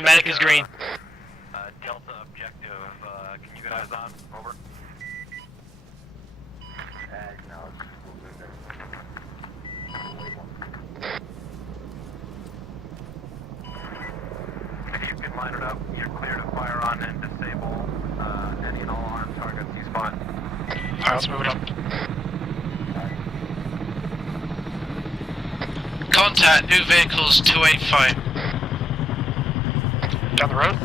Medic is green. Delta objective, can you get eyes on? Over. You can line it up. You're clear to fire on and disable any and all armed targets you spot. Alright, let's move it up. Contact new vehicles 285. Down the road?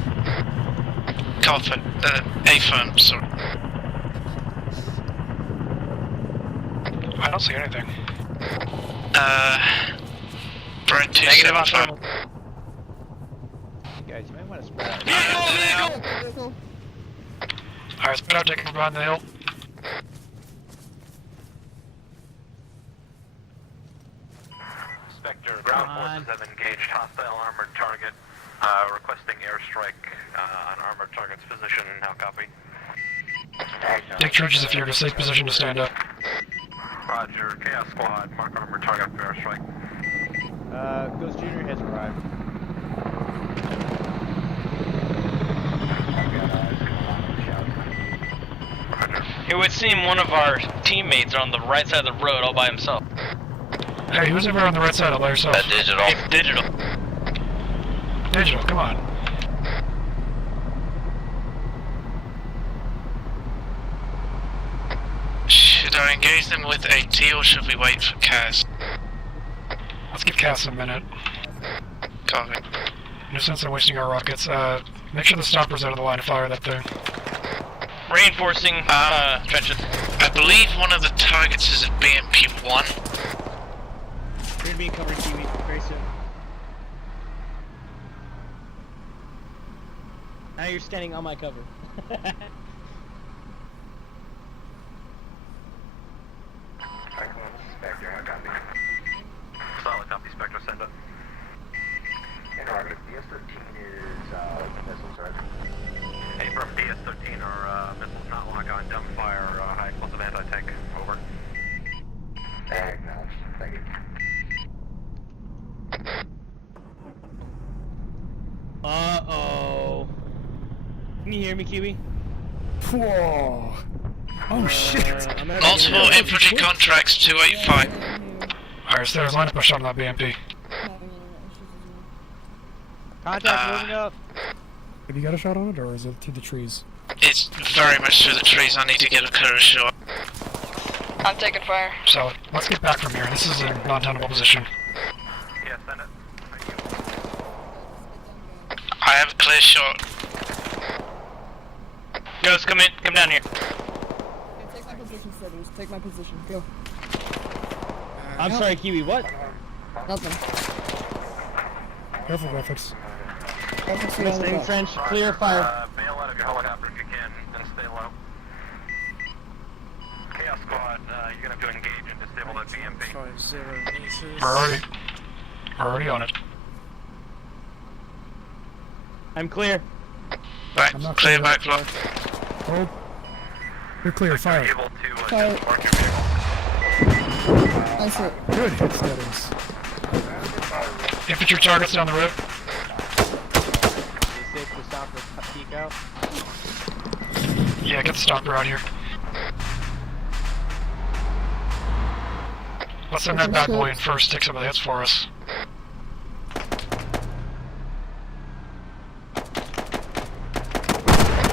Copy. A firm, sorry. I don't see anything. Bearing 275. Guys, you might want to spread out. Vehicle. Alright, spread out, take it from behind the hill. Spectre, Come ground on. forces have engaged hostile armored target. Requesting airstrike on armored target's position. How copy? Take charges if you're in a safe position to stand up. Roger. Chaos Squad, mark armored target for airstrike. Ghost Jr. has arrived. Roger. It would seem one of our teammates are on the right side of the road all by himself. Hey, who's over on the right side all by yourself? Digital. It's digital. Digital, come on. Should I engage them with AT or should we wait for Cass? Let's give Cass a minute. Copy. No sense in wasting our rockets. Make sure the Stomper's out of the line of fire that thing. Reinforcing trenches. I believe one of the targets is at BMP 1. You're gonna be in cover, Kiwi, very soon. Now you're standing on my cover. Spectre, how copy? Solid copy, Spectre, send it. Interrogative, DS-13 is, missiles, right? Hey, from DS-13 are, missiles not lock on, dump fire, high explosive anti-tank, over. Acknowledged, thank you. Uh-oh. Can you hear me, Kiwi? Whoa! Oh shit! I'm gonna Multiple begin- infantry contracts 285. Alright, so there's line of push on that BMP. Contact moving up. Have you got a shot on it, or is it through the trees? It's very much through the trees. I need to get a clearer shot. I'm taking fire. So, let's get back from here. This is a non-tenable position. Yeah, send it. Thank you. I have a clear shot. Ghost, come in. Come down here. Take my position, Stutters. Take my position. Go. I'm sorry, Kiwi. What? Nothing. Careful, graphics. Missing trench. Clear fire. Bail out of your helicopter if you can, and stay low. Chaos Squad, you're gonna have to engage and disable that BMP. 50 meters. We're already on it. I'm clear. Back, I'm not clear clear. backflow. Hold. You're clear, fire. Able to Fire. park your vehicle. I see it. Good hits, that is. Infantry targets down the road. Is it safe to stop the peek out? Yeah, get the Stomper out here. Let's send that bad boy in first, take some of the hits for us.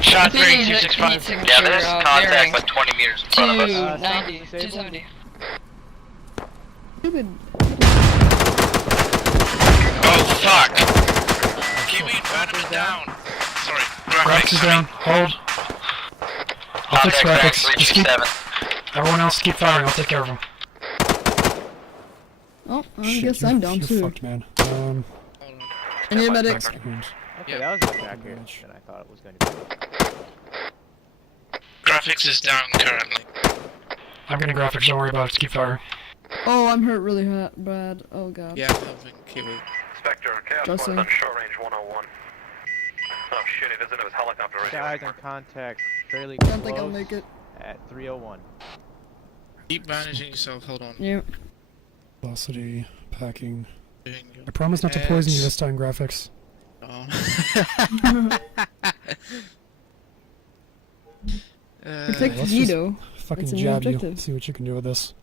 Shot I think 3265. Yeah, there's contact like 20 meters in front of us. 290, Stomper's disabled? 270. Stupid. Oh, fuck! Kiwi, battery down. Sorry, Graphics is down. Hold. I'll fix graphics. Just keep. Everyone else keep firing. I'll take care of them. Oh, I Shit, guess you're- I'm down you're too. fucked, man. I need a medic. Second. Okay, that was much accurate than I thought it was going to be. Graphics is down currently. I'm getting graphics. Don't worry about it. Just keep firing. Oh, I'm hurt really bad. Oh god. Yeah, I'm helping Kiwi. Inspector, Chaos Just Squad is saying. on short range 101. Oh shit, he doesn't have his helicopter ready. Guys in contact fairly I close don't think I'll make it. at 301. Keep managing yourself, hold on. Yeah. Velocity, packing. Doing your I promise not to poison you heads. this time, graphics. Oh. Protect let's Guido. Fucking It's a new jab you. objective. See what you can do with this.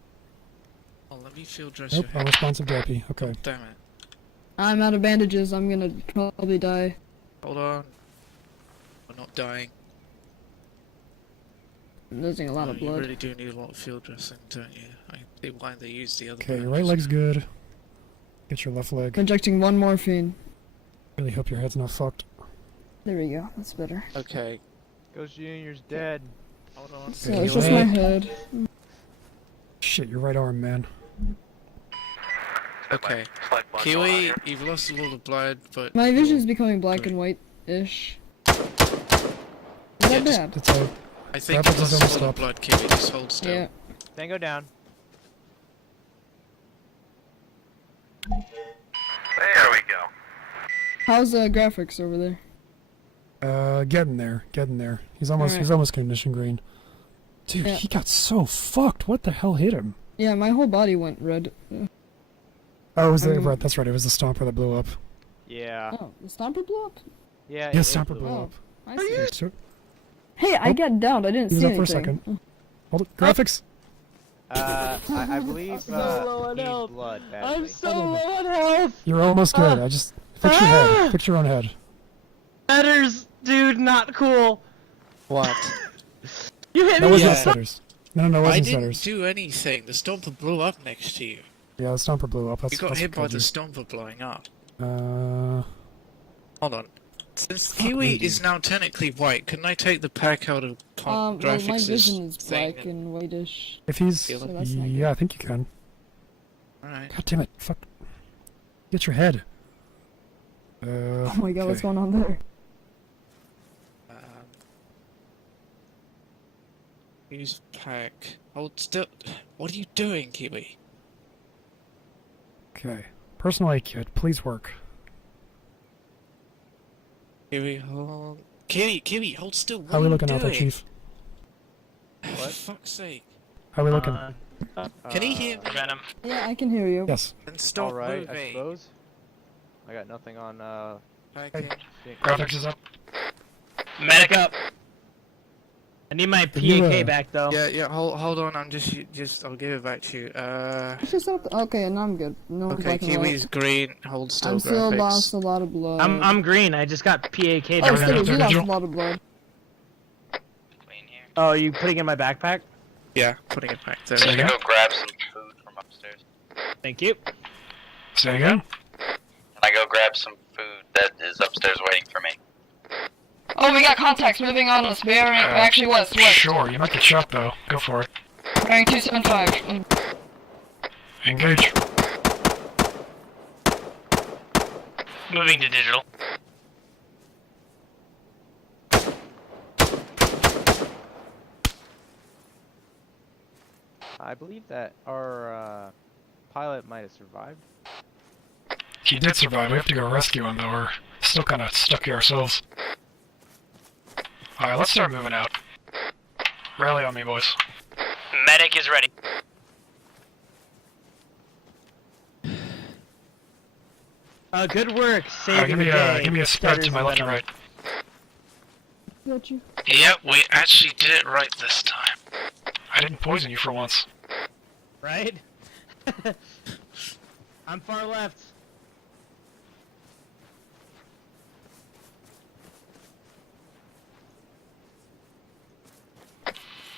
Oh, let me field dress Nope, your head. unresponsive dopey. Okay. Damn it. I'm out of bandages. I'm gonna probably die. Hold on. We're not dying. I'm losing a lot of You blood. really do need a lot of field dressing, don't you? I can see why they use the other Okay, your brands. right leg's good. Get your left leg. Injecting one morphine. Really hope your head's not fucked. There we go. That's better. Okay. Ghost Jr.'s dead. Hold on. So it's just my head. Shit, your right arm, man. Okay. Kiwi, you've lost a lot of blood, but... My vision's becoming black and white-ish. Is that bad? It's a... I think Graphics you've is lost a almost lot of up. blood, Kiwi. Just hold still. Yeah. Tango down. There we go. How's graphics over there? Getting there. Getting there. He's almost Alright. he's almost condition green. Dude, Yeah. he got so fucked. What the hell hit him? Yeah, my whole body went red. Oh, it was the right, that's right, it was the Stomper that blew up. Yeah. Oh, the Stomper blew up? Yeah. Yeah, Stomper blew Oh, up. I see. So- Hey, I got downed. I didn't He was see up for a anything. second. Hold it. Graphics? I believe so low on he's health. blood badly. I'm so low on health. You're almost good. I just... Fix your head. Fix your own head. Setters, dude, not cool. What? You hit That me. wasn't Yeah. Setters. No, it I wasn't didn't Setters. do anything. The Stomper blew up next to you. Yeah, the Stomper blew up. That's, You got that's hit what by killed the you. Stomper blowing up. Uh... Hold on. Since Kiwi is now technically white, can I take the pack out of Well, my graphics' vision is thing? black and whitish. If he's... So that's not yeah, I think you can. Alright. God damn it. Fuck. Get your head. Oh my god, what's okay. going on there? Use pack. Hold still. What are you doing, Kiwi? Okay. Personal aid kit, please work. Kiwi, hold. Kiwi, hold still. What How are we looking you out there, doing? Chief? For fuck's sake. How are we looking? Can he hear me? Venom. Yeah, I can hear you. Yes. Then stop Alright, I moving. suppose. I got nothing on, Packing. Graphics is up. Medic up. I need my you, PAK back though. Yeah, hold on. I'm just, I'll give it back to you. It's just not okay, and I'm good. No Okay, black and white. Kiwi's green. Hold still. I'm still graphics. lost a lot of blood. I'm green. I just got PAK Oh, down. Stitters, you lost a lot of blood. Oh, are you putting it in my backpack? Yeah, putting it back there. I'm gonna go grab some food from upstairs. Thank you. Say again? Can I go grab some food that is upstairs waiting for me? Oh, we got contacts moving on us. Bearing, actually west. Sure, you might get shot though. Go for it. Bearing 275. Engage. Moving to digital. I believe that our pilot might have survived. He did survive. We have to go rescue him though. We're still kind of stuck here ourselves. Alright, let's start moving out. Rally on me, boys. Medic is ready. Good work. Give me a spread to my left and right. Got you. Yep, we actually did it right this time. I didn't poison you for once. Right? I'm far left.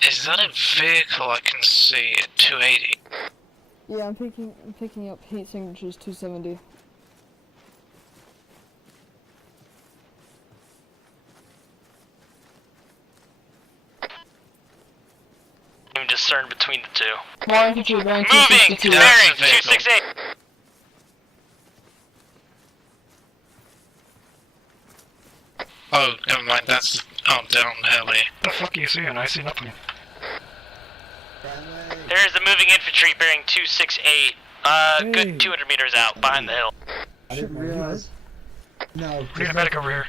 Is that a vehicle I can see at 280? Yeah, I'm picking up heat signatures 270. Can discern between the two. More infantry, bearing Moving! 262. Bearing 268! Oh, never mind, that's... Oh, down hell here. What the fuck are you seeing? I see nothing. There is a moving infantry bearing 268. Good 200 meters out, behind the hill. I didn't realize. No. We need a medic over here.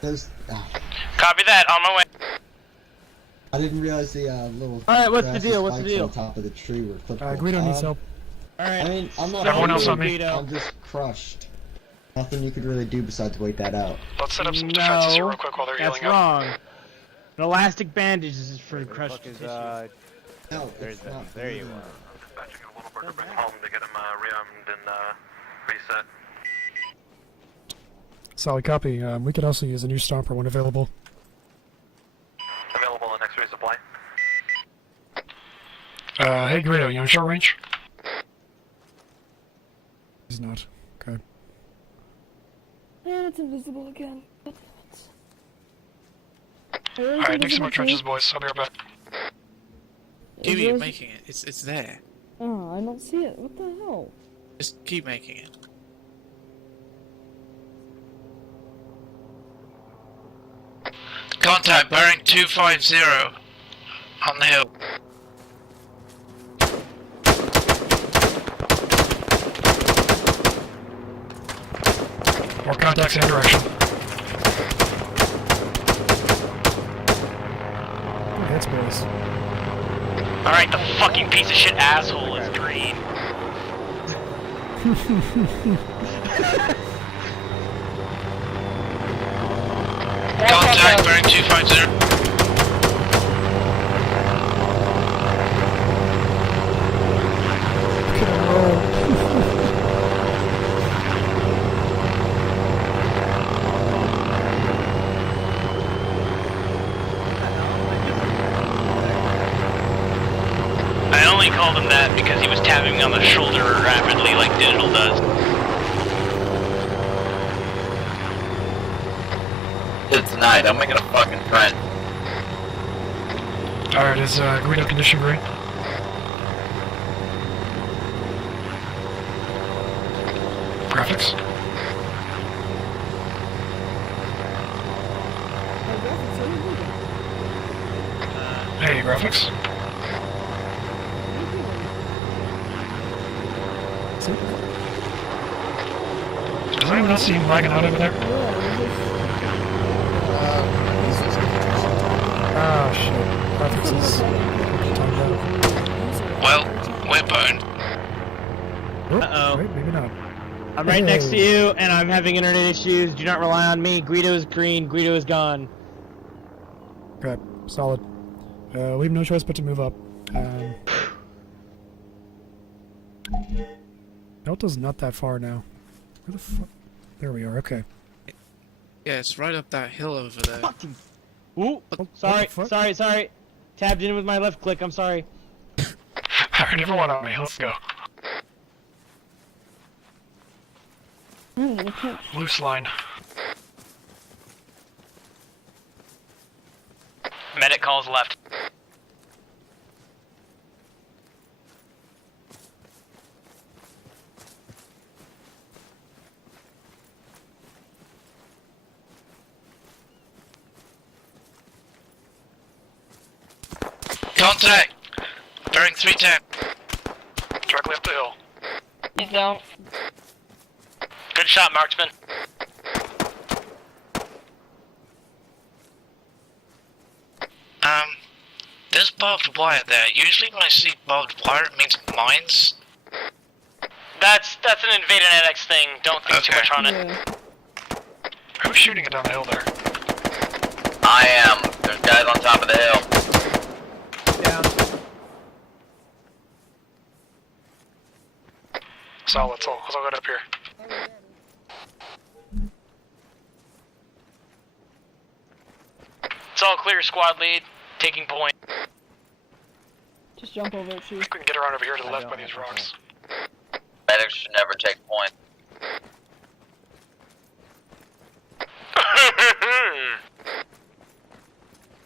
Those. Copy that, on my way. I didn't realize the little. Alright, what's the grassy deal? What's the spikes deal? on top of the tree were clippable. Guido needs help. Alright. I mean, I'm not. Everyone else hungry, on me. I'm just crushed. Nothing you could really do besides wait that out. Let's set up some defenses here real quick while they're that's healing up. wrong. An elastic bandage is for Where crushed the fuck tissue. No, There's it's that. not. There you are. Dispatching a little burger back home to get him rearmed and reset. Solid copy. We could also use a new Stomper when available. Available in X-ray supply. Hey Guido, you on short range? He's not. Okay. And it's invisible again. Alright, dig some more trenches, boys. I'll be right back. Kiwi, you're making it. It's there. Oh, I don't see it. What the hell? Just keep making it. Contact bearing 250 on the hill. More contacts in direction. Good hits, boys. Alright, the fucking piece of shit asshole is green. Contact bearing 250. I only called him that because he was tapping me on the shoulder rapidly like Digital does. It's tonight. I'm making a fucking friend. Alright, is Guido condition green? Graphics? Hey, graphics? Does anyone else see him lagging out over there? Oh shit. Graphics is timed out. Well, we're boned. Uh-oh. Wait, maybe not. I'm right next to you, and I'm having internet issues. Do not rely on me. Guido is green. Guido is gone. Okay, solid. We have no choice but to move up. Delta's not that far now. Where the fuck? There we are, okay. Yeah, it's right up that hill over there. Fucking. Ooh, what sorry, the fuck? sorry. Tabbed in with my left click. I'm sorry. Alright, everyone on me, let's go. Loose line. Medic calls left. Contact! Bearing 310. Directly up the hill. He's down. Good shot, marksman. There's barbed wire there. Usually when I see barbed wire, it means mines. That's an invade and annex thing. Don't think too much on it. Yeah. Who's shooting it down the hill there? I am. There's guys on top of the hill. Down. Solid, let's all get up here. It's all clear, squad lead. Taking point. Just jump over it, I Chief. think we can get around over here to the left by these rocks. Medics should never take point.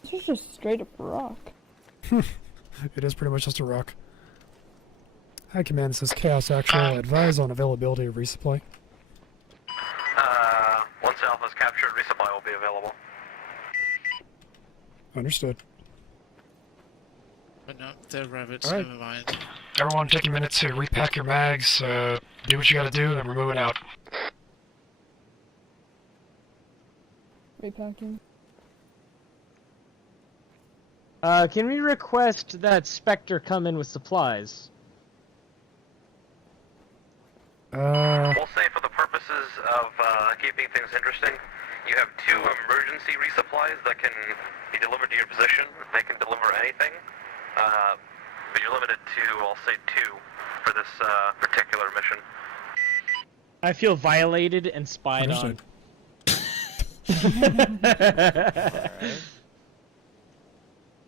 This is just straight up rock. It is pretty much just a rock. High Command, this is Chaos Actual. Advise on availability of resupply. Once Alpha is captured, resupply will be available. Understood. But no, they're rabbits, Alright. never mind. Everyone take a minute to repack your mags, do what you gotta do, then we're moving out. Repacking. Can we request that Spectre come in with supplies? We'll say for the purposes of keeping things interesting, you have 2 emergency resupplies that can be delivered to your position. They can deliver anything, but you're limited to, I'll say, 2 for this particular mission. I feel violated and spied on.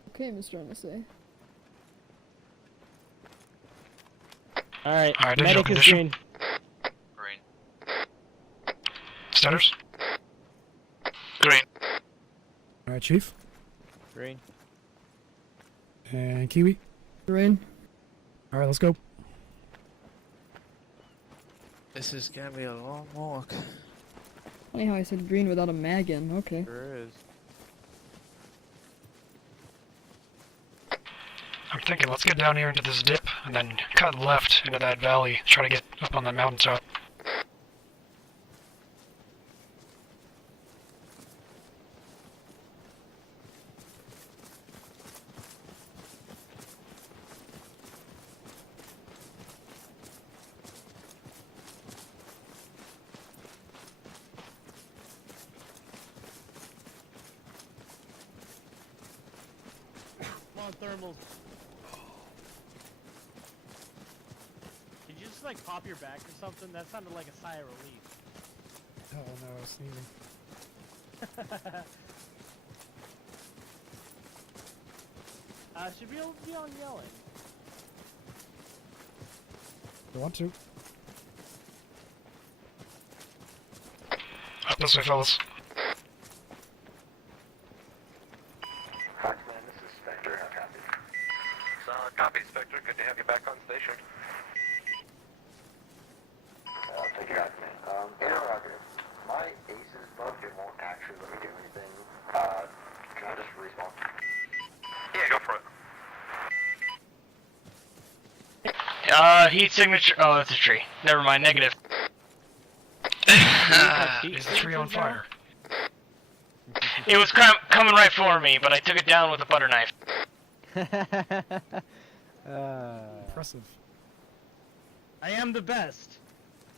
Okay, Mr. MSA. Alright, Alright, digital medic is condition. green. Stutters? Green. Alright, Chief. Green. And Kiwi. Green. Alright, let's go. This is gonna be a long walk. Funny how I said green without a mag in. Okay. Sure is. I'm thinking, let's get down here into this dip, and then cut left into that valley, try to get up on that mountaintop. Come on, thermals. Did you just like pop your back or something? That sounded like a sigh of relief. Oh no, I was sneezing. Should we all be on yelling? You want to? Up this way, fellas. Foxman, this is Spectre. How copy? Copy, Spectre. Good to have you back on station. I'll take it out, man. Interrogative. My ace is bugged. It won't actually let me do anything. Can I just respawn? Yeah, go for it. Heat signature. Oh, that's a tree. Never mind. Negative. Is the tree on fire? It was coming right for me, but I took it down with a butter knife. Impressive. I am the best.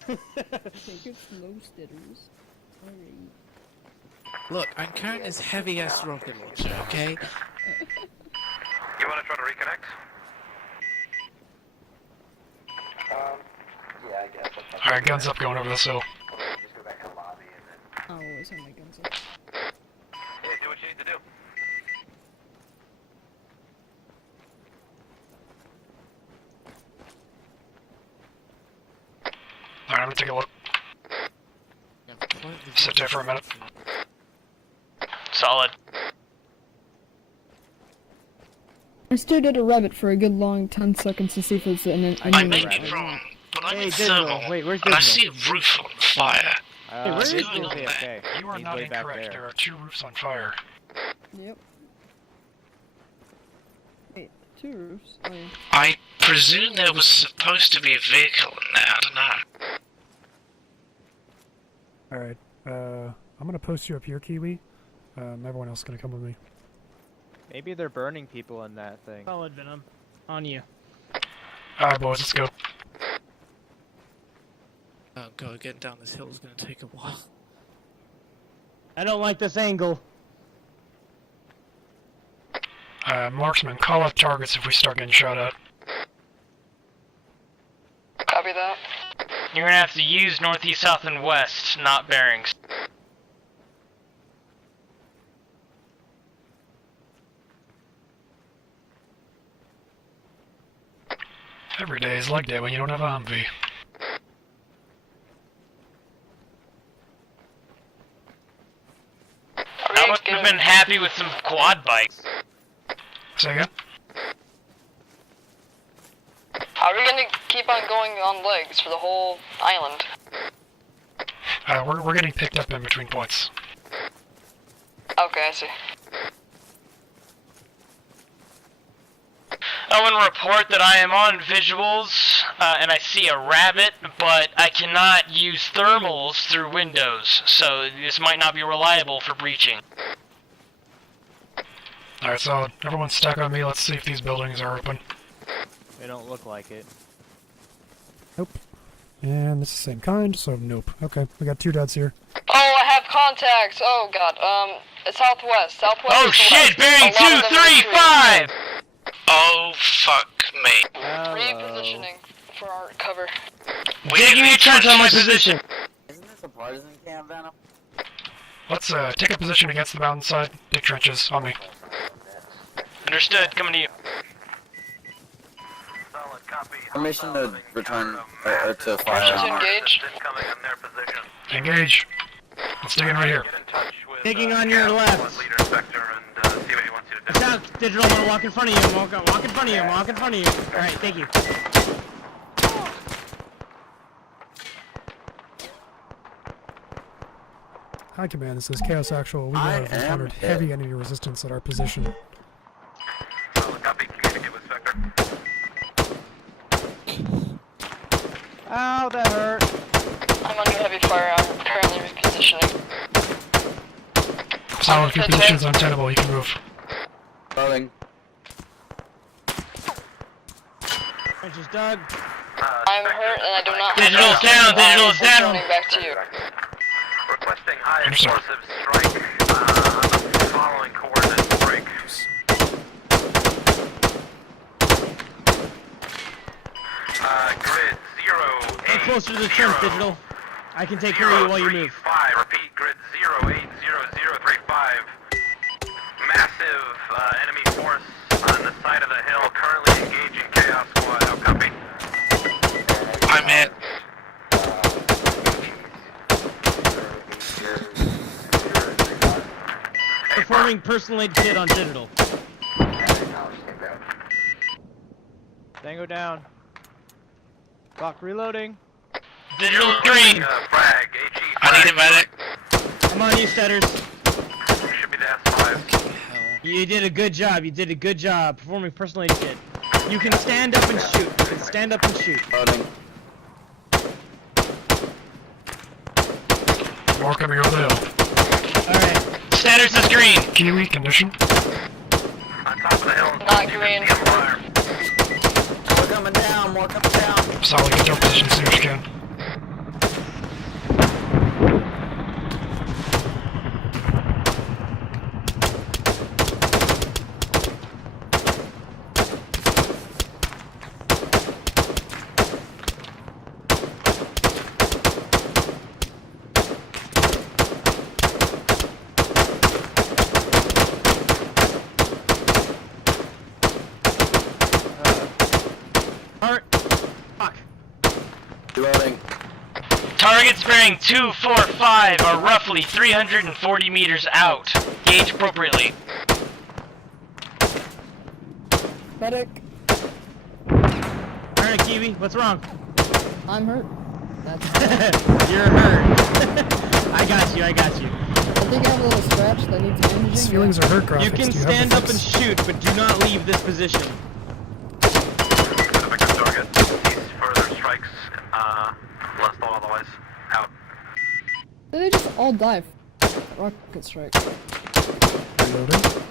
Take your slow stitters. Alright. Look, I'm carrying this heavy-ass rocket launcher, okay? You want to try to reconnect? Yeah, I guess. Alright, guns up, going over this hill. Just go back to the lobby and then... I always have my guns up. Yeah, do what you need to do. Alright, I'm gonna take a look. Sit there for a minute. Solid. I stared at a rabbit for a good long 10 seconds to see if it's an I may be wrong, but I'm in thermal, Wait, where's and I Digital? see a roof on fire. Hey, What's where is going on Digital? there? You are He's not way back incorrect. there. There are 2 roofs on fire. Yep. Wait, 2 roofs? Oh, yeah. I presume there was supposed to be a vehicle in there, I don't know. Alright, I'm gonna post you up here, Kiwi. Everyone else is gonna come with me. Maybe they're burning people in that thing. Solid Venom. On you. Alright, boys, let's go. Oh god, getting down this hill is gonna take a while. I don't like this angle. Marksman, call out targets if we start getting shot at. Copy that. You're gonna have to use northeast, south, and west, not bearings. Every day is like that when you don't have a Humvee. I would have been happy with some quad bikes. Say again? How are we gonna keep on going on legs for the whole island? We're getting picked up in between points. Okay, I see. Owen, report that I am on visuals, and I see a rabbit, but I cannot use thermals through windows, so this might not be reliable for breaching. Alright, so everyone stack on me. Let's see if these buildings are open. They don't look like it. Nope. And it's the same kind, so nope. Okay, we got 2 deads here. Oh, I have contacts! Oh god, it's southwest. Southwest Oh is shit, the west. bearing A lot of them are 235! Oh fuck me. repositioning for our cover. Digging a trench on my position. Isn't this a partisan camp, Venom? Let's take a position against the mountainside. Dig trenches on me. Understood, coming to you. Solid copy. Permission to return to Permission fire. to engage. Incoming on their position. Engage. Let's dig in right here. Get in touch with Taking on your left. Leader Inspector and see what he wants you to do. South, Digital, I'm gonna walk in front of you. Walk in front of you. Walk in front of you. Alright, thank you. Hi, Command. This is Chaos Actual. We have encountered heavy enemy resistance at our position. Solid copy. Communicate with Spectre. Ow, that hurt. I'm under heavy fire. I'm currently repositioning. Solid, if your position's untenable, you can move. Loading. Trenches dug. I'm hurt and I do not have Digital's down, digital's down. Returning back to you. Requesting high explosive strike on the following coordinates break. Grid 080. Get closer to the trench, Digital. I can take care of you while you move. 035. Repeat, grid 080035. Massive enemy force on the side of the hill, currently engaging Chaos Squad. How copy? I'm in. Performing personal aid kit on Digital. Tango down. Clock reloading. Digital green. Frag, HE I need a medic. I'm on you, Setters. should be the S5. You did a good job. You did a good job performing personal aid kit. You can stand up and shoot. You can stand up and shoot. Loading. More coming over the hill. Alright. Status is green. Kiwi, condition. On top of the hill. Not green. More coming down, more coming down. Solid, get to our position as soon as you can. Reloading. Targets bearing 245 are roughly 340 meters out. Gauge appropriately. Medic. Alright, Kiwi, what's wrong? I'm hurt. That's You're hurt. I got you. I think I have a little scratch that needs bandaging. His feelings are hurt, graphics. You can Do have stand the up and fix? shoot, but do not leave this position. Specific target. These further strikes, less than otherwise. Out. Did they just all die? Rocket strike. Reloading.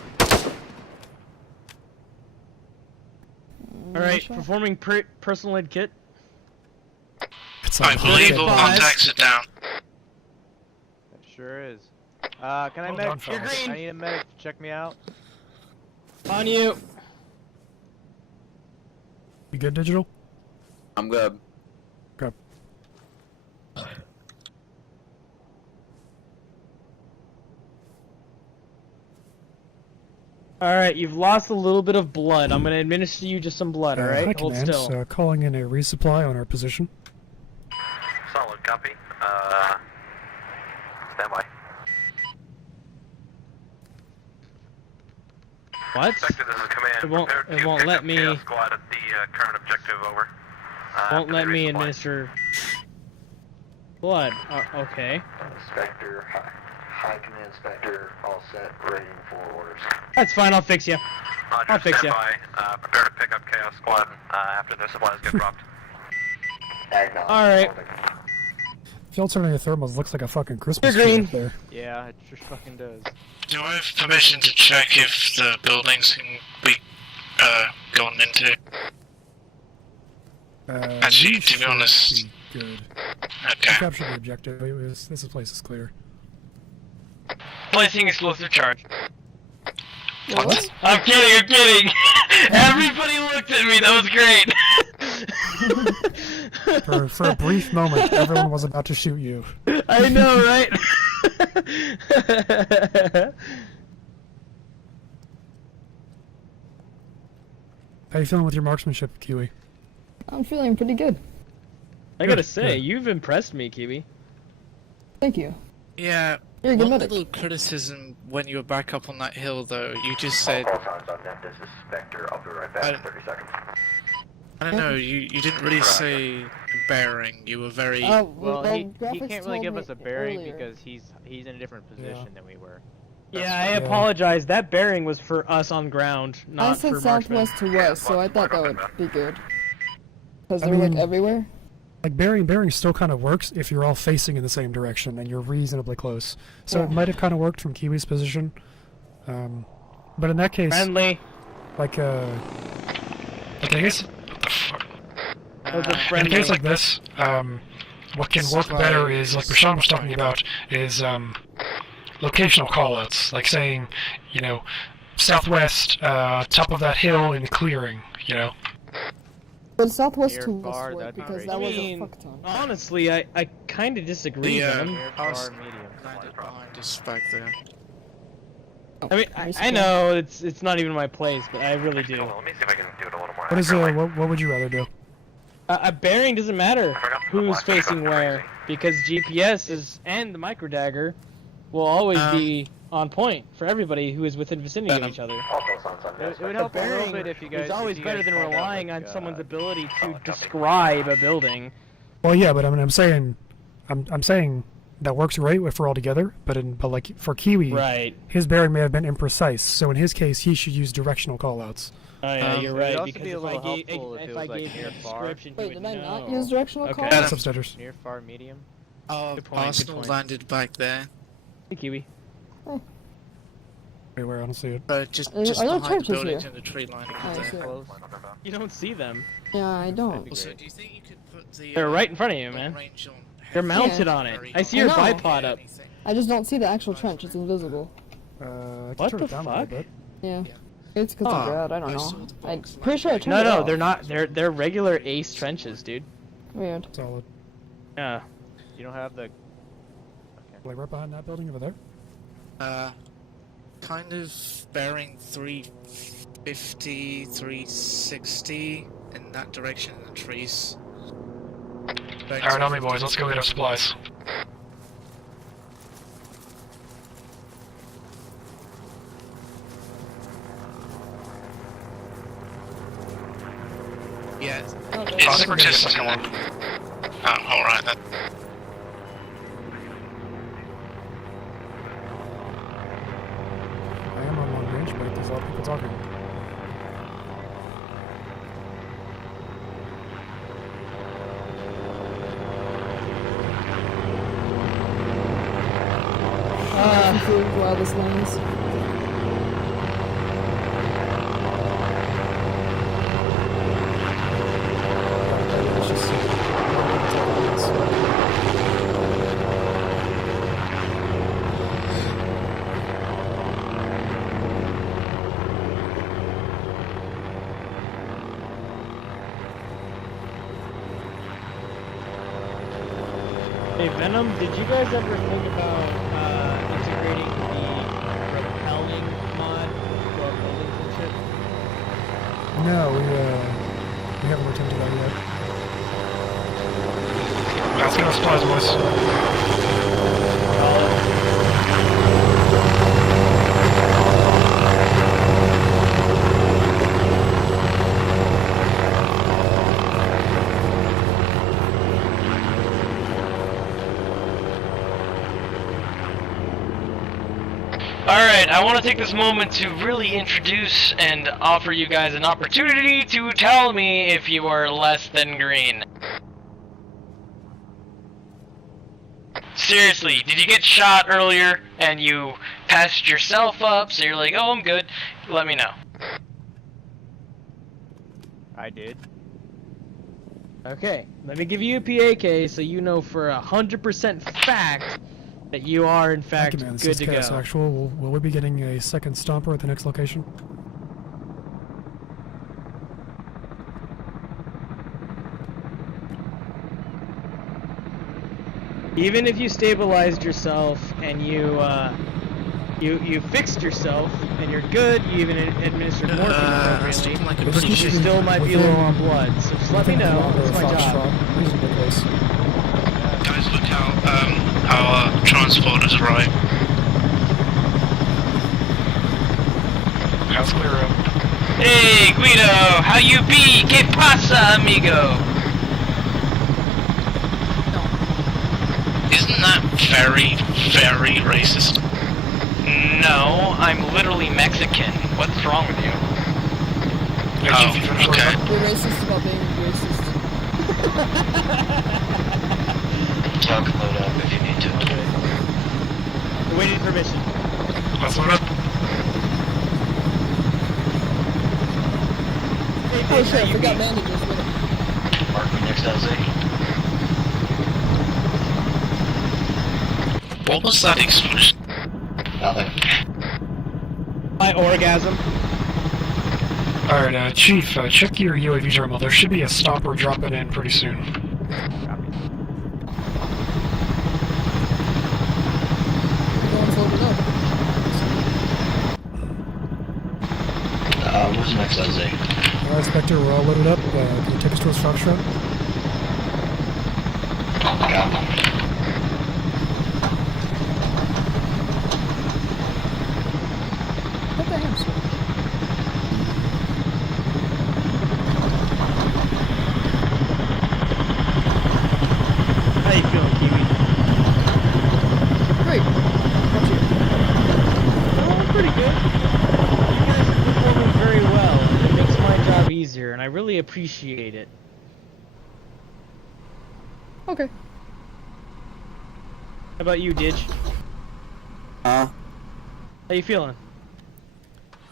Alright, performing personal aid kit. I believe all contacts are down. It sure is. Can I Well medic? done, fellas. I need a medic to check me out. On you. You good, Digital? I'm good. Okay. Alright, you've lost a little bit of blood. I'm gonna administer you just some blood, Hi, alright? Hold Command. still. Calling in a resupply on our position. Solid copy. Stand by. What? Sector, this is command. It won't- Prepare it to won't pick let up me- Chaos Squad at the current objective, over. Won't let me resupply. administer blood. Okay. Inspector, High Command Inspector, all set, rating for orders. That's fine, I'll fix you. Roger, I'll fix stand ya. by. Prepare to pick up Chaos Squad after their supplies get dropped. Alright. Field turning your thermals looks like a fucking Christmas You're tree green. up there. Yeah, it sure fucking does. Do I have permission to check if the buildings can be gone into? Actually, We to be honest, should be good. We okay. captured the objective. This place is clear. Placing explosive charge. What? I'm kidding. Everybody looked at me. That was great. For a brief moment, everyone was about to shoot you. I know, right? How you feeling with your marksmanship, Kiwi? I'm feeling pretty good. I gotta Good, say, good. you've impressed me, Kiwi. Thank you. Yeah, You're a good one medic. little criticism when you were back up on that hill, though. You just said, All signs on net, this is Spectre, I'll be right back in 30 seconds. I don't know, you didn't really say bearing. You were very... Well, he graphics can't really told give me us a bearing earlier. because he's in a different position than we were. Yeah, I apologize. That bearing was for us on ground, I not said for marksmen. southwest to west, so I thought that would be good. Because I they're like mean- everywhere. Like bearing still kind of works if you're all facing in the same direction and you're reasonably close. So it might have kind of worked from Kiwi's position. But in that case, Friendly. like I guess Was it in a friendly? case like this, what can work better is like Rashawn was talking about is locational callouts, like saying, you know, southwest, top of that hill in the clearing, you know. But southwest Near to far, west that'd be because great. that I was mean, a fuck ton. honestly, I kind of disagree, The, man. Near, house far, medium. landed behind us back there. Oh, I mean, I know it's not even my place, but I really do. Let me see if I can do it a little more. What is what would you rather do? A bearing doesn't matter forgot to put who's black truck facing where, because GPS is and the micro dagger will always be on point for everybody who is within vicinity of each other. All signs on net. It would A help a little bearing bit if you guys. is always if you better guys than find out, relying like, on someone's ability to copy. describe a building. Well, yeah, but I mean, I'm saying that works great if we're all together. But like for Kiwi, Right. his bearing may have been imprecise. So in his case, he should use directional callouts. Oh yeah, you're it would right. also Because be a if I little gave helpful if it if was, I like, gave near you a far. description, Wait, you did would I know. not use directional Okay. callouts? That's upstairs. Near, far, medium. Our Good point, good Arsenal point. landed back there. Hey, Kiwi. Wait, where? I don't see it. Just Are there behind the churches buildings here? and the tree line I there. see. Close. You don't see them. Yeah, I don't. Also, do you think you could put the... They're right in front of you, long man. range on They're heavy mounted Yeah. on it. very I see I your know. bipod up. anything? I just don't see the actual trench. It's invisible. I can What turn the it down a fuck? little bit. Yeah. It's because Ah, of that. I don't I saw know. the I'm box pretty sure I turned No, it no, off. they're not. They're regular ace trenches, dude. Weird. Solid. Yeah. You don't have the. Like right behind that building over there. Kind of bearing 350, 360 in that direction in the trees. Alright, on me, boys. Let's go get our supplies. Separatists. Oh, alright then. I am on long range, but there's a lot of people talking. While this lands. Hey Venom, did you guys ever think about integrating the repelling mod to our buildings and shit? No, we haven't looked into that yet. Let's get our supplies, boys. Alright, I want to take this moment to really introduce and offer you guys an opportunity to tell me if you are less than green. Seriously, did you get shot earlier and you passed yourself up so you're like, oh, I'm good? Let me know. I did. Okay, let me give you a PAK so you know for 100% fact that you are in fact Document, good to go. Chaos Actual. Will we be getting a second Stomper at the next location? Even if you stabilized yourself and you fixed yourself and you're good, you even administered morphine appropriately, you still might be low on blood. So just let me know. That's my job. Guys, look out. Our transporters arrived. House clear up. Hey, Guido! How you be? ¿Qué pasa, amigo? Isn't that very, very racist? No, I'm literally Mexican. What's wrong with you? Oh, okay. You're racist about being racist. Y'all can load up if you need to. We're waiting permission. Let's load up. Oh shit, I forgot bandages with it. Mark me next LZ. What was that explosion? Nothing. My orgasm. Alright, Chief, check your UAV terminal. There should be a Stomper dropping in pretty soon. Everyone's loaded up. Where's the next LZ? Alright, Spectre, we're all loaded up. Can you take us to a Foxtrot? Yeah. What the hell? How you feeling, Kiwi? Great. What's you? Oh, pretty good. You guys are performing very well, and it makes my job easier, and I really appreciate it. Okay. How about you, Didge? Huh? How you feeling?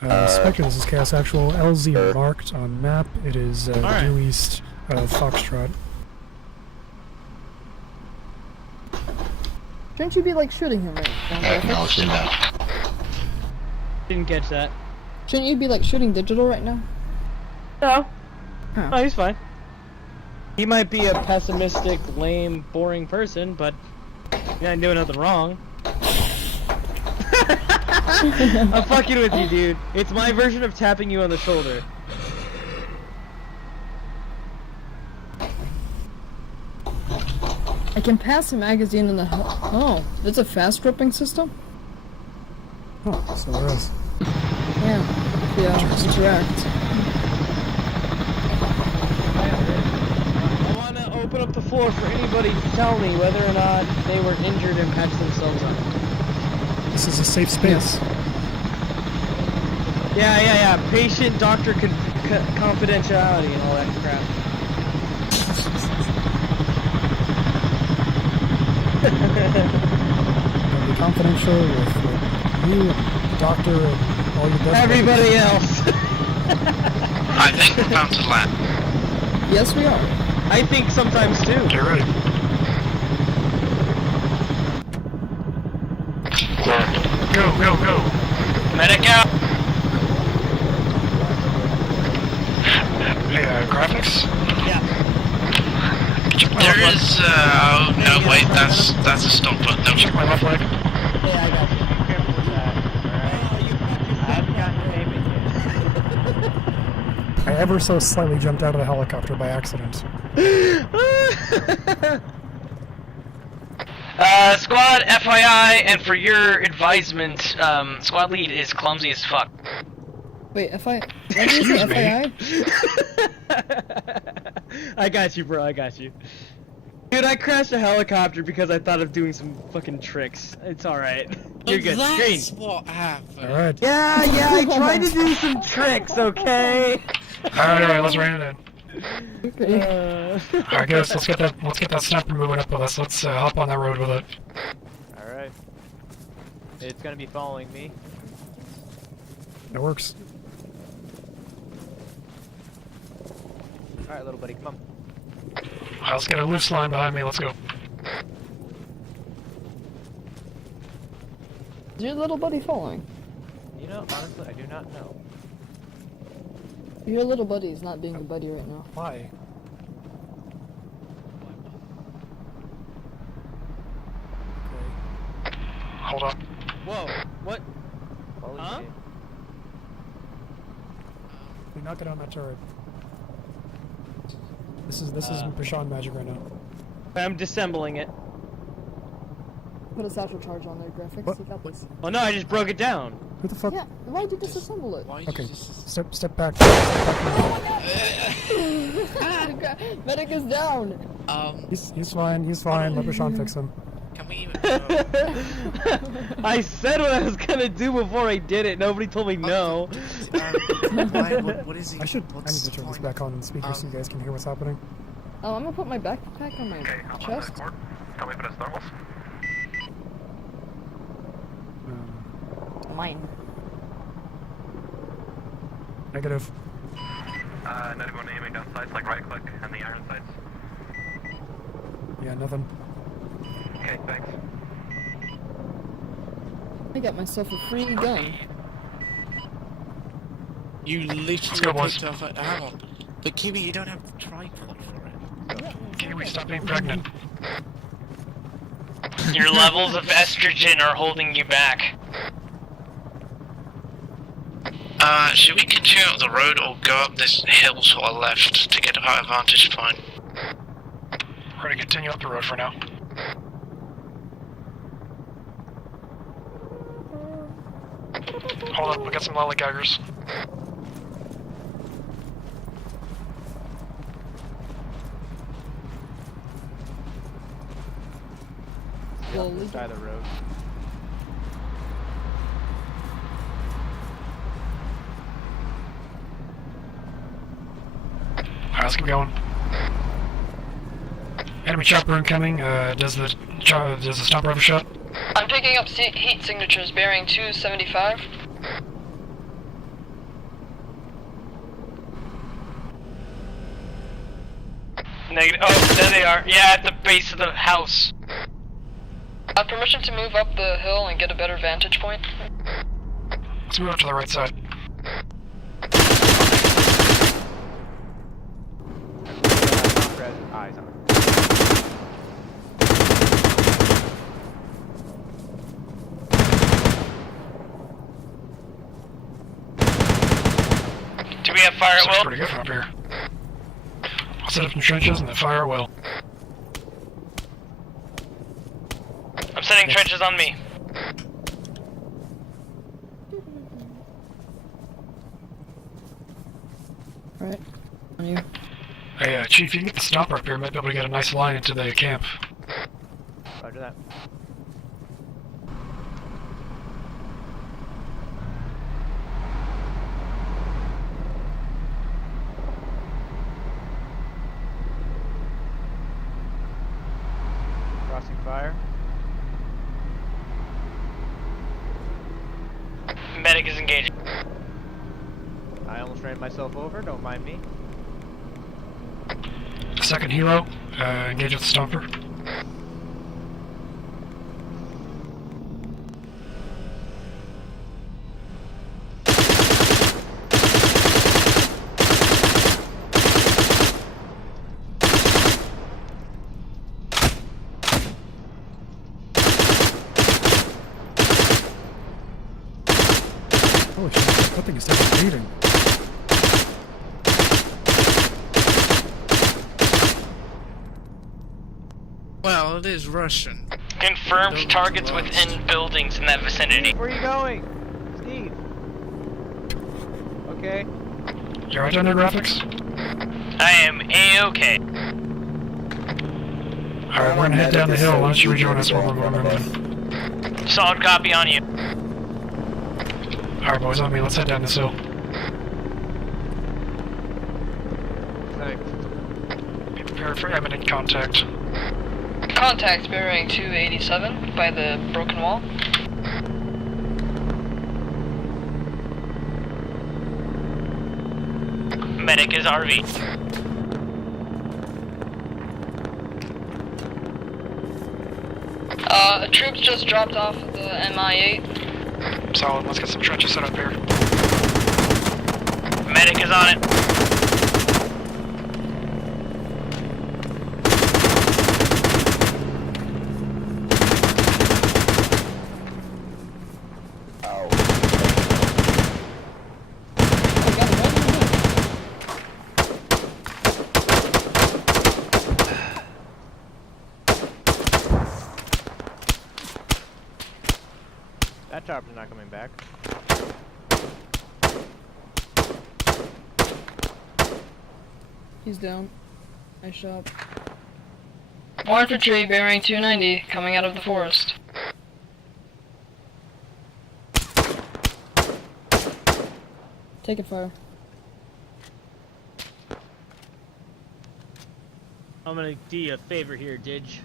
Spectre, this is Chaos Actual. LZ marked on map. It is Alright. due east of Foxtrot. Shouldn't you be like shooting him right now? Acknowledged inbound. Didn't catch that. Shouldn't you be like shooting digital right now? No. Oh. Oh, he's fine. He might be a pessimistic, lame, boring person, but he ain't doing nothing wrong. I'm fucking with you, dude. It's my version of tapping you on the shoulder. I can pass a magazine in the oh, it's a fast ripping system? Oh, so there is. Yeah, interact. floor for anybody to tell me whether or not they were injured and patched themselves up. This is a safe space. Yeah. Patient doctor confidentiality and all that crap. Be confidential with you and the doctor and all your best Everybody buddies. else. I think we're about to land. Yes, we are. I think sometimes too. Get ready. Go. Medic out. Hey, graphics? Yeah. There is, oh, no, wait, that's a Stomper. No. Check my left leg. Yeah, I got you. Careful with that, alright? I haven't gotten your payment yet. I ever so slightly jumped out of the helicopter by accident. Squad, FYI, and for your advisement, squad lead is clumsy as fuck. Wait, What did you say, FII? I got you, bro. I got you. Dude, I crashed a helicopter because I thought of doing some fucking tricks. It's alright. You're good. That's Green. what happened. Alright. Yeah, I tried to do some tricks, okay? Alright, let's rein it in. Okay. Alright guys, let's get that sniper moving up with us. Let's hop on that road with it. Alright. It's gonna be following me. That works. Alright, little buddy, come on. Alright, let's get a loose line behind me, let's go. Is your little buddy following? You know, honestly, I do not know. Your little buddy is not being a buddy right now. Why? Hold up. Whoa, what? Holy Huh? shit. We knock it on that turret. This is Prashan magic right now. I'm disassembling it. Put a satchel charge on there, graphics. What? You got this. Oh no, I just broke it down. Who the fuck? Yeah, why'd you disassemble it? Okay, step back. Medic is down! He's fine, let Prashan fix him. Can we even... I said what I was gonna do before I did it. Nobody told me no. What is he? I need to turn this back on speaker so you guys can hear what's happening. Oh, I'm gonna put my backpack on my chest. Tell me if it has thermals. Mine. Negative. Negative on aiming down sights, like right click and the iron sights. Yeah, nothing. Okay, thanks. I got myself a free gun. You literally go, boys. picked off a... Hang on. But Kiwi, you don't have the tripod for it. Kiwi, stop being pregnant. Your levels of estrogen are holding you back. Should we continue up the road or go up this hill to our left to get a higher vantage point? We're gonna continue up the road for now. Hold up, we got some lollygaggers. On the side of the road. Alright, let's keep going. Enemy chopper incoming. Does the Stomper have a shot? I'm picking up heat signatures bearing 275. Negative. Oh, there they are. Yeah, at the base of the house. Permission to move up the hill and get a better vantage point. Let's move up to the right side. Eyes on. Do we have fire at Looks will? pretty good from up here. I'll set up some trenches and then fire at will. I'm setting trenches on me. Right. On you. Hey, Chief, you can get the Stomper up here. Might be able to get a nice line into the camp. Roger that. Crossing fire. Medic is engaged. I almost ran myself over, don't mind me. Second helo, engage with the Stomper. Holy shit, that thing is taking a beating. Well, it is Russian. Confirmed targets within buildings in that vicinity. Steve, where are you going? Steve! Okay. You alright down there, graphics? I am A-OK. Alright, we're gonna head down the hill. Why don't you rejoin us while we're going around? Solid copy on you. Alright, boys, on me. Let's head down this hill. Be prepared for imminent contact. Contact bearing 287 by the broken wall. Medic is RV. Troops just dropped off the MI8. Solid, let's get some trenches set up here. Medic is on it. That chopper's not coming back. He's down. Nice shot. More infantry bearing 290 coming out of the forest. Taking fire. I'm gonna do you a favor here, Didge.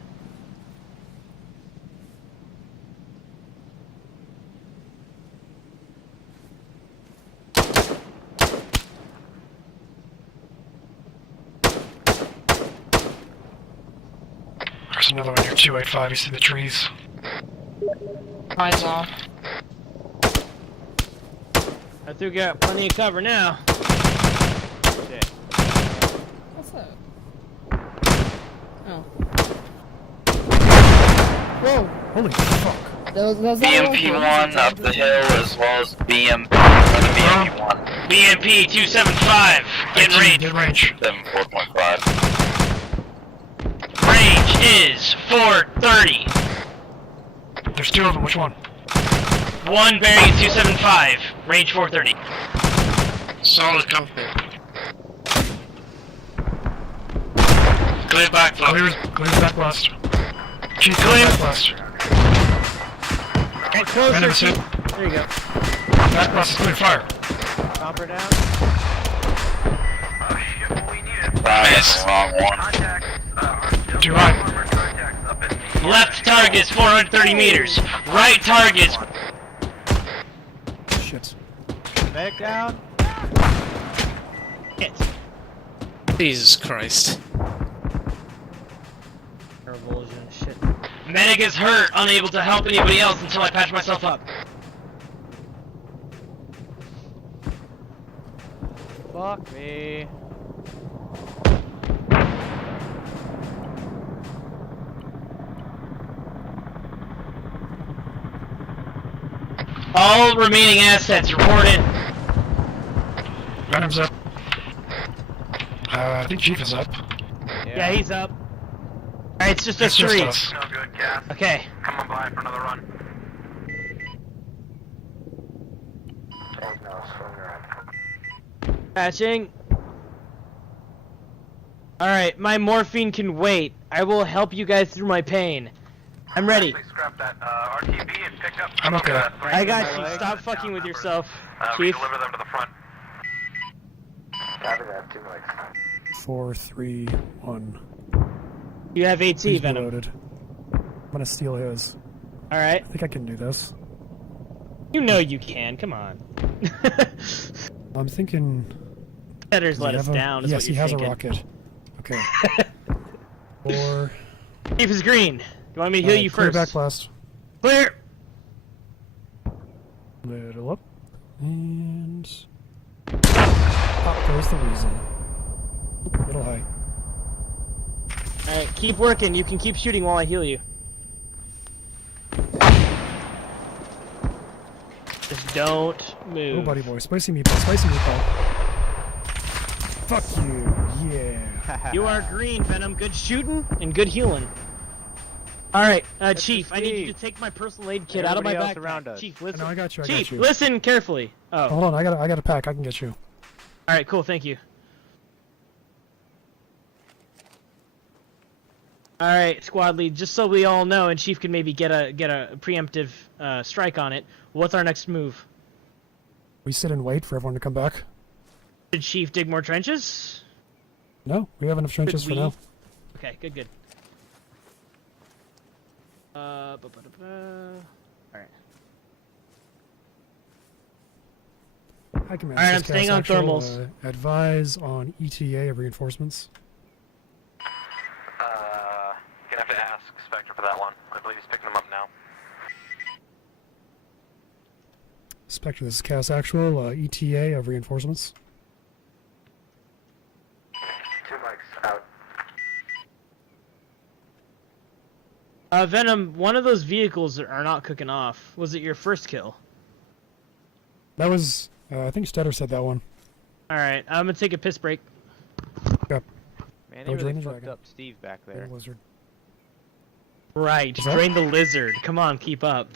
There's another one here, 285. You see the trees? Eyes on. I think we got plenty of cover now. Shit. What's that? Oh. Whoa! Holy fuck. That was BMP-1 up the hill as well as BMP-1. BMP 275. Get range. Get range. 74.5. Range is 430. There's two of them. Which one? One bearing 275. Range 430. Solid copy. Clear back left. Clear back west. Chief, Clear. back west. Get closer. Venom's hit. There you go. Back west is clear. Fire. Stomper down. Oh shit, well we need it. Miss. Wrong one. Contacts, Too high. armor contacts up in Left target's 430 meters. Right target's Shit. Medic down. Hit. Jesus Christ. Revulsion. Shit. medic is hurt, unable to help anybody else until I patch myself up. Fuck me. All remaining assets reported. Venom's up. I think Chief is up. Yeah, he's up. Alright, it's just us It's just three. us. No good, Cass. Okay. Coming by for another run. Patching. Alright, my morphine can wait. I will help you guys through my pain. I'm ready. Scrap that RTB and pick up. I'm okay. I got you. Stop fucking with yourself, Chief. Deliver them to the front. Copy that, 2 mics. 4, 3, 1. You have AT, He's Venom. loaded. I'm gonna steal his. Alright. I think I can do this. You know you can. Come on. I'm thinking. Betters does let he us have a- down. Is Yes, what he you're has thinking. a rocket. Okay. 4. Chief is green. Do you want me to heal you Clear first? back blast. Clear. Little up. And. Pop goes the reason. Middle high. Alright, keep working. You can keep shooting while I heal you. Just don't move. Oh, buddy boy. Spicy meatball. Spicy meatball. Fuck you. Yeah. You are green, Venom. Good shooting and good healing. Alright, Chief, I need you to take my personal aid kit out of my Everybody else backpack. around us. Chief, listen. No, I got you. I Chief, got you. listen carefully. Oh. Hold on. I got a pack. I can get you. Alright, cool. Thank you. Alright, squad lead, just so we all know and Chief can maybe get a preemptive strike on it, what's our next move? We sit and wait for everyone to come back. Did Chief dig more trenches? No, we have enough trenches for now. Okay, good. Alright. Hi, Command. Alright, I'm This staying cast on actual, thermals. Advise on ETA of reinforcements. Gonna have to ask Spectre for that one. I believe he's picking them up now. Spectre, this is Cast Actual. ETA of reinforcements. 2 mics out. Venom, one of those vehicles are not cooking off. Was it your first kill? That was, I think Stetter said that one. Alright, I'm gonna take a piss break. Yep. Man, Go they drain really the fucked dragon. up Steve back there. Lizard. Right, Is that- drain the lizard. Come on, keep up.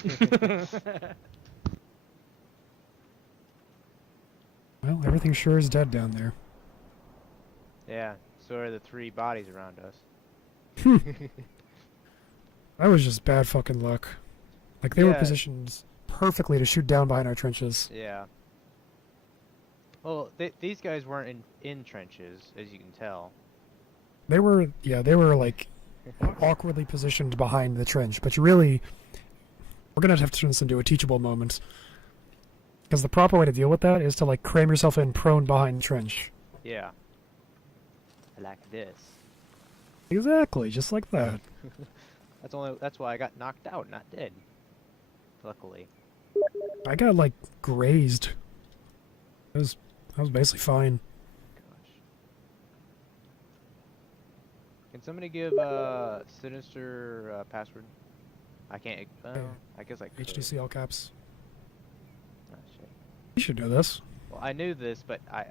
Well, everything sure is dead down there. Yeah, so are the 3 bodies around us. That was just bad fucking luck. Like, they were Yeah. positioned perfectly to shoot down behind our trenches. Yeah. Well, these guys weren't in trenches, as you can tell. They were, like, awkwardly positioned behind the trench. But you really, we're gonna have to turn this into a teachable moment. Because the proper way to deal with that is to, like, cram yourself in prone behind the trench. Yeah. Like this. Exactly, just like that. That's why I got knocked out, not dead. Luckily. I got, like, grazed. I was basically fine. Gosh. Can somebody give Sinister password? I can't. I guess I could. HDC all caps. Oh, shit. You should know this. Well, I knew this, but okay.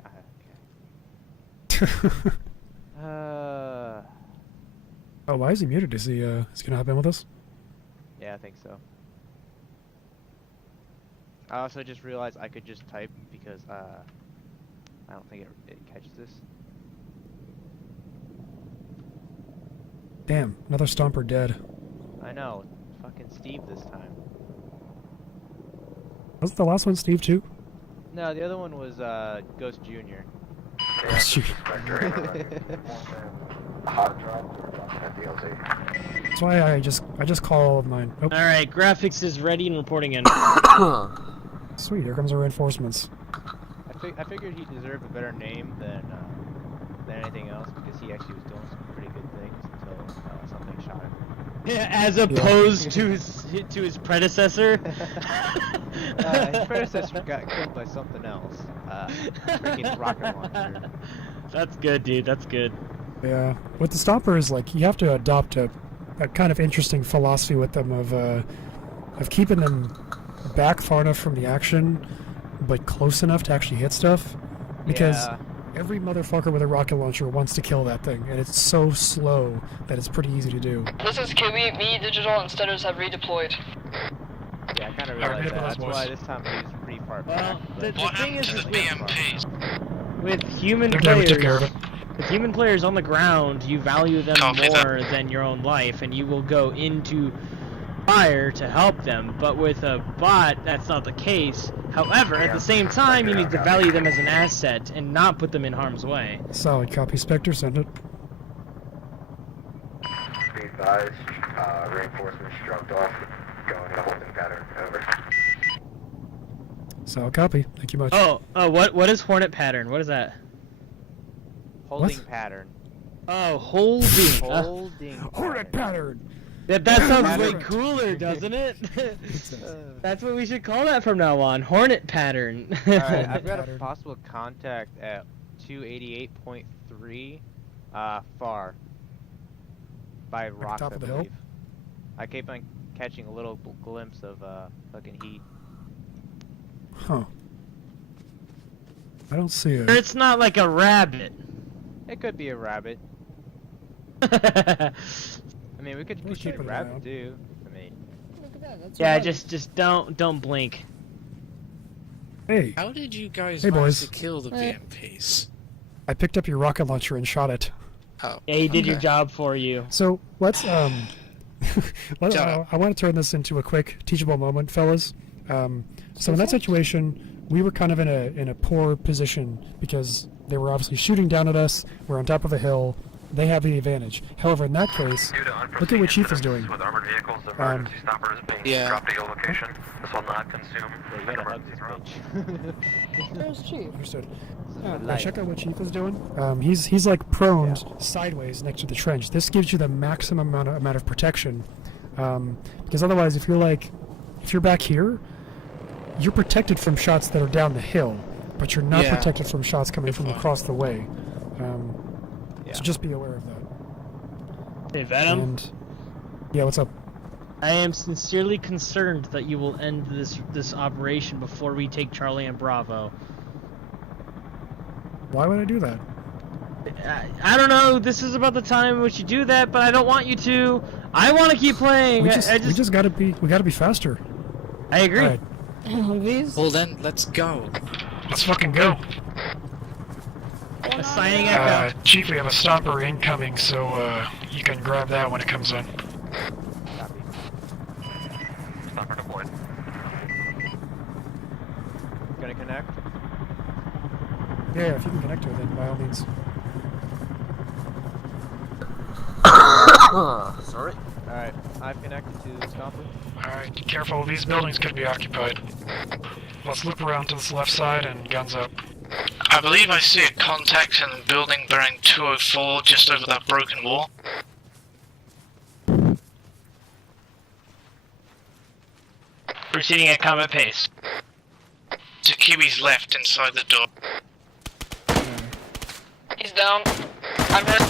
Oh, why is he muted? Is he gonna hop in with us? Yeah, I think so. I also just realized I could just type because I don't think it catches this. Damn, another Stomper dead. I know, fucking Steve this time. Wasn't the last one Steve too? No, the other one was Ghost Jr. Hot drop at DLC. That's why I just call all of mine. Oh, Alright, graphics is ready and reporting in. sweet, here comes our reinforcements. I figured he deserved a better name than anything else because he actually was doing some pretty good things until something shot him. As opposed to his predecessor. His predecessor got killed by something else. Freaking rocket launcher. That's good, dude. That's good. Yeah, with the Stompers, like, you have to adopt a kind of interesting philosophy with them of keeping them back far enough from the action, but close enough to actually hit stuff. Because every motherfucker with a rocket launcher wants to kill that thing, and it's so slow that it's pretty easy to do. This is QE, me, Digital, and Steaders have redeployed. Yeah, I kind of realized that. That's why this time he was pretty far back. The thing is to the BMPs? with human Yeah, we took care players, of it. With human players on the ground, you value them Copy that. more than your own life, and you will go into fire to help them. But with a bot, that's not the case. However, at the same time, you need to value them as an asset and not put them in harm's way. Solid copy, Spectre. Send it. Be advised, reinforcements dropped off, going in a holding pattern. Over. Solid copy. Thank you much. What is Hornet pattern? What is that? Holding What? pattern. Oh, holding. Holding. Hornet pattern. That sounds way cooler, doesn't it? That's what we should call that from now on. Hornet pattern. Alright, I've got a possible contact at 288.3, far. By rocks, top I of the believe. hill? I keep on catching a little glimpse of, fucking heat. Huh. I don't see it. It's not like a rabbit. It could be a rabbit. I mean, we could shoot a rabbit too. I mean, Look at that. That's Yeah, right. just don't blink. Hey, How did you guys Hey, manage boys. to kill the Hey. BMPs? I picked up your rocket launcher and shot it. Oh. Yeah, he did your okay. job for you. So let's I want to turn this into a quick teachable moment, fellas. So in that situation, we were kind of in a poor position because they were obviously shooting down at us. We're on top of a hill. They have the advantage. However, in that case, look at what Chief is doing. With armored vehicles, emergency stoppers being dropped to your location. This will not consume an emergency drone. Where's Chief? Understood. light. Check out what Chief is doing. He's like prone sideways next to the trench. This gives you the maximum amount of protection. Because otherwise, if you're back here, you're protected from shots that are down the hill, but you're not Yeah. protected from shots coming from across the way. Yeah. So just be aware of that. Hey, Venom. And yeah, what's up? I am sincerely concerned that you will end this operation before we take Charlie and Bravo. Why would I do that? I don't know. This is about the time in which you do that, but I don't want you to. I want to keep playing. We I just gotta be faster. I agree. Alright. These? Well then, let's go. Let's fucking go. Assigning Echo. Chief, we have a Stomper incoming, so you can grab that when it comes in. Copy. Stomper deployed. Gonna connect? Yeah, if you can connect to it, then by all means. Sorry. Alright, I've connected to Stomper. Alright, careful, these buildings could be occupied. Let's loop around to this left side and guns up. I believe I see a contact in the building bearing 204 just over that broken wall. Proceeding at combat pace. To Kiwi's left inside the door. He's down. I'm hit.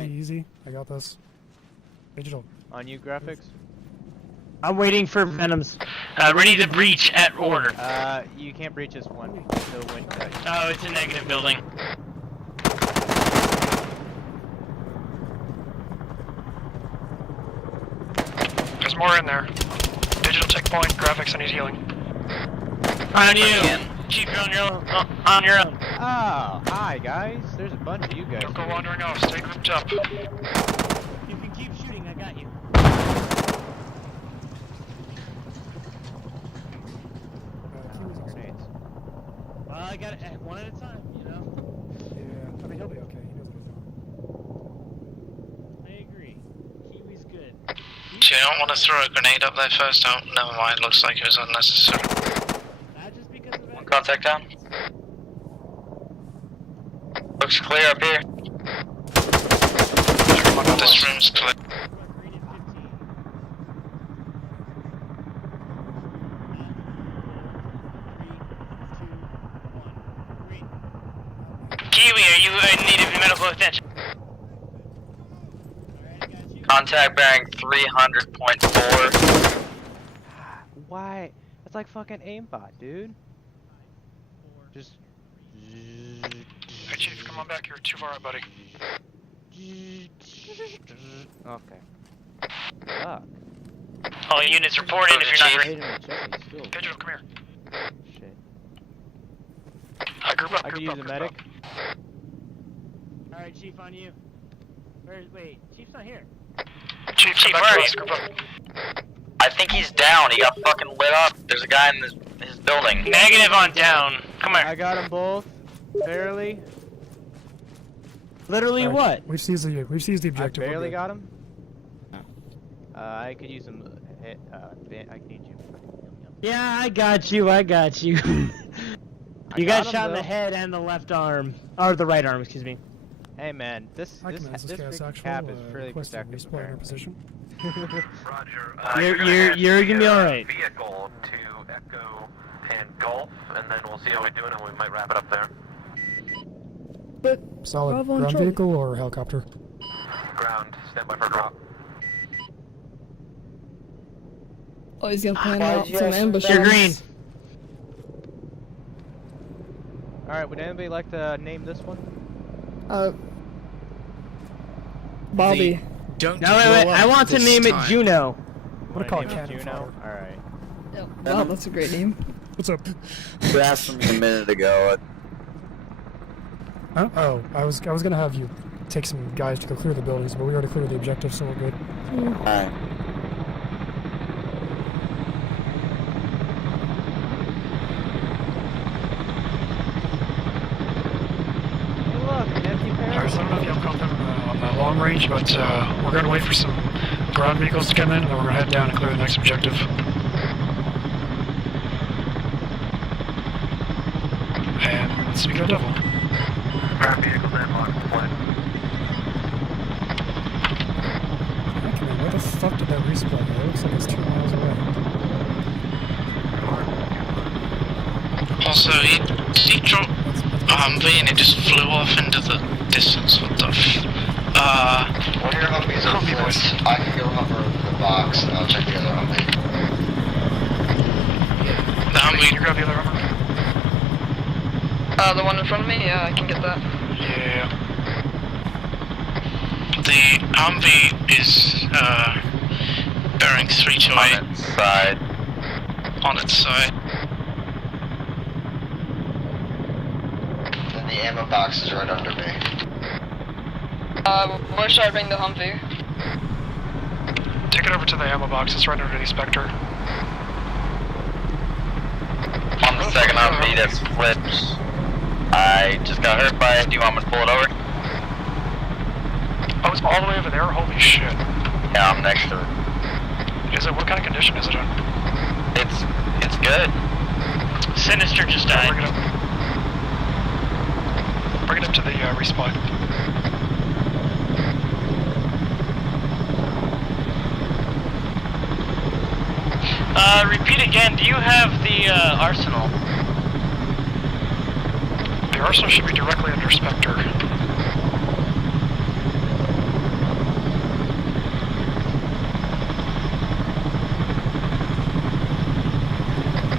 Easy. I got this. Digital. On you, graphics? I'm waiting for Venoms. Ready to breach at order. You can't breach this one. No wind cut. Oh, it's a negative building. There's more in there. Digital checkpoint, graphics, I need healing. On you. Chief, you're on your own. On your own. Oh, hi guys. There's a bunch of you guys. Don't go here. wandering off, stay grouped up. You can keep shooting. I got you. Grenades. Well, I got it one at a time. You know. Yeah, I mean he'll be okay. He knows what he's doing. I agree. Kiwi's good. Do you not want to throw a grenade up there first? Oh, never mind, looks like it was unnecessary. Not just because of that. Contact down. Looks clear up here. This room's clear. Kiwi, are you in need of medical attention? Contact bearing 300.4. Why? That's like fucking aimbot, dude. Just. Hey Chief, come on back, you're too far out, buddy. Okay. Fuck. All units report in if you're not ready. Wait a minute, check me still. Digital, come here. Shit. I could use a medic. Alright, Chief, on you. Wait, Chief's not here. Chief, where are you? I think he's down. He got fucking lit up. There's a guy in his building. Negative on down. Come here. I got them both. Barely. Literally what? We've seized the objective. I barely got him. I could use some. I need you. Yeah, I got you. You got shot in the head and the left arm. Or the right arm, excuse me. Hey man, this cap is fairly protective. Position. Roger. You're gonna be alright. Vehicle to Echo and Golf, and then we'll see how we do it, and we might wrap it up there. But solid ground vehicle or helicopter? Ground. Stand by for drop. Oh, he's gonna plan out some ambushes. You're green. Alright, would anybody like to name this one? Bobby. No, wait. I want to name it Juno. What do I call it? Juno? Alright. Yep. Wow, that's a great name. What's up? You asked me a minute ago. Huh? Oh, I was gonna have you take some guys to go clear the buildings, but we already cleared the objective, so we're good. Alright. Alright, so I don't know if y'all caught them on the long range, but we're gonna wait for some ground vehicles to come in, and then we're gonna head down and clear the next objective. And speak of the devil. Ground vehicle landmark deployed. Where the fuck did that resupply go? It looks like it's 2 miles away. Also, he dropped Humvee and it just flew off into the distance. What the One of your Humvees are flipped. I can go hover the box and I'll check the other Humvee. The Humvee. Can you grab the other Humvee? The one in front of me? Yeah, I can get that. Yeah. The Humvee is, bearing 328. On its side. On its side. And the ammo box is right under me. Where should I bring the Humvee? Take it over to the ammo box, it's right under the Spectre. On the second Humvee that flips. I just got hurt by it. Do you want me to pull it over? Oh, it's all the way over there? Holy shit. Yeah, I'm next to it. Is it, what kind of condition is it in? It's good. Sinister just died. Bring it up to the resupply. Repeat again, do you have the arsenal? The arsenal should be directly under Spectre.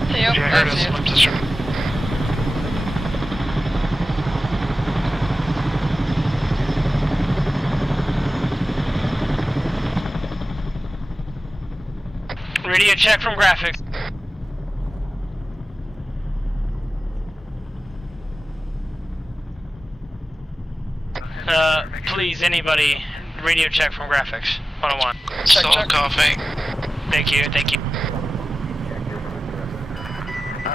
Yep, yeah, here it is, in position. Radio check from graphics. Please, anybody, radio check from graphics. 101. Solid coffee. Thank you, thank you.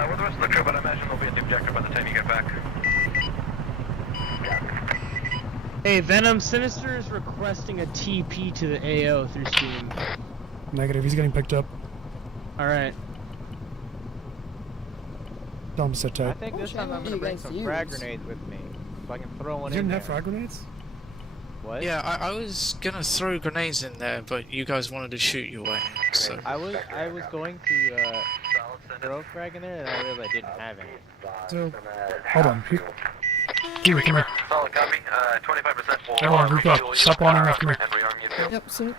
With the rest of the crew, but I imagine they'll be at the objective by the time you get back. Hey, Venom, Sinister is requesting a TP to the AO through Steam. Negative, he's getting picked up. Alright. Tell him to sit tight. I think this time I'm gonna bring some frag grenades with me, so I can throw one You in didn't there. have frag grenades? What? Yeah, I was gonna throw grenades in there, but you guys wanted to shoot your way in, so... I was going to throw frag in there, and I realized I didn't have any. So, hold on. Kiwi, come here. Solid copy. 25% full. Everyone, group up. Stop wandering after me. Yep, so...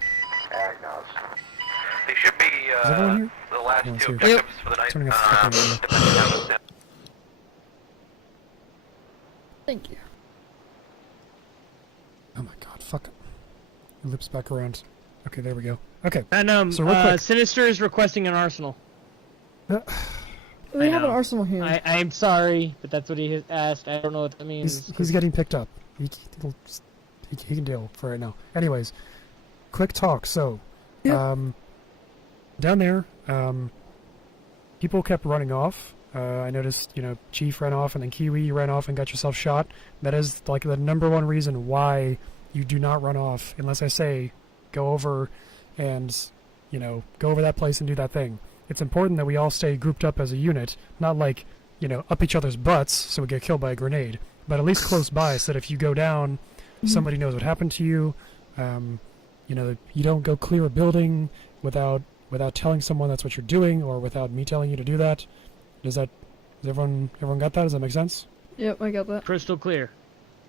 They should be Is everyone here? the last Everyone's two here. objectives for the night. Turning off the fucking radio. Thank you. Oh my god, fuck it. Your lips back around. Okay, there we go. Okay. Venom, so real quick. Sinister is requesting an arsenal. We have an arsenal here. I'm sorry, but that's what he has asked. I don't know what that means. He's getting picked up. He can deal for right now. Anyways, quick talk. So, down there, people kept running off. I noticed, Chief ran off, and then Kiwi, you ran off and got yourself shot. That is, like, the #1 reason why you do not run off, unless I say, go over and, go over that place and do that thing. It's important that we all stay grouped up as a unit, not like, up each other's butts so we get killed by a grenade, but at least close by so that if you go down, somebody knows what happened to you. You don't go clear a building without telling someone that's what you're doing, or without me telling you to do that. Does everyone got that? Does that make sense? Yep, I got that. Crystal clear.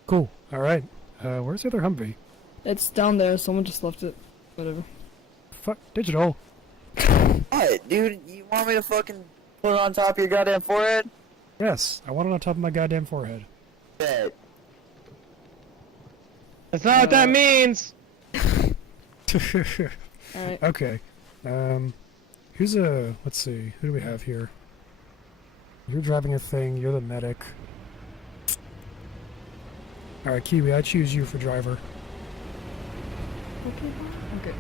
Cool. All right. Where's the other Humvee? It's down there. Someone just left it. Whatever. Fuck, digital. What, dude? You want me to fucking put it on top of your goddamn forehead? Yes, I want it on top of my goddamn forehead. Bet. That's not what that means! Alright. Okay. Let's see, who do we have here? You're driving a thing, you're the medic. Alright, Kiwi, I choose you for driver. Okay.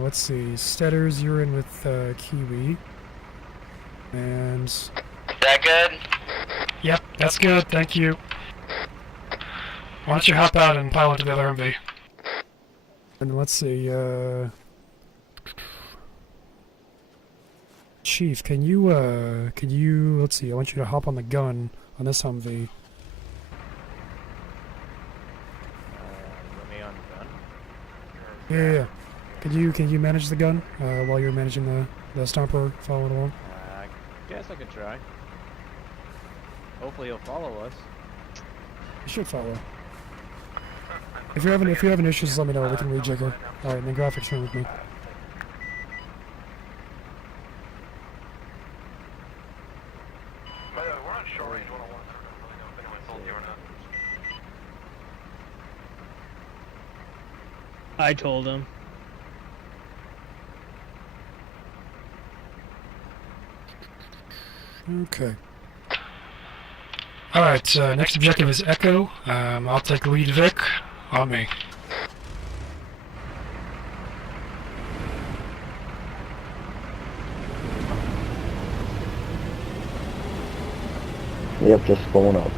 Let's see, Steaders, you're in with Kiwi. And... That good? Yep, that's good, thank you. Why don't you hop out and pile into the other MV? And let's see, Chief, can you, let's see, I want you to hop on the gun on this Humvee. Put me on the gun? Yeah. Can you manage the gun, while you're managing the Stomper following along? I guess I could try. Hopefully he'll follow us. You should follow. If you're having issues, let me know. We can rejigger. All right, and then graphics turn with me. By the way, we're on short range 101. I don't really know if anyone told you or not. I told him. Okay. Alright, next objective is Echo. I'll take lead Vic. On me. Yep, just pulling up.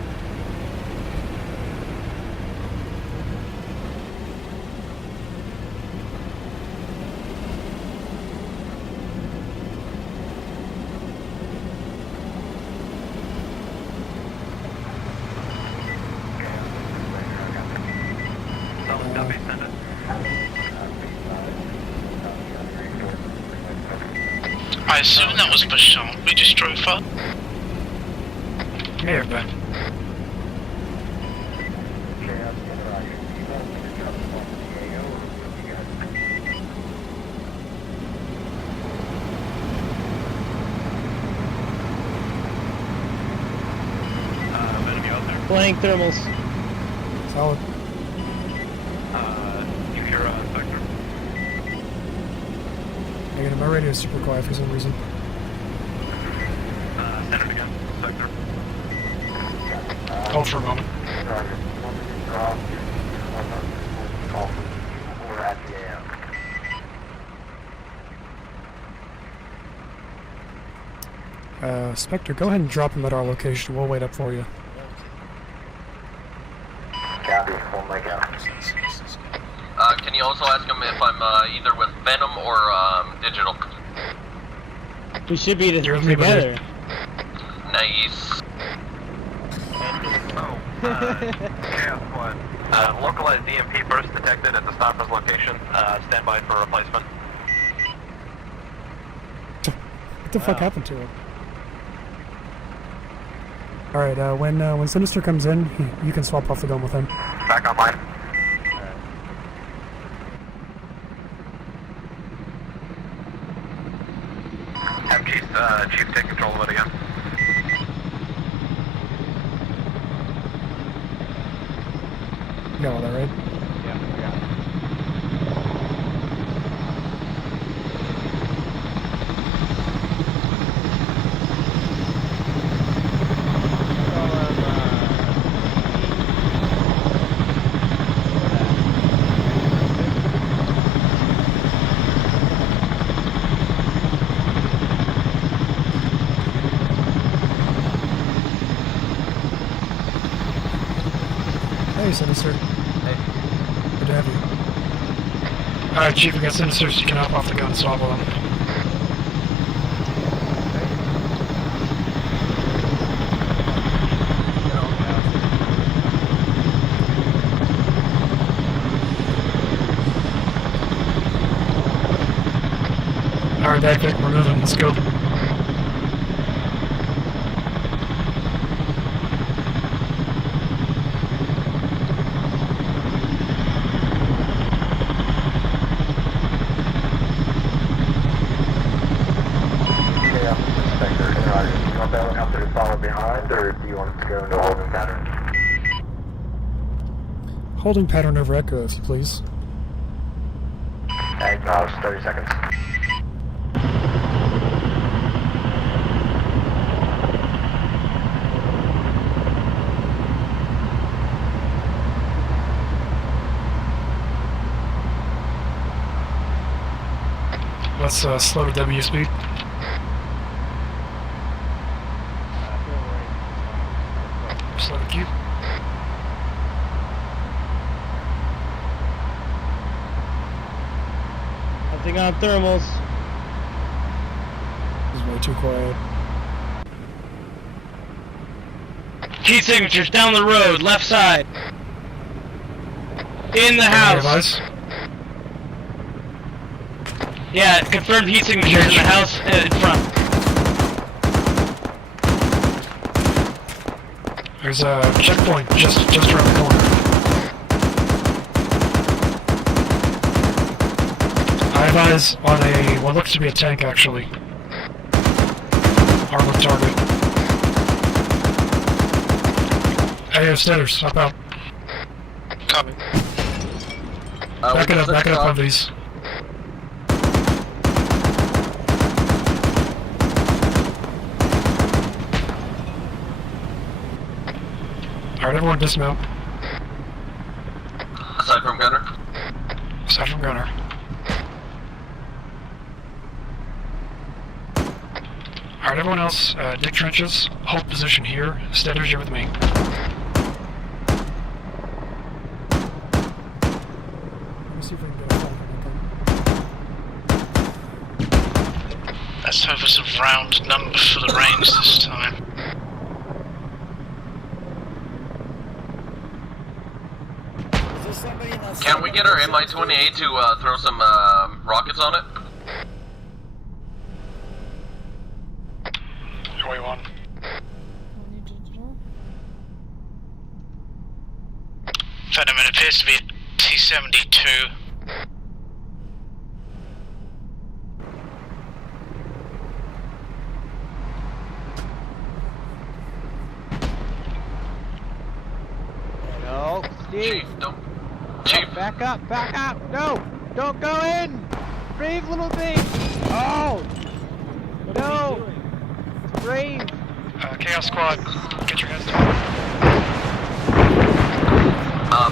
I assume that was Bashan we just drove up. May have been. Enemy out there. Playing thermals. Solid. You hear Spectre? Negative, my radio is super quiet for some reason. Send it again. Spectre. Hold for a moment. Spectre, go ahead and drop him at our location. We'll wait up for you. Can you also ask him if I'm either with Venom or Digital? We should be You're with me, together. Nice. Chaos Squad. Localized DMP burst detected at the Stomper's location. Stand by for replacement. What the fuck happened to it? Alright, when Sinister comes in, you can swap off the gun with him. Back online. Have Chief take control of it again. You got all that, right? Yeah, we got it. Hey, Sinister. Hey. Good to have you. Alright, Chief, we got Sinisters. You can hop off the gun and swap with them. Alright, backpack, we're moving. Let's go. Holding pattern over Echo, if you please. Acknowledge, 30 seconds. Let's slow to W speed. Slow to Q. Nothing on thermals. This is way too quiet. Heat signatures down the road, left side. In the house. Yeah, confirmed heat signatures in the house in front. There's a checkpoint just around the corner. I have eyes on what looks to be a tank, actually. Armored target. Hey, Steaders, hop out. Copy. Back it up on these. Alright, everyone dismount. Aside from gunner. Aside from gunner. Alright, everyone else, dig trenches, hold position here. Steaders, you're with me. Let me see if we can get a flag on Let's hope it's a round number for the range this time. Can we get our Mi-28 to throw some rockets on it? Way one. Phantom, it appears to be a T-72. No, Steve. Chief, don't. Chief. Back up, back up. No, don't go in. Brave little thing. Oh. No. It's brave. Chaos Squad, get your hands down. Oh,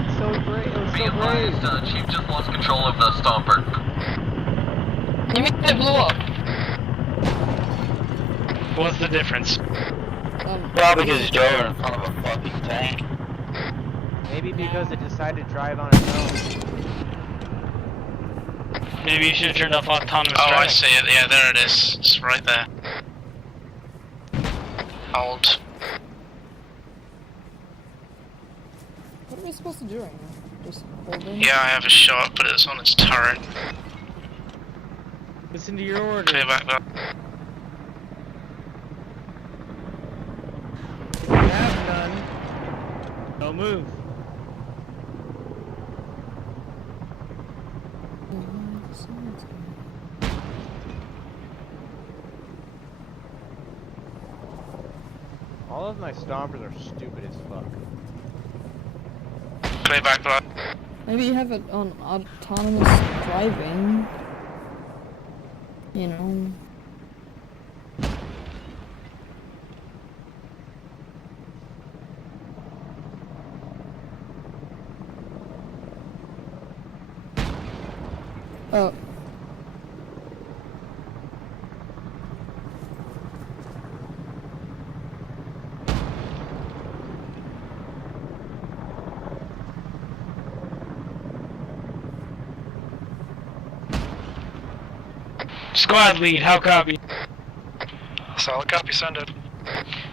it's so brave. It was Be so advised, brave. Chief just lost control of the Stomper. You mean it blew up? What's the difference? Probably because it's driving in front of a fucking tank. Maybe because it decided to drive on its own. Maybe you should have turned off autonomous Oh, driving. I see it. Yeah, there it is. It's right there. Hold. What are we supposed to do right now? Just hold in? Yeah, I have a shot, but it's on its turret. Listen to your orders. Clear back up. If you have none, don't move. All of my Stompers are stupid as fuck. Clear back up. Maybe you have it on autonomous driving. You know. Oh. Squad lead, how copy? Solid copy, send it.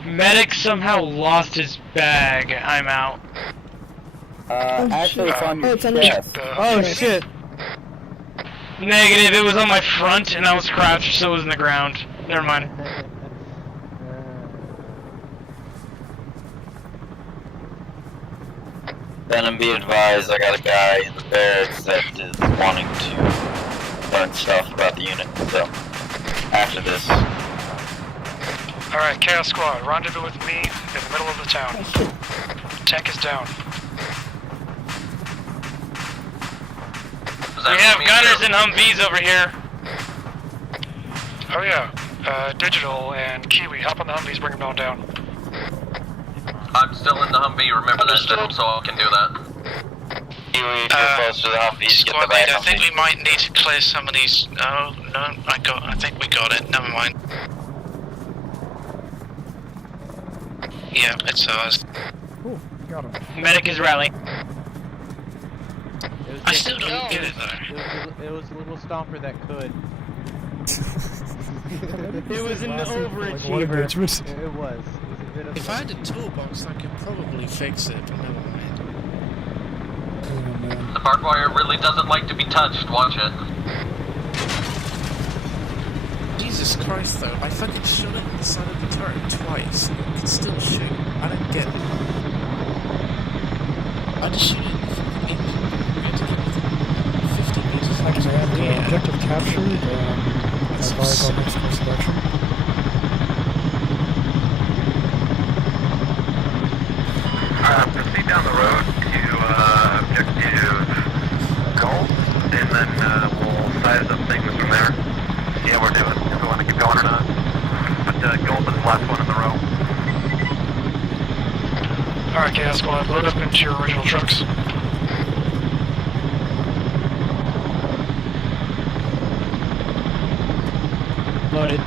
Medic somehow lost his bag. I'm out. Actually, it's on your chest. Oh shit. Negative, it was on my front and I was crouched, so it was in the ground. Never mind. Venom, be advised, I got a guy in the barracks that is wanting to learn stuff about the unit, so after this. Alright, Chaos Squad, rendezvous with me in the middle of the town. Tank is down. We have gunners and Humvees over here. Oh yeah, Digital and Kiwi, hop on the Humvees, bring them all down. I'm still in the Humvee, remember that, Venom, so I can do that. Kiwi, if you're close to the Humvees, get the Squad back lead, I Humvee. think we might need to clear some of these. Oh, no, I think we got it, never mind. Yeah, it's ours. Cool, got him. Medic is rallying. I still don't get it though. It was a little Stomper that could. It was an Like, what overachiever. engagement? It was. A bit of If I had a toolbox, I could probably fix it, but never mind. Oh, man. The barbed wire really doesn't like to be touched, watch it. Jesus Christ, though, I fucking shot it in the side of the turret twice, and it can still shoot. I don't get it. I just shoot it in 50 meters. Hi, command. Objective captured. That's Advise so on next course of action. Proceed down the road to objective Gold, and then we'll size up things from there. See how we're doing, if we want to keep going or not. But Gold is the last one in the row. Alright, Chaos Squad, load up into your original trucks. Loaded.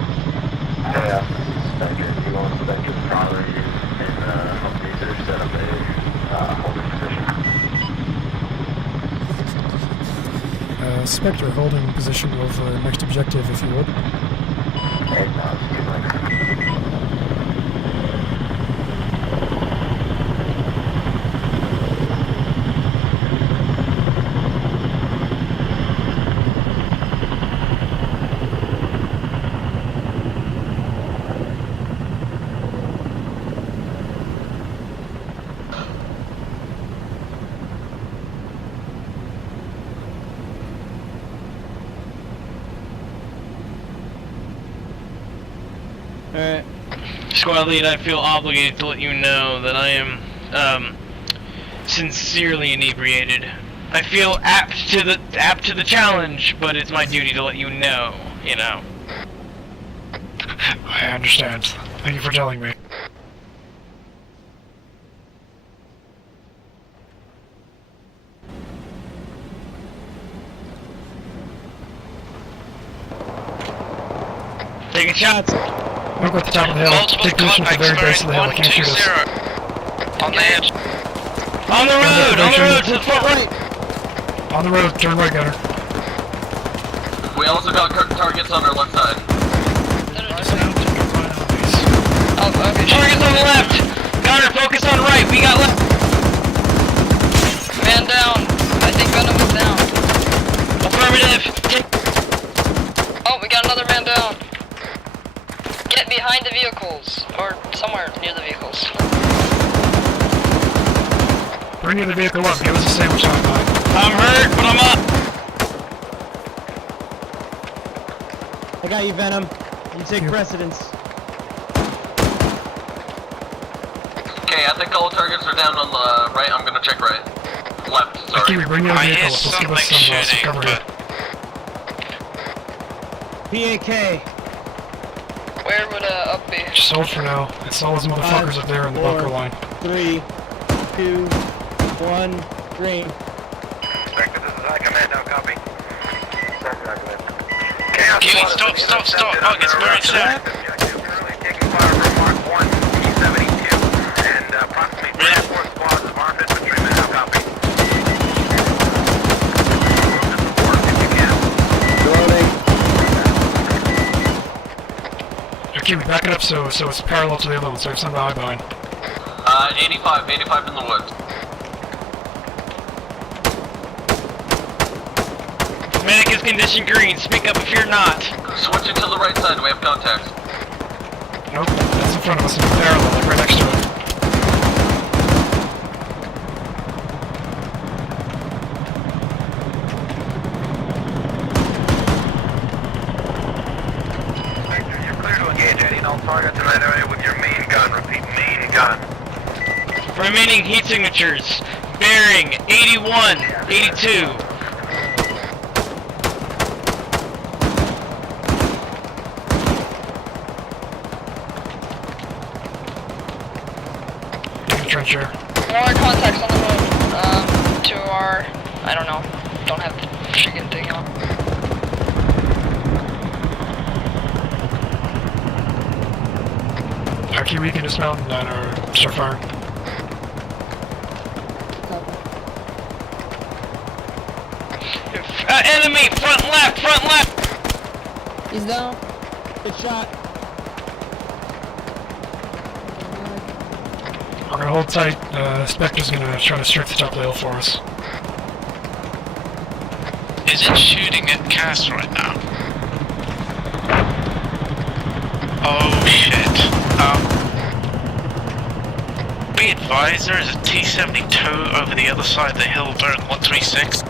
Yeah, Spectre, you want Spectre probably in Humvees are set up a holding position. Spectre holding position over next objective, if you would. Acknowledge 2 mics. Alright. Squad lead, I feel obligated to let you know that I am, sincerely inebriated. I feel apt to the challenge, but it's my duty to let you know, you know. I understand. Thank you for telling me. Taking shots. Look at the top of the hill. Take position at the very base of the hill. They can't shoot us. On the edge. On the road, to the far right. On the road, turn right, Gunner. We also got targets on our left side. Targets on the left. Gunner, focus on right. We got left. Man down. I think Venom is down. Affirmative. Oh, we got another man down. Get behind the vehicles, or somewhere near the vehicles. Bring the vehicle up. Give us a sandwich on it. I'm hurt, but I'm up. I got you, Venom. You take precedence. Okay, I think all targets are down on the right. I'm gonna check right. Left, sorry. Kiwi, bring the vehicle up. Let's give us some cover here. PAK. Where would up be? Just hold for now. It's all those motherfuckers up there in the bunker line. 3, 2, 1, green. Spectre, this is High Command, now copy. Spectre, High Command. Kiwi, stop. Oh, it's very sad. Objective currently taking fire from Mark 1, T-72, and approximately 3 or 4 squads of armed infantrymen, now copy. Move to support if you can. Loading. Kiwi, back it up so it's parallel to the other one, so we have something to hide behind. 85 in the woods. Medic is condition green. Speak up if you're not. Switching to the right side, we have contacts. Nope, that's in front of us, it's parallel, like right next to it. You're clear to engage any and all targets in that area with your main gun. Repeat, main gun. Remaining heat signatures. Bearing 81, 82. Trencher. More contacts on the road. To our, I don't know. Don't have the freaking thing on. Arky, we can dismount and then start firing. Enemy! Front left! Front left! He's down. Good shot. We're gonna hold tight. Spectre's gonna try to strike the top of the hill for us. Is it shooting at Cass right now? Oh shit. Be advised, there is a T-72 over the other side of the hill bearing 136.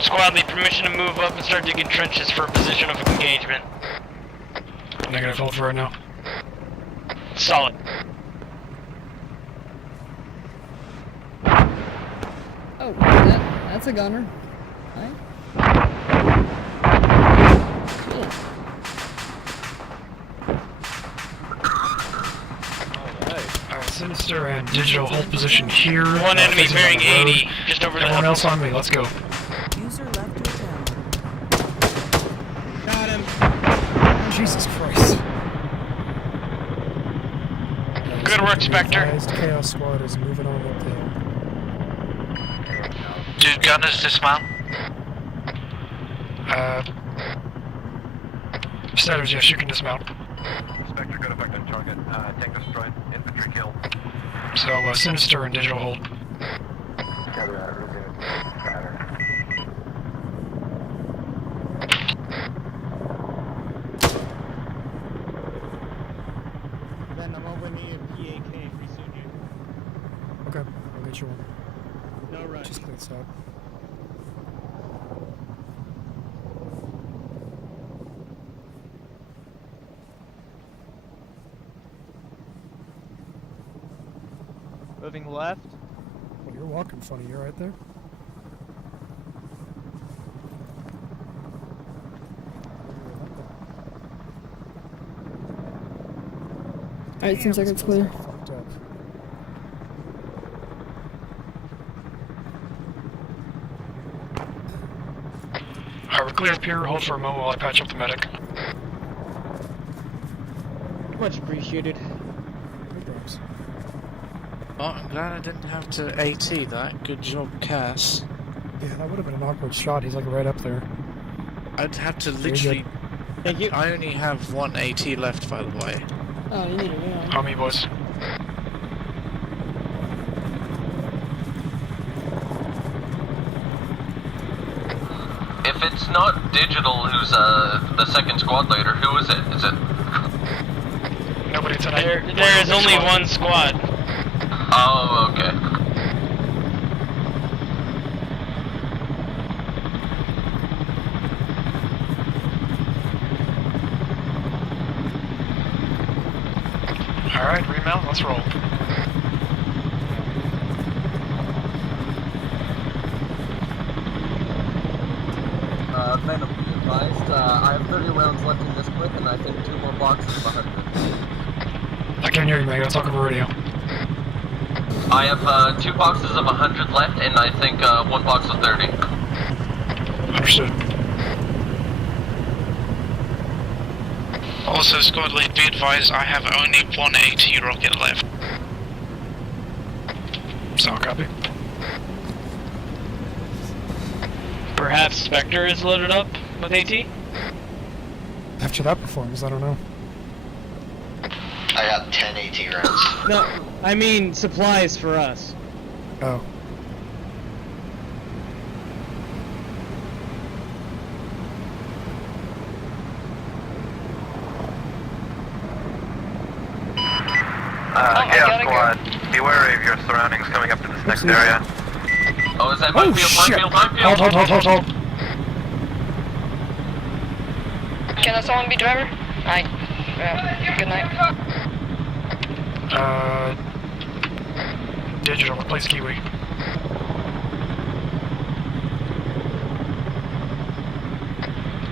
Squad lead permission to move up and start digging trenches for a position of engagement. Negative, hold for right now. Solid. Oh, that's a gunner. Right? Sinister and digital hold position here. One enemy bearing 80, just over the Everyone hill. else on me, let's go. User left your channel. Got him. Jesus Christ. Good work, Spectre. Chaos Squad is moving on up the hill. Do gunners dismount? Statters, yes, you can dismount. Spectre, good effect on target. Tank destroyed. Infantry kill. So, Sinister and digital hold. Copy that, resume pattern. Then I'm over near PAK, free soon you. Okay, I'll get you one. No rush. Just clear this out. Moving left. Well, you're walking funny, you're right there. Alright, seems like it's clear. Fucked up. Alright, we're clear up here, hold for a moment while I patch up the medic. Much appreciated. No drops. Oh, I'm glad I didn't have to AT that. Good job, Cass. Yeah, that would have been an awkward shot. He's like right up there. I'd have to Very literally... Thank you. I only have one AT left, by the way. Oh, you need a new one. On me, boys. If it's not Digital who's the second squad leader, who is it? Is it? Nobody tonight. There is only one squad. Oh, okay. Alright, remount, let's roll. Venom, be advised. I have 30 rounds left in this clip, and I think 2 more boxes of 100. I can't hear you, man. I gotta talk over radio. I have 2 boxes of 100 left, and I think 1 box of 30. Understood. Also, squad lead, be advised, I have only one AT rocket left. So, copy. Perhaps Spectre is loaded up with AT? After that performance, I don't know. I got 10 AT rounds. No, I mean supplies for us. Oh. Chaos Squad, be wary of your surroundings coming up to this next area. Oh, is that Oh, minefield, shit. minefield, minefield? Hold. Can someone be driver? Alright. Yeah. Good night. Digital, replace Kiwi.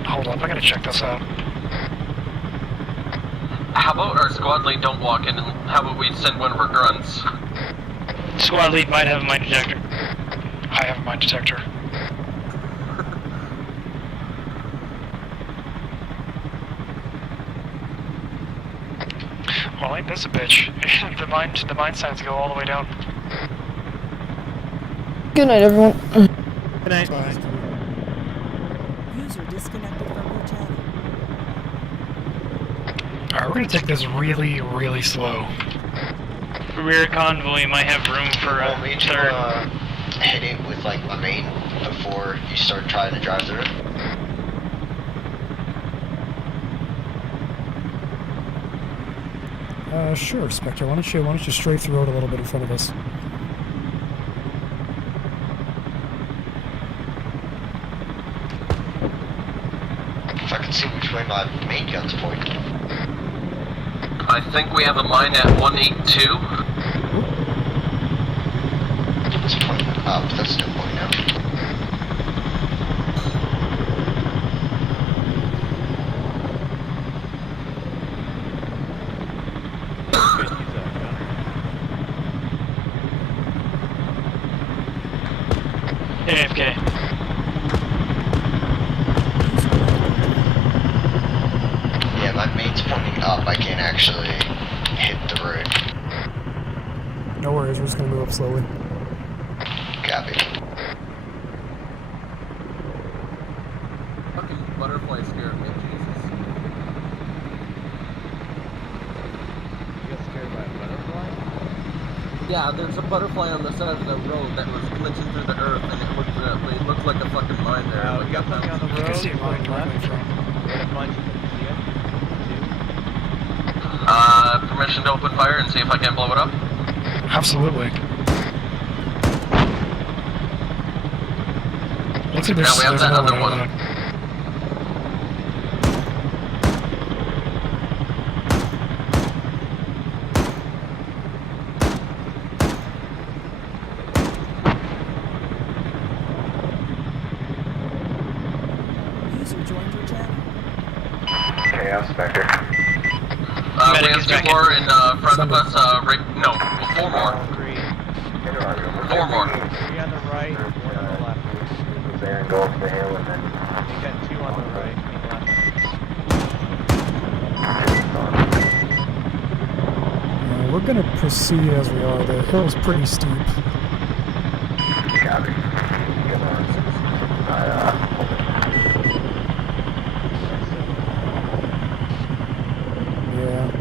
Hold up, I gotta check this out. How about our squad lead don't walk in, and how about we send one of our grunts? Squad lead might have a mine detector. I have a mine detector. Well, ain't this a bitch? the mine signs go all the way down. Good night, everyone. Good night. Bye. User disconnected from your channel. Alright, we're gonna take this really, really slow. Rear convoy might have room for a third. Hit it with like my main before you start trying to drive through it. Sure, Spectre. Why don't you strafe the road a little bit in front of us? If I can see which way my main gun's pointing. I think we have a mine at 182. It's pointing up, that's still pointing out. AFK. Yeah, my main's pointing up, I can't actually hit the road. No worries, we're just gonna move up slowly. Copy. Fucking butterfly scared me, Jesus. You got scared by a butterfly? Yeah, there's a butterfly on the side of the road that was glitching through the earth, and it looked like a fucking mine there. We got something on the road. You can see mine left. right from. We got a bunch of them. See it? Permission to open fire and see if I can blow it up? Absolutely. Looks like Now we have that other another one. User joined your channel. Chaos Spectre. We have two more in front of us, right, no, four more. Four more. Three on the right, one on the left. There and go up the hill and then... We got two on the right, and left. We're gonna proceed as we are. The hill's pretty steep. Copy. Yeah.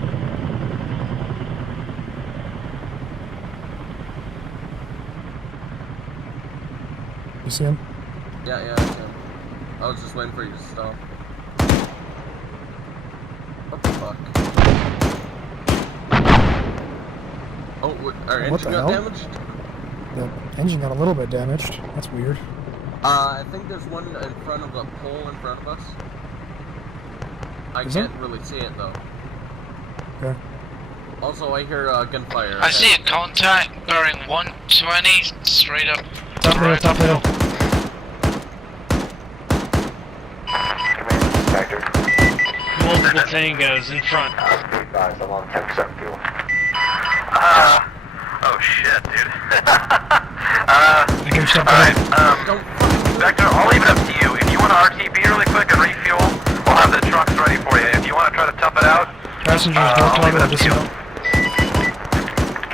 You see him? Yeah, I see him. I was just waiting for you to stop. What the fuck? Oh, our What engine the got hell? damaged? The engine got a little bit damaged. That's weird. I think there's one in front of the pole in front of us. I Is can't there? really see it though. Okay. Also, I hear gunfire. I see a contact bearing 120 straight up. Top hill, top hill. Spectre. Multiple tangos in front. Be advised, I'm on 10% fuel. Oh shit, dude. Alright, Spectre, I'll leave it up to you. If you want to RTB really quick and refuel, we'll have the trucks ready for you. If you want to try to tough it out, passengers, I'll don't leave it toggle up the to you. dismount.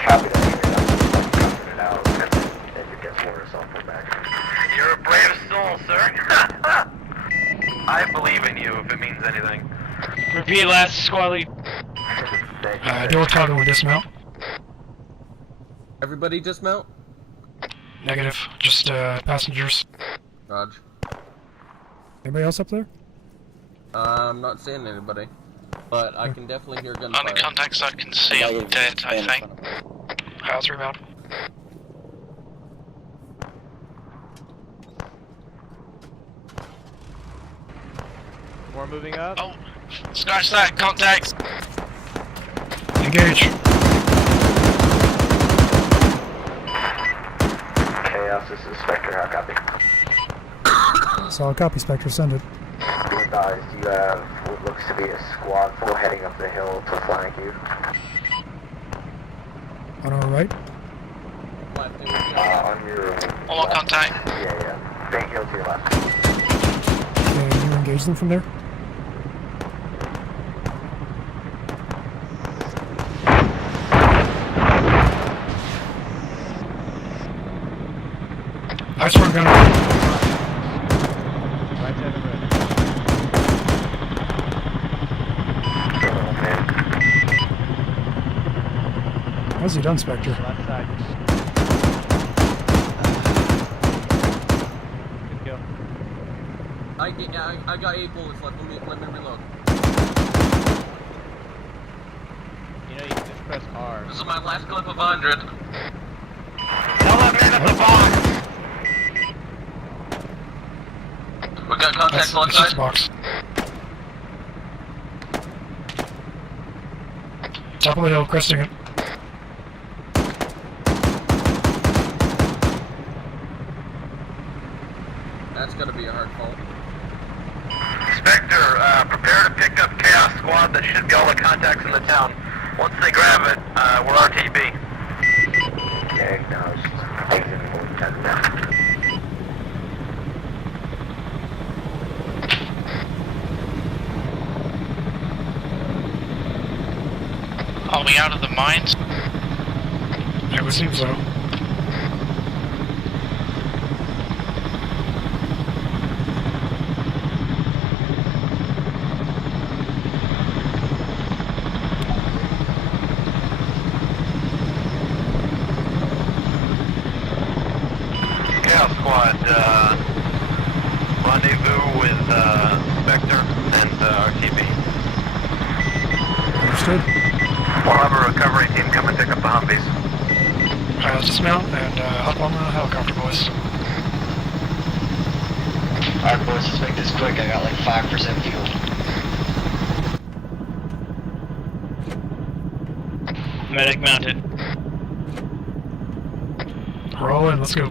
Copy that. I'm it out, and if it gets worse, I'll pull back. You're a brave soul, sir. it means anything. Repeat last squad lead. Door toggle and dismount. Everybody dismount? Negative. Just passengers. Raj. Anybody else up there? I'm not seeing anybody. But I can definitely hear gunfire. On the contacts I can see I'm dead, I think. How's rebound? More moving up. Oh, scratch that, contacts! Engage. Chaos, this is Spectre, how copy? Solid copy, Spectre, send it. Be advised, you have what looks to be a squad full heading up the hill to flank you. On our right? On your All left. contact. Yeah. Bank hill to your left. Can you engage them from there? Ice front gunner. Right side of the road. How's he done, Spectre? Left side. Good kill. I got 8 bullets left. Let me reload. You know you can just press R. This is my last clip of 100. Tell that man at the box! We got contacts on That's side. box. Top of the hill, cresting it. That's gotta be a hard fall. Spectre, prepare to pick up Chaos Squad. That should be all the contacts in the town. Once they grab it, we're RTB. Okay, acknowledged. Exiting the town now. Are we out of the mines? It would seem so. Chaos Squad, rendezvous with Spectre and RTB. Understood. We'll have a recovery team come and pick up the Humvees. Dismount and hop on the helicopter, boys. Alright boys, let's make this quick, I got like 5% fuel. Medic mounted. We're all in, let's go.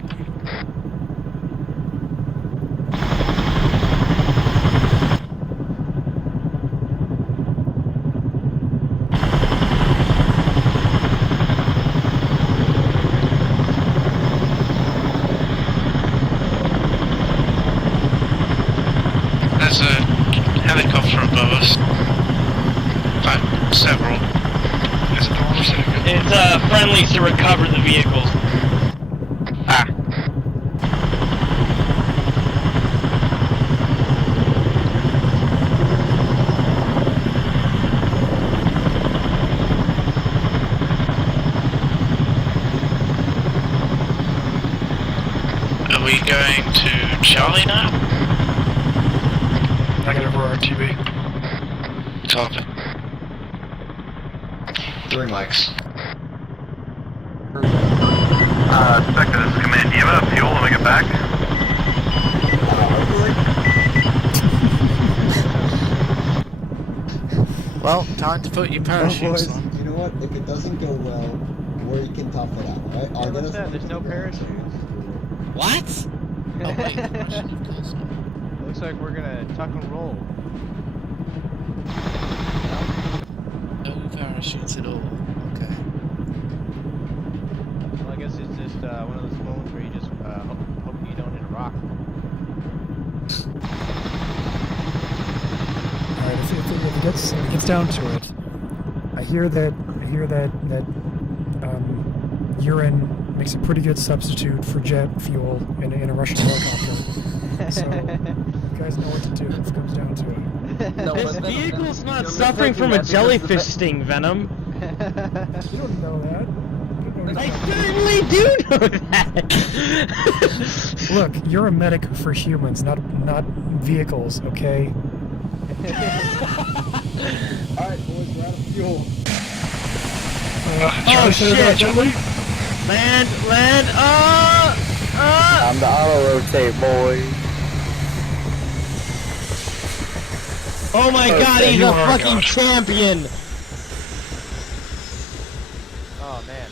There's a helicopter above us. In fact, several. Is it the one or second? It's friendly to recover the vehicles. Ah. Are we going to Charlie now? Negative or RTB. Copy. 3 mics. Spectre, this is Command. Do you have enough fuel when we get back? Well, time to put your parachutes boys, on. you know what? If it doesn't go well, we can tough it out, right? Hey, what's that? There's no parachutes. What? Oh wait, of course. Looks like we're gonna tuck and roll. No parachutes at all. Okay. Well, I guess it's just one of those moments where you just hope you don't hit a rock. Alright, if it gets down to it, I hear that urine makes a pretty good substitute for jet fuel in a Russian helicopter. So you guys know what to do if it comes down to it. This vehicle's not suffering from a jellyfish sting, Venom. You don't know that. I certainly do know that! Look, you're a medic for humans, not vehicles, okay? Alright, boys, we're out of fuel. Oh shit! Land! I'm the auto rotate, boy. Oh my god, he's a fucking champion! Oh man.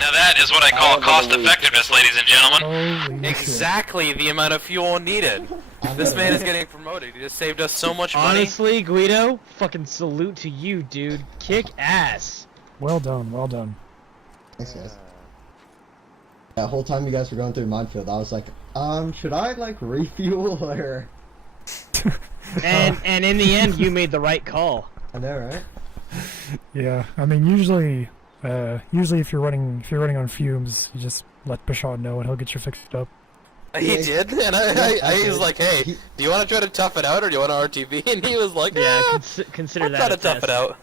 Now that is what I call cost effectiveness, ladies and gentlemen. Holy Exactly the amount of fuel needed. This man is getting promoted. He just saved us so much money. Honestly, Guido, fucking salute to you, dude. Kick ass. Well done, well done. Thanks, guys. That whole time you guys were going through minefield, I was like, should I like refuel or? And in the end, you made the right call. I know, right? Yeah, I mean, usually if you're running on fumes, you just let Bashan know and he'll get you fixed up. He did, and I was like, hey, do you want to try to tough it out, or do you want to RTB? And he was like, consider I'll that try to a tough it out.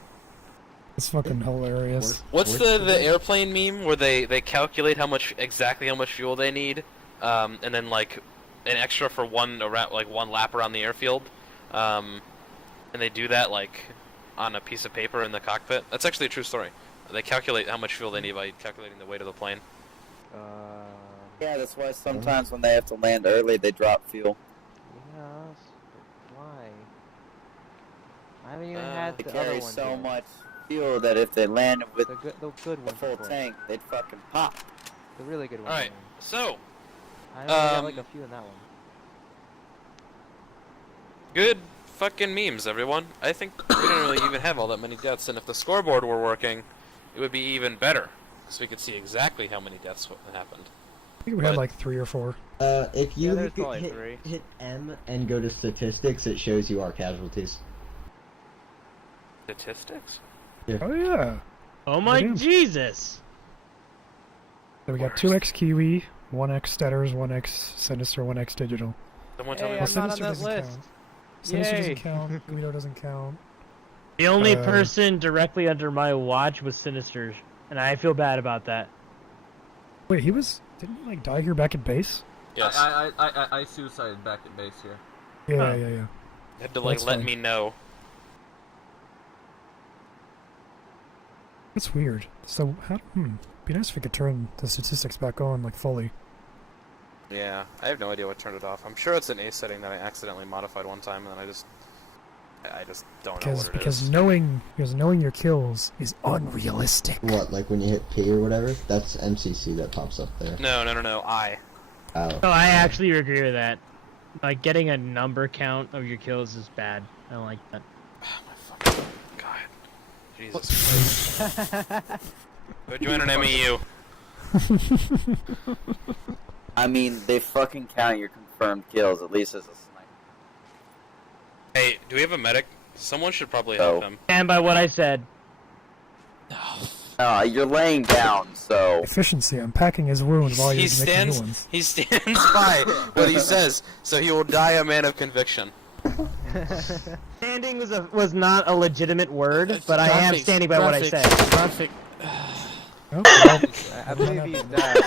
It's fucking hilarious. What's the airplane meme where they calculate exactly how much fuel they need, and then like an extra for one lap around the airfield, and they do that like on a piece of paper in the cockpit. That's actually a true story. They calculate how much fuel they need by calculating the weight of the plane. Yeah, that's why sometimes when they have to land early, they drop fuel. Yes, but why? I haven't even had They the carry other one so yet. much fuel that if they landed with the good a ones full before. tank, they'd fucking pop. The really good ones. All right, so I only got like a few in that one. good fucking memes, everyone. I think we don't really even have all that many deaths, and if the scoreboard were working, it would be even better, so we could see exactly how many deaths happened. I think we had like 3 or 4. If you there's probably hit M and go to statistics, it shows you our casualties. Statistics? Yeah. Oh yeah. Oh my Damn. Jesus! So we got 2x Kiwi, 1x Stetters, 1x Sinister, 1x Digital. Someone tell me Hey, what I'm not on Sinister that doesn't list. count. Sinister Yay. doesn't count. Guido doesn't count. The only Uh, person directly under my watch was Sinister, and I feel bad about that. Wait, didn't he like die here back at base? Yes. I suicided back at base here. Yeah, Huh. yeah. You had to That's let fine. me know. That's weird. So be nice if we could turn the statistics back on like fully. Yeah, I have no idea what turned it off. I'm sure it's an A setting that I accidentally modified one time, and then I just don't know what it Because is. knowing your kills is unrealistic. What, like when you hit P or whatever? That's MCC that pops up there. No, I. Oh. No, I actually agree with that. Like, getting a number count of your kills is bad. I don't like that. God. Jesus Christ. Go join an MEU. I mean, they fucking count your confirmed kills, at least as a sniper. Hey, do we have a medic? Someone should probably help him. Stand by what I said. You're laying down, so... Efficiency. I'm packing his wounds while you're making new ones. He stands by what he says, so he will die a man of conviction. Standing was not a legitimate word, but I am standing by what I said. Traffic. Oh, well, I believe he's dead.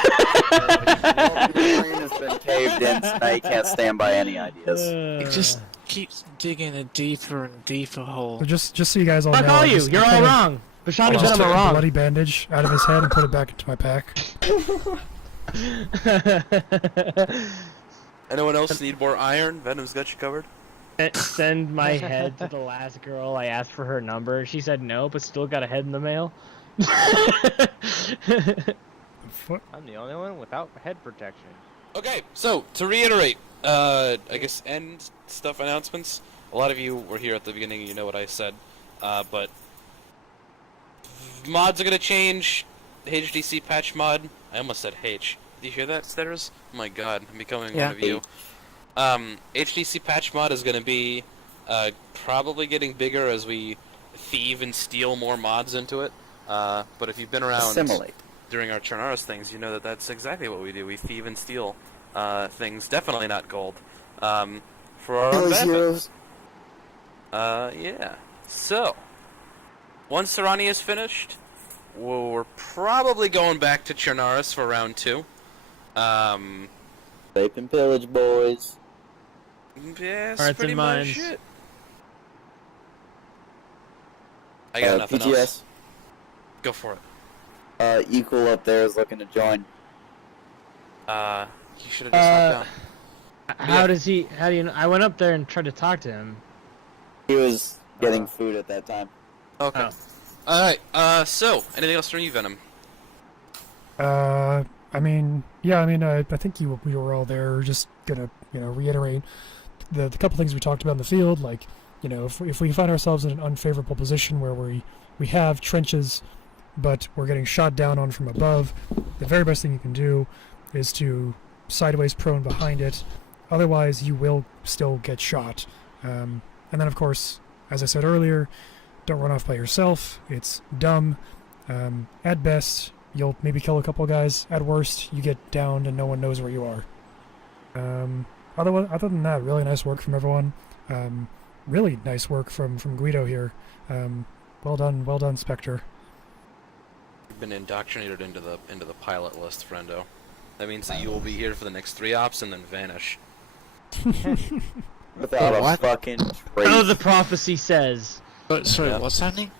Your brain has been caved in, so now you can't stand by any ideas. It just keeps digging a deeper and deeper hole. so just so you guys all Fuck know, all I you! just- You're I all kinda- wrong! Bashan I and just Venom took are a wrong! bloody bandage out of his head and put it back into my pack. Anyone else need more iron? Venom's got you covered. Send my head to the last girl. I asked for her number. She said no, but still got a head in the mail. I'm the only one without head protection. Okay, so to reiterate, I guess end stuff announcements. A lot of you were here at the beginning, you know what I said, but mods are gonna change. The HDC patch mod. I almost said H. Did you hear that, Stetters? Oh my god, I'm becoming one of you. HDC patch mod is gonna be probably getting bigger as we thieve and steal more mods into it. But if you've been around Assimilate. during our Chernarus things, you know that that's exactly what we do. We thieve and steal things. Definitely not gold. For our own benefit. Yeah. So, once Serrani is finished, we're probably going back to Chernaris for round 2. Rape and pillage, boys. Yeah, it's Hearts pretty and much minds. it. I got nothing PTS. else. Go for it. Equal up there is looking to join. You should have just hopped down. How does he? How do you know? I went up there and tried to talk to him. He was getting food at that time. Okay. Oh. Alright, so, anything else from you, Venom? I mean, yeah, I think we were all there. Just gonna, reiterate the couple things we talked about in the field. Like, if we find ourselves in an unfavorable position where we have trenches, but we're getting shot down on from above, the very best thing you can do is to sideways prone behind it. Otherwise, you will still get shot. And then, of course, as I said earlier, don't run off by yourself. It's dumb. At best, you'll maybe kill a couple guys. At worst, you get downed and no one knows where you are. Other than that, really nice work from everyone. Really nice work from Guido here. Well done, Spectre. You've been indoctrinated into the pilot list, friendo. That means that you will be here for the next 3 ops and then vanish. Without a fucking trace. Oh, the prophecy says. Sorry, Yep. what's happening?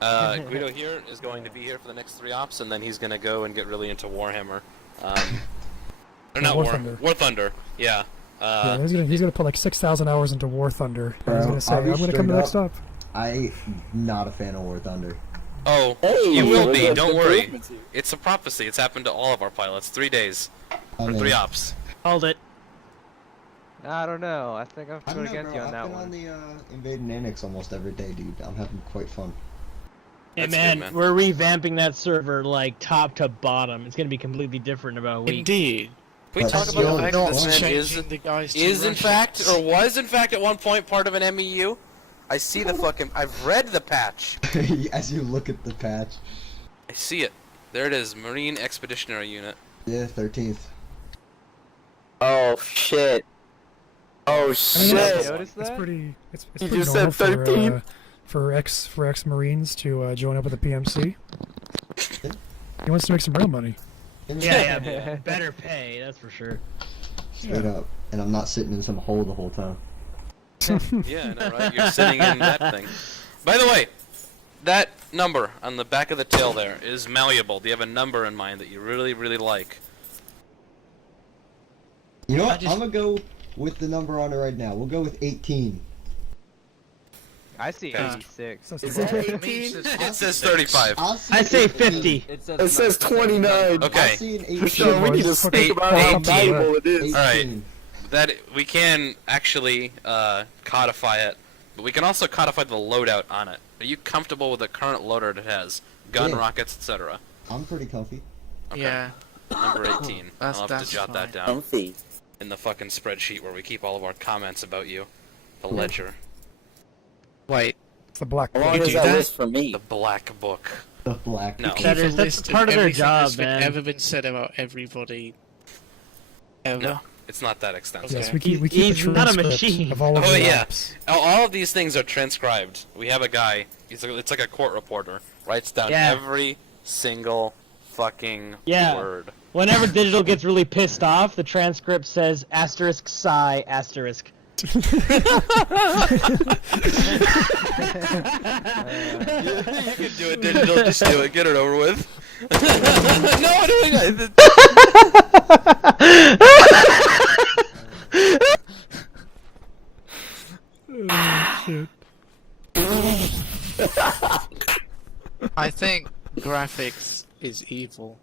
Guido here is going to be here for the next 3 ops, and then he's going to go and get really into Warhammer. Or not War Thunder. War Thunder, yeah. Yeah, he's gonna put like 6,000 hours into War Thunder. Bro, He's gonna say, I'll be I'm gonna come to straight next up. I'm not a fan of War Thunder. Oh, Hey, you will look be, at don't the worry. improvements here. It's a prophecy, it's happened to all of our pilots. 3 days. I For mean, 3 ops. Hold it. I don't know. I think I'm I don't going know, against bro. you on that I've been one. on the Invading Annex almost every day, dude. I'm having quite fun. Hey That's man, good, man. we're revamping that server like top to bottom. It's gonna be completely different in about a week. Indeed. Can we But talk about the still, fact Not that this man changing the guys to is in fact, Russians. or was in fact at one point part of an MEU? I see the fucking, I've read the patch. As you look at the patch. I see it. There it is, Marine Expeditionary Unit. Yeah, 13th. Oh shit. Oh I mean, shit. Notice It's that? pretty. It's You pretty just normal said 13? for ex Marines to join up with the PMC. He wants to make some real money. Yeah, better pay, that's for sure. Straight up. And I'm not sitting in some hole the whole time. Yeah, I know, right? You're sitting in that thing. By the way, that number on the back of the tail there is malleable. Do you have a number in mind that you really, really like? You know what? I'm gonna go with the number on it right now. We'll go with 18. I see Okay. 86. Is it 18? It says 35. I say 50. It says 29. Okay. I'll see an 18. So we need to speak about how 18. valuable it is. Alright. That we can actually codify it, but we can also codify the loadout on it. Are you comfortable with the current loadout it has? Gun, Yeah. rockets, etc. I'm pretty comfy. Okay. Yeah. Number 18. That's- I'll have to that's jot that fine. down Comfy. in the fucking spreadsheet where we keep all of our comments about you. The ledger. Wait. It's the black. How long You is do that that? list for me? The black book. The black. No. Keep That a is- that's list of part of their everything job, that's man. ever been said about everybody. Ever. No, it's not that extensive. Yes, Okay. we keep He's a not a transcript machine. of all of Oh the yeah, apps. all of these things are transcribed. We have a guy. It's like a court reporter. Writes down Yeah. every single fucking Yeah. word. Whenever digital gets really pissed off, the transcript says asterisk sigh asterisk. You can do it, digital. Just do it. Get it over with. No, I don't. I think graphics is evil.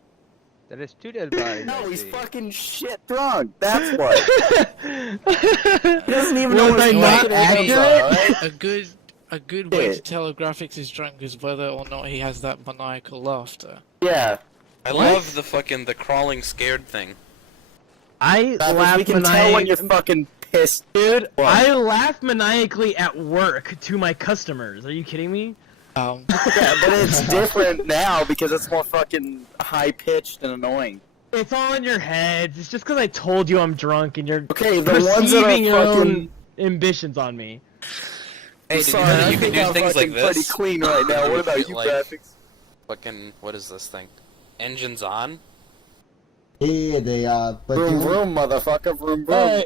That is 2 dead bodies. No, I he's see. fucking shit drunk. That's what. He doesn't even know Was what I his not fucking accurate? names are, right? A good way Yeah. to tell a graphics is drunk is whether or not he has that maniacal laughter. Yeah. I love the crawling scared thing. I Travis, laugh we can tell when you're fucking pissed. Dude, What? I laugh maniacally at work to my customers. Are you kidding me? Yeah, but it's different now because it's more fucking high pitched and annoying. It's all in your heads. It's just because I told you I'm drunk and you're Okay, the ones that are perceiving your fucking- own ambitions on me. Hey, did Sorry, you know that I you can think do I'm things like fucking this? pretty clean right now. What about you, Like, graphics? Fucking, what is this thing? Engines on? Yeah, they but Vroom the vroom, motherfucker, vroom vroom.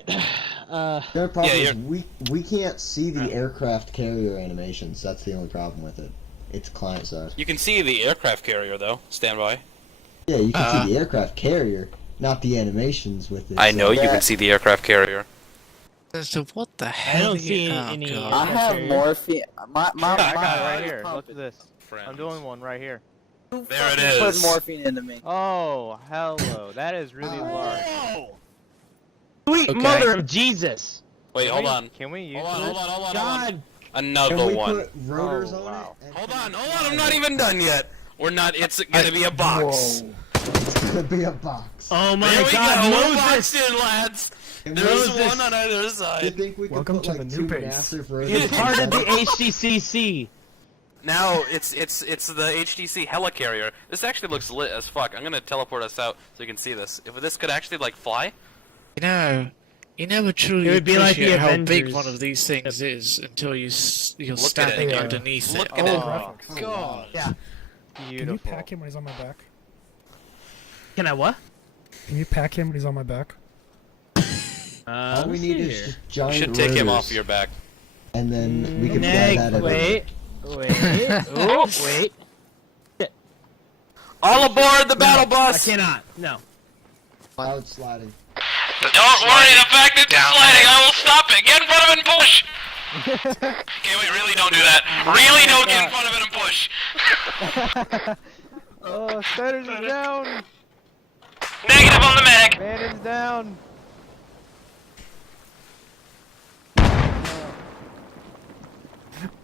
Alright. their problem Yeah, is we can't see the aircraft carrier animations. That's the only problem with it. It's client side. You can see the aircraft carrier though. Stand by. Yeah, you can see the aircraft carrier, not the animations with it. I know so- you can see the aircraft carrier. So what the hell? I don't see any. God. I have morphine. My I got it right eyes here. pump Look at it. this. I'm doing one right here. Who There it fucking is. Put morphine into me. Oh, hello. That is really large. Sweet Okay. mother of Jesus! Wait, hold on. Can we use Hold on, this? hold on, hold on, God! hold on. Another Can we one. put rotors Oh, on wow. it? Hold on, I'm not even done yet. We're not, it's gonna be a box. Whoa. It's gonna be a box. Oh my There we God, go, we're Moses! boxed in, lads. And There's Moses, one on either you side. think we could Welcome put to like the new two base. massive rotors? It's part of the inside? HDCC. Now it's the HDC helicarrier. This actually looks lit as fuck. I'm gonna teleport us out so you can see this. If this could actually like fly. You never truly It would be like the appreciate how big Avengers. one of these things is until you're Look at standing it. underneath Look it. at it. graphics. God. Yeah. Can you Beautiful. pack him when he's on my back? Can I what? Can you pack him when he's on my back? All we need is just You giant should take him rotors, off your back. and then we can fly that at Wait. Oh, wait. All aboard the battle bus! I cannot. No. cloud sliding. Don't worry, the fact that it's sliding, I will stop it. Get in front of it and push. Okay, wait, really don't do that. Really don't get in front of it and push. Oh, Spiders is down. Negative on the mag. Bannon's down.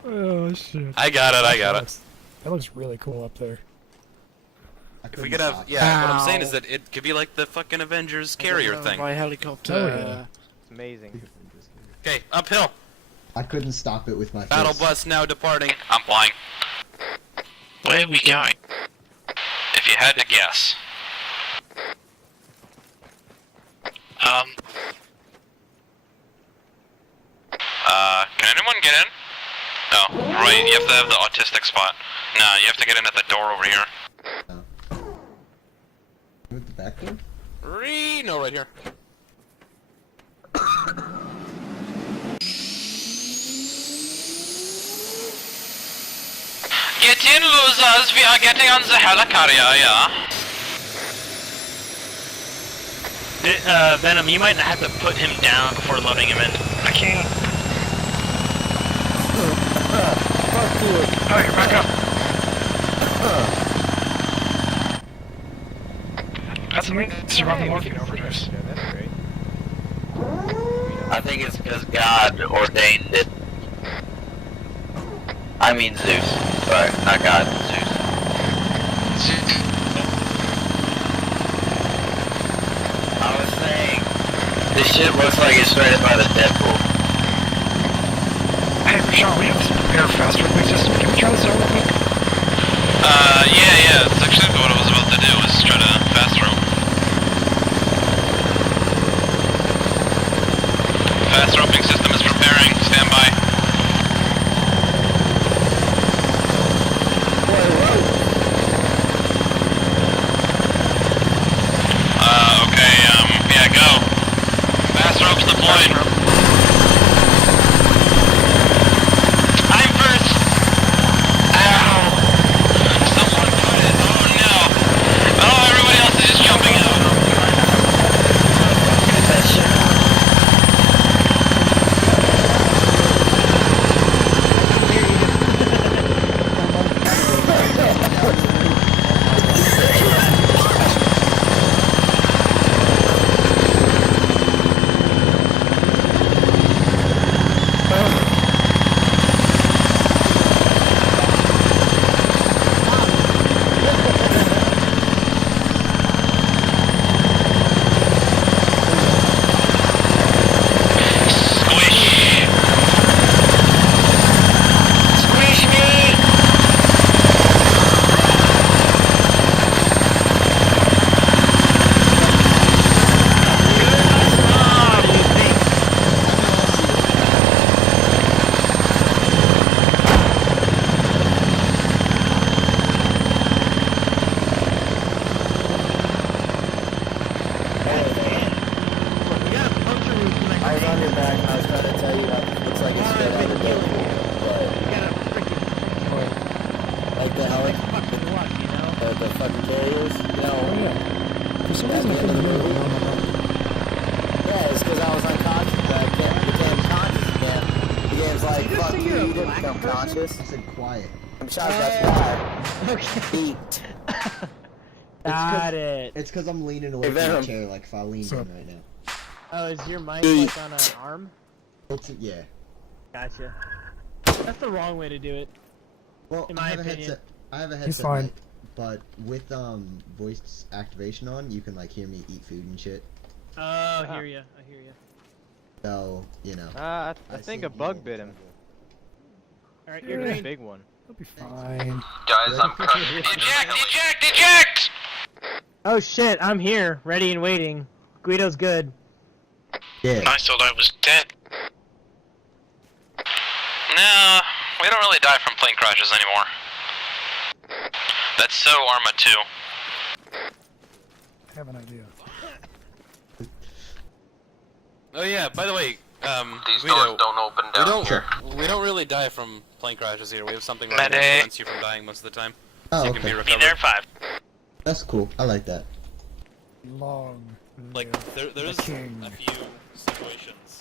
Oh shit. I got it. That looks really cool up there. If we could have, yeah, what I'm saying is that it could be like the fucking Avengers carrier thing. By helicopter. Oh, yeah. It's amazing. Okay, uphill. I couldn't stop it with my Battle fist. bus now departing. I'm flying. Where are we going? If you had to guess. Can anyone get in? No, right, you have to have the autistic spot. Nah, you have to get in at the door over here. With the back door? No, right here. Get in, losers! We are getting on the helicarrier, yeah? Venom, you might have to put him down before loading him in. I can't. Fuck you. Oh, you're back up. That's amazing. Survival morphine overdose. Yeah, that's great. I think it's because God ordained it. I mean Zeus. Sorry, not God, Zeus. I was saying, this shit looks like it's straight up out of Deadpool. Hey, Rashawn, we have this air fast roping system. Can we try this out real quick? Yeah, it's actually what I was about to do, was try to fast rope. Fast roping system is preparing, stand by. Okay, yeah, go. Fast ropes deployed. I'm first. Like the heli, the fucking carriers. You know. Oh yeah. For some reason I couldn't hear it. Yeah, it's because I was unconscious. I became conscious again. The game's like, fuck you, you didn't become conscious. I said quiet. I'm shot by fire. Okay. Beat. Got it. It's because I'm leaning away Hey, from the Venom. chair like if I leaned in right now. Oh, is your mic like on an arm? Yeah. Gotcha. That's the wrong way to do it. Well, in my opinion. I have a He's headset, fine. mic, but with voice activation on, you can like hear me eat food and shit. Oh, I hear ya. I hear ya. So you know. I think a bug bit him. All right, You're you're a green. big one. That'll be fine. Guys, I'm crushing. Eject! Oh shit, I'm here, ready and waiting. Guido's good. Yeah. I thought I was dead. No, we don't really die from plane crashes anymore. That's so Arma 2. I have an idea. Oh yeah, by the way, These Guido, doors don't open down here. we don't really die from plane crashes here. We have something Medic. that prevents you from dying most of the time. Oh, So you can okay. be Be recovered. there in 5. That's cool. I like that. Long. Like, there's king. a few situations.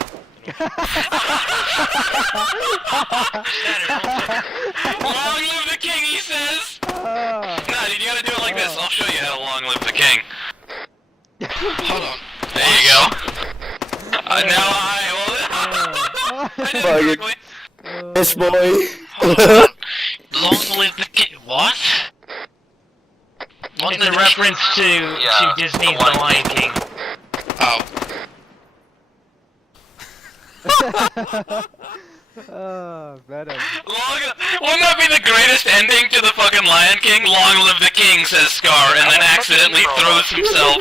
Long live the king, he says! Nah, dude, you gotta do it like this. I'll show you how to long live the king. Hold on. There you go. Now I did it correctly. This boy. Long live the king. What? It's a reference to Disney's The Lion King. Oh. Oh, Venom. Wouldn't that be the greatest ending to the fucking Lion King? Long live the king, says Scar, and then accidentally throws himself.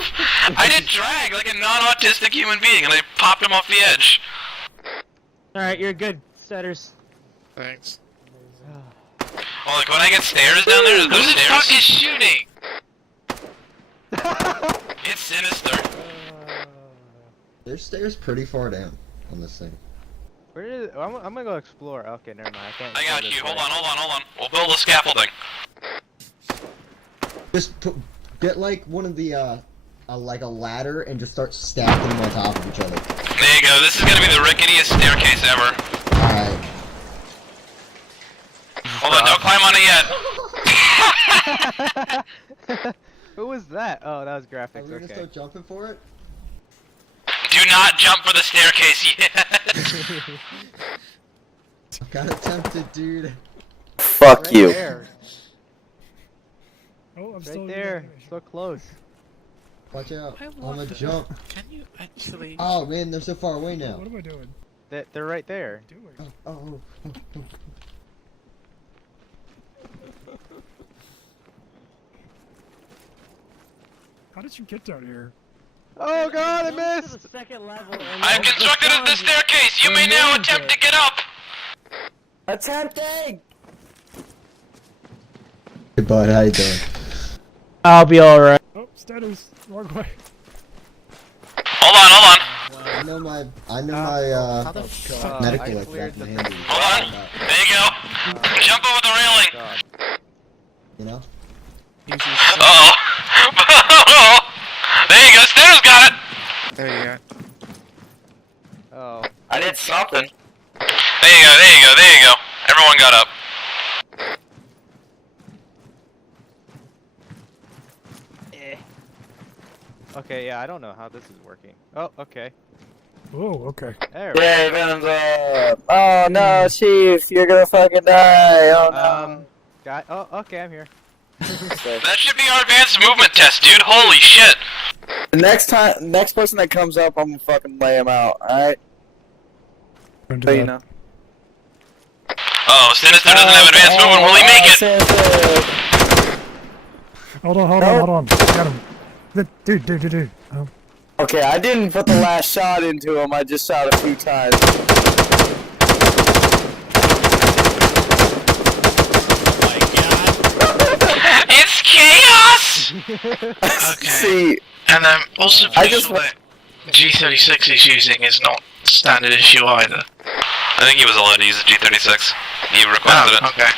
I did drag like a non-autistic human being, and I popped him off the edge. Alright, you're good, Setters. Thanks. Well, like when I get stairs down there, Who there's the fuck is stairs. shooting? It's sinister. There's stairs pretty far down on this thing. Where did it, I'm gonna go explore. Okay, never mind. I can't. I got go you. this Hold way. on. We'll build a scaffolding. Just get like one of the like a ladder and just start stacking them on top of each other. There you go. This is gonna be the ricketiest staircase ever. Alright. Hold on, don't climb on it yet. Who was that? Oh, that was graphics. Are we gonna Okay. start jumping for it? Do not jump for the staircase yet. Got tempted, dude. Fuck Right you. there. Oh, I'm still Right there. So close. Watch out. I On the wonder- jump. Can you actually? Oh man, they're so far away now. What am I doing? They're right there. Oh. How did you get down here? Oh god, I missed! Second level. I've constructed the staircase. You may now attempt to get up. Attempting! Hey bud, how you doing? I'll be alright. Oh, status. Wrong way. Hold on. I know my medical like back in the handy. Hold on. There you go. Jump over the railing. You know? Uh-oh. There you go. Stairs got it. There you go. Oh. I did something. There you go. Everyone got up. Okay, yeah, I don't know how this is working. Oh, okay. Oh, okay. There we Yeah, go. Venom's up. Oh no, Chief, you're gonna fucking die. Oh no. Guy. Oh, okay, I'm here. That should be our advanced movement test, dude. Holy shit. The next person that comes up, I'm gonna fucking lay him out. All right. Don't do So you that. know. Oh, Sinister doesn't have advanced movement. Will he make it? Hold on. Got him. Dude. Oh. Okay, I didn't put the last shot into him. I just shot a few times. It's chaos! Okay. See, And also I just that G36 he's using is not standard issue either. I think he was allowed to use the G36. He requested it. Okay.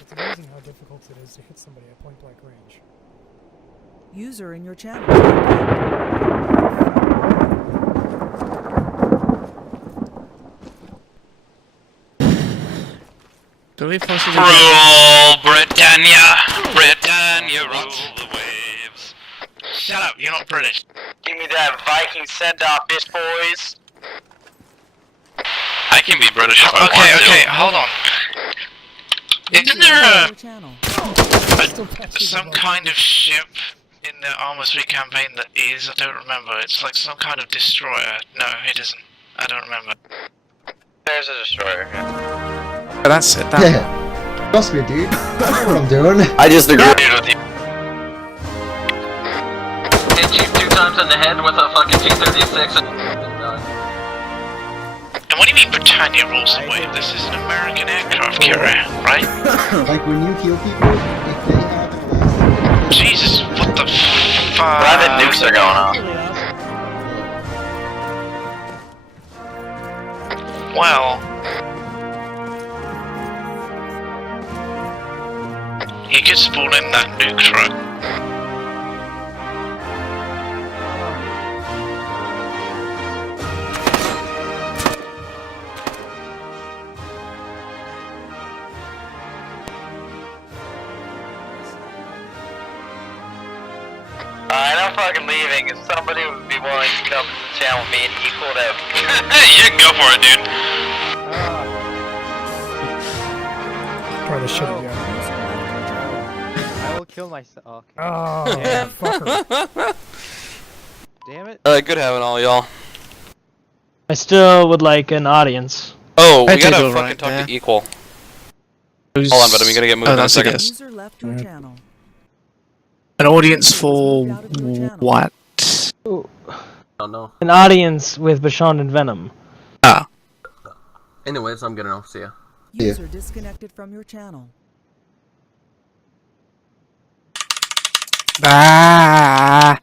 It's amazing how difficult it is is to hit somebody at point blank range. User in your channel. Do we possibly Rule Britannia! Britannia, rule the waves. Shut up, you're not British. Give me that Viking send-off, bitch boys. I can be British if I want to. Okay, hold on. Isn't there some kind of ship in the Arma 3 campaign that is? I don't remember. It's like some kind of destroyer. No, it isn't. I don't remember. There's a destroyer. But that's it. That Yeah. Trust me, dude. I know what I'm doing. I just agree with you. Hit you 2 times in the head with a fucking G36 and And what do you mean Britannia rules the wave? This is an American aircraft carrier, right? Like when you heal people, if they have an accident. Jesus, what the fuck? Private nukes are going on. Well, you could spawn in that nuke truck. Alright, I'm fucking leaving. If somebody would be willing to come to the channel with me and equal it out. You can go for it, dude. Try the shit again. I will kill myself. Okay. Oh, Damn. fucker. Damn it. Good having all y'all. I still would like an audience. Oh, we I did gotta all fucking right talk there. to Equal. Hold on, but I'm gonna get moved in a second. User left your channel. An audience for what? oh no. An audience with Bashan and Venom. Ah. Anyways, I'm gonna know. See ya. User disconnected from your channel. Ah.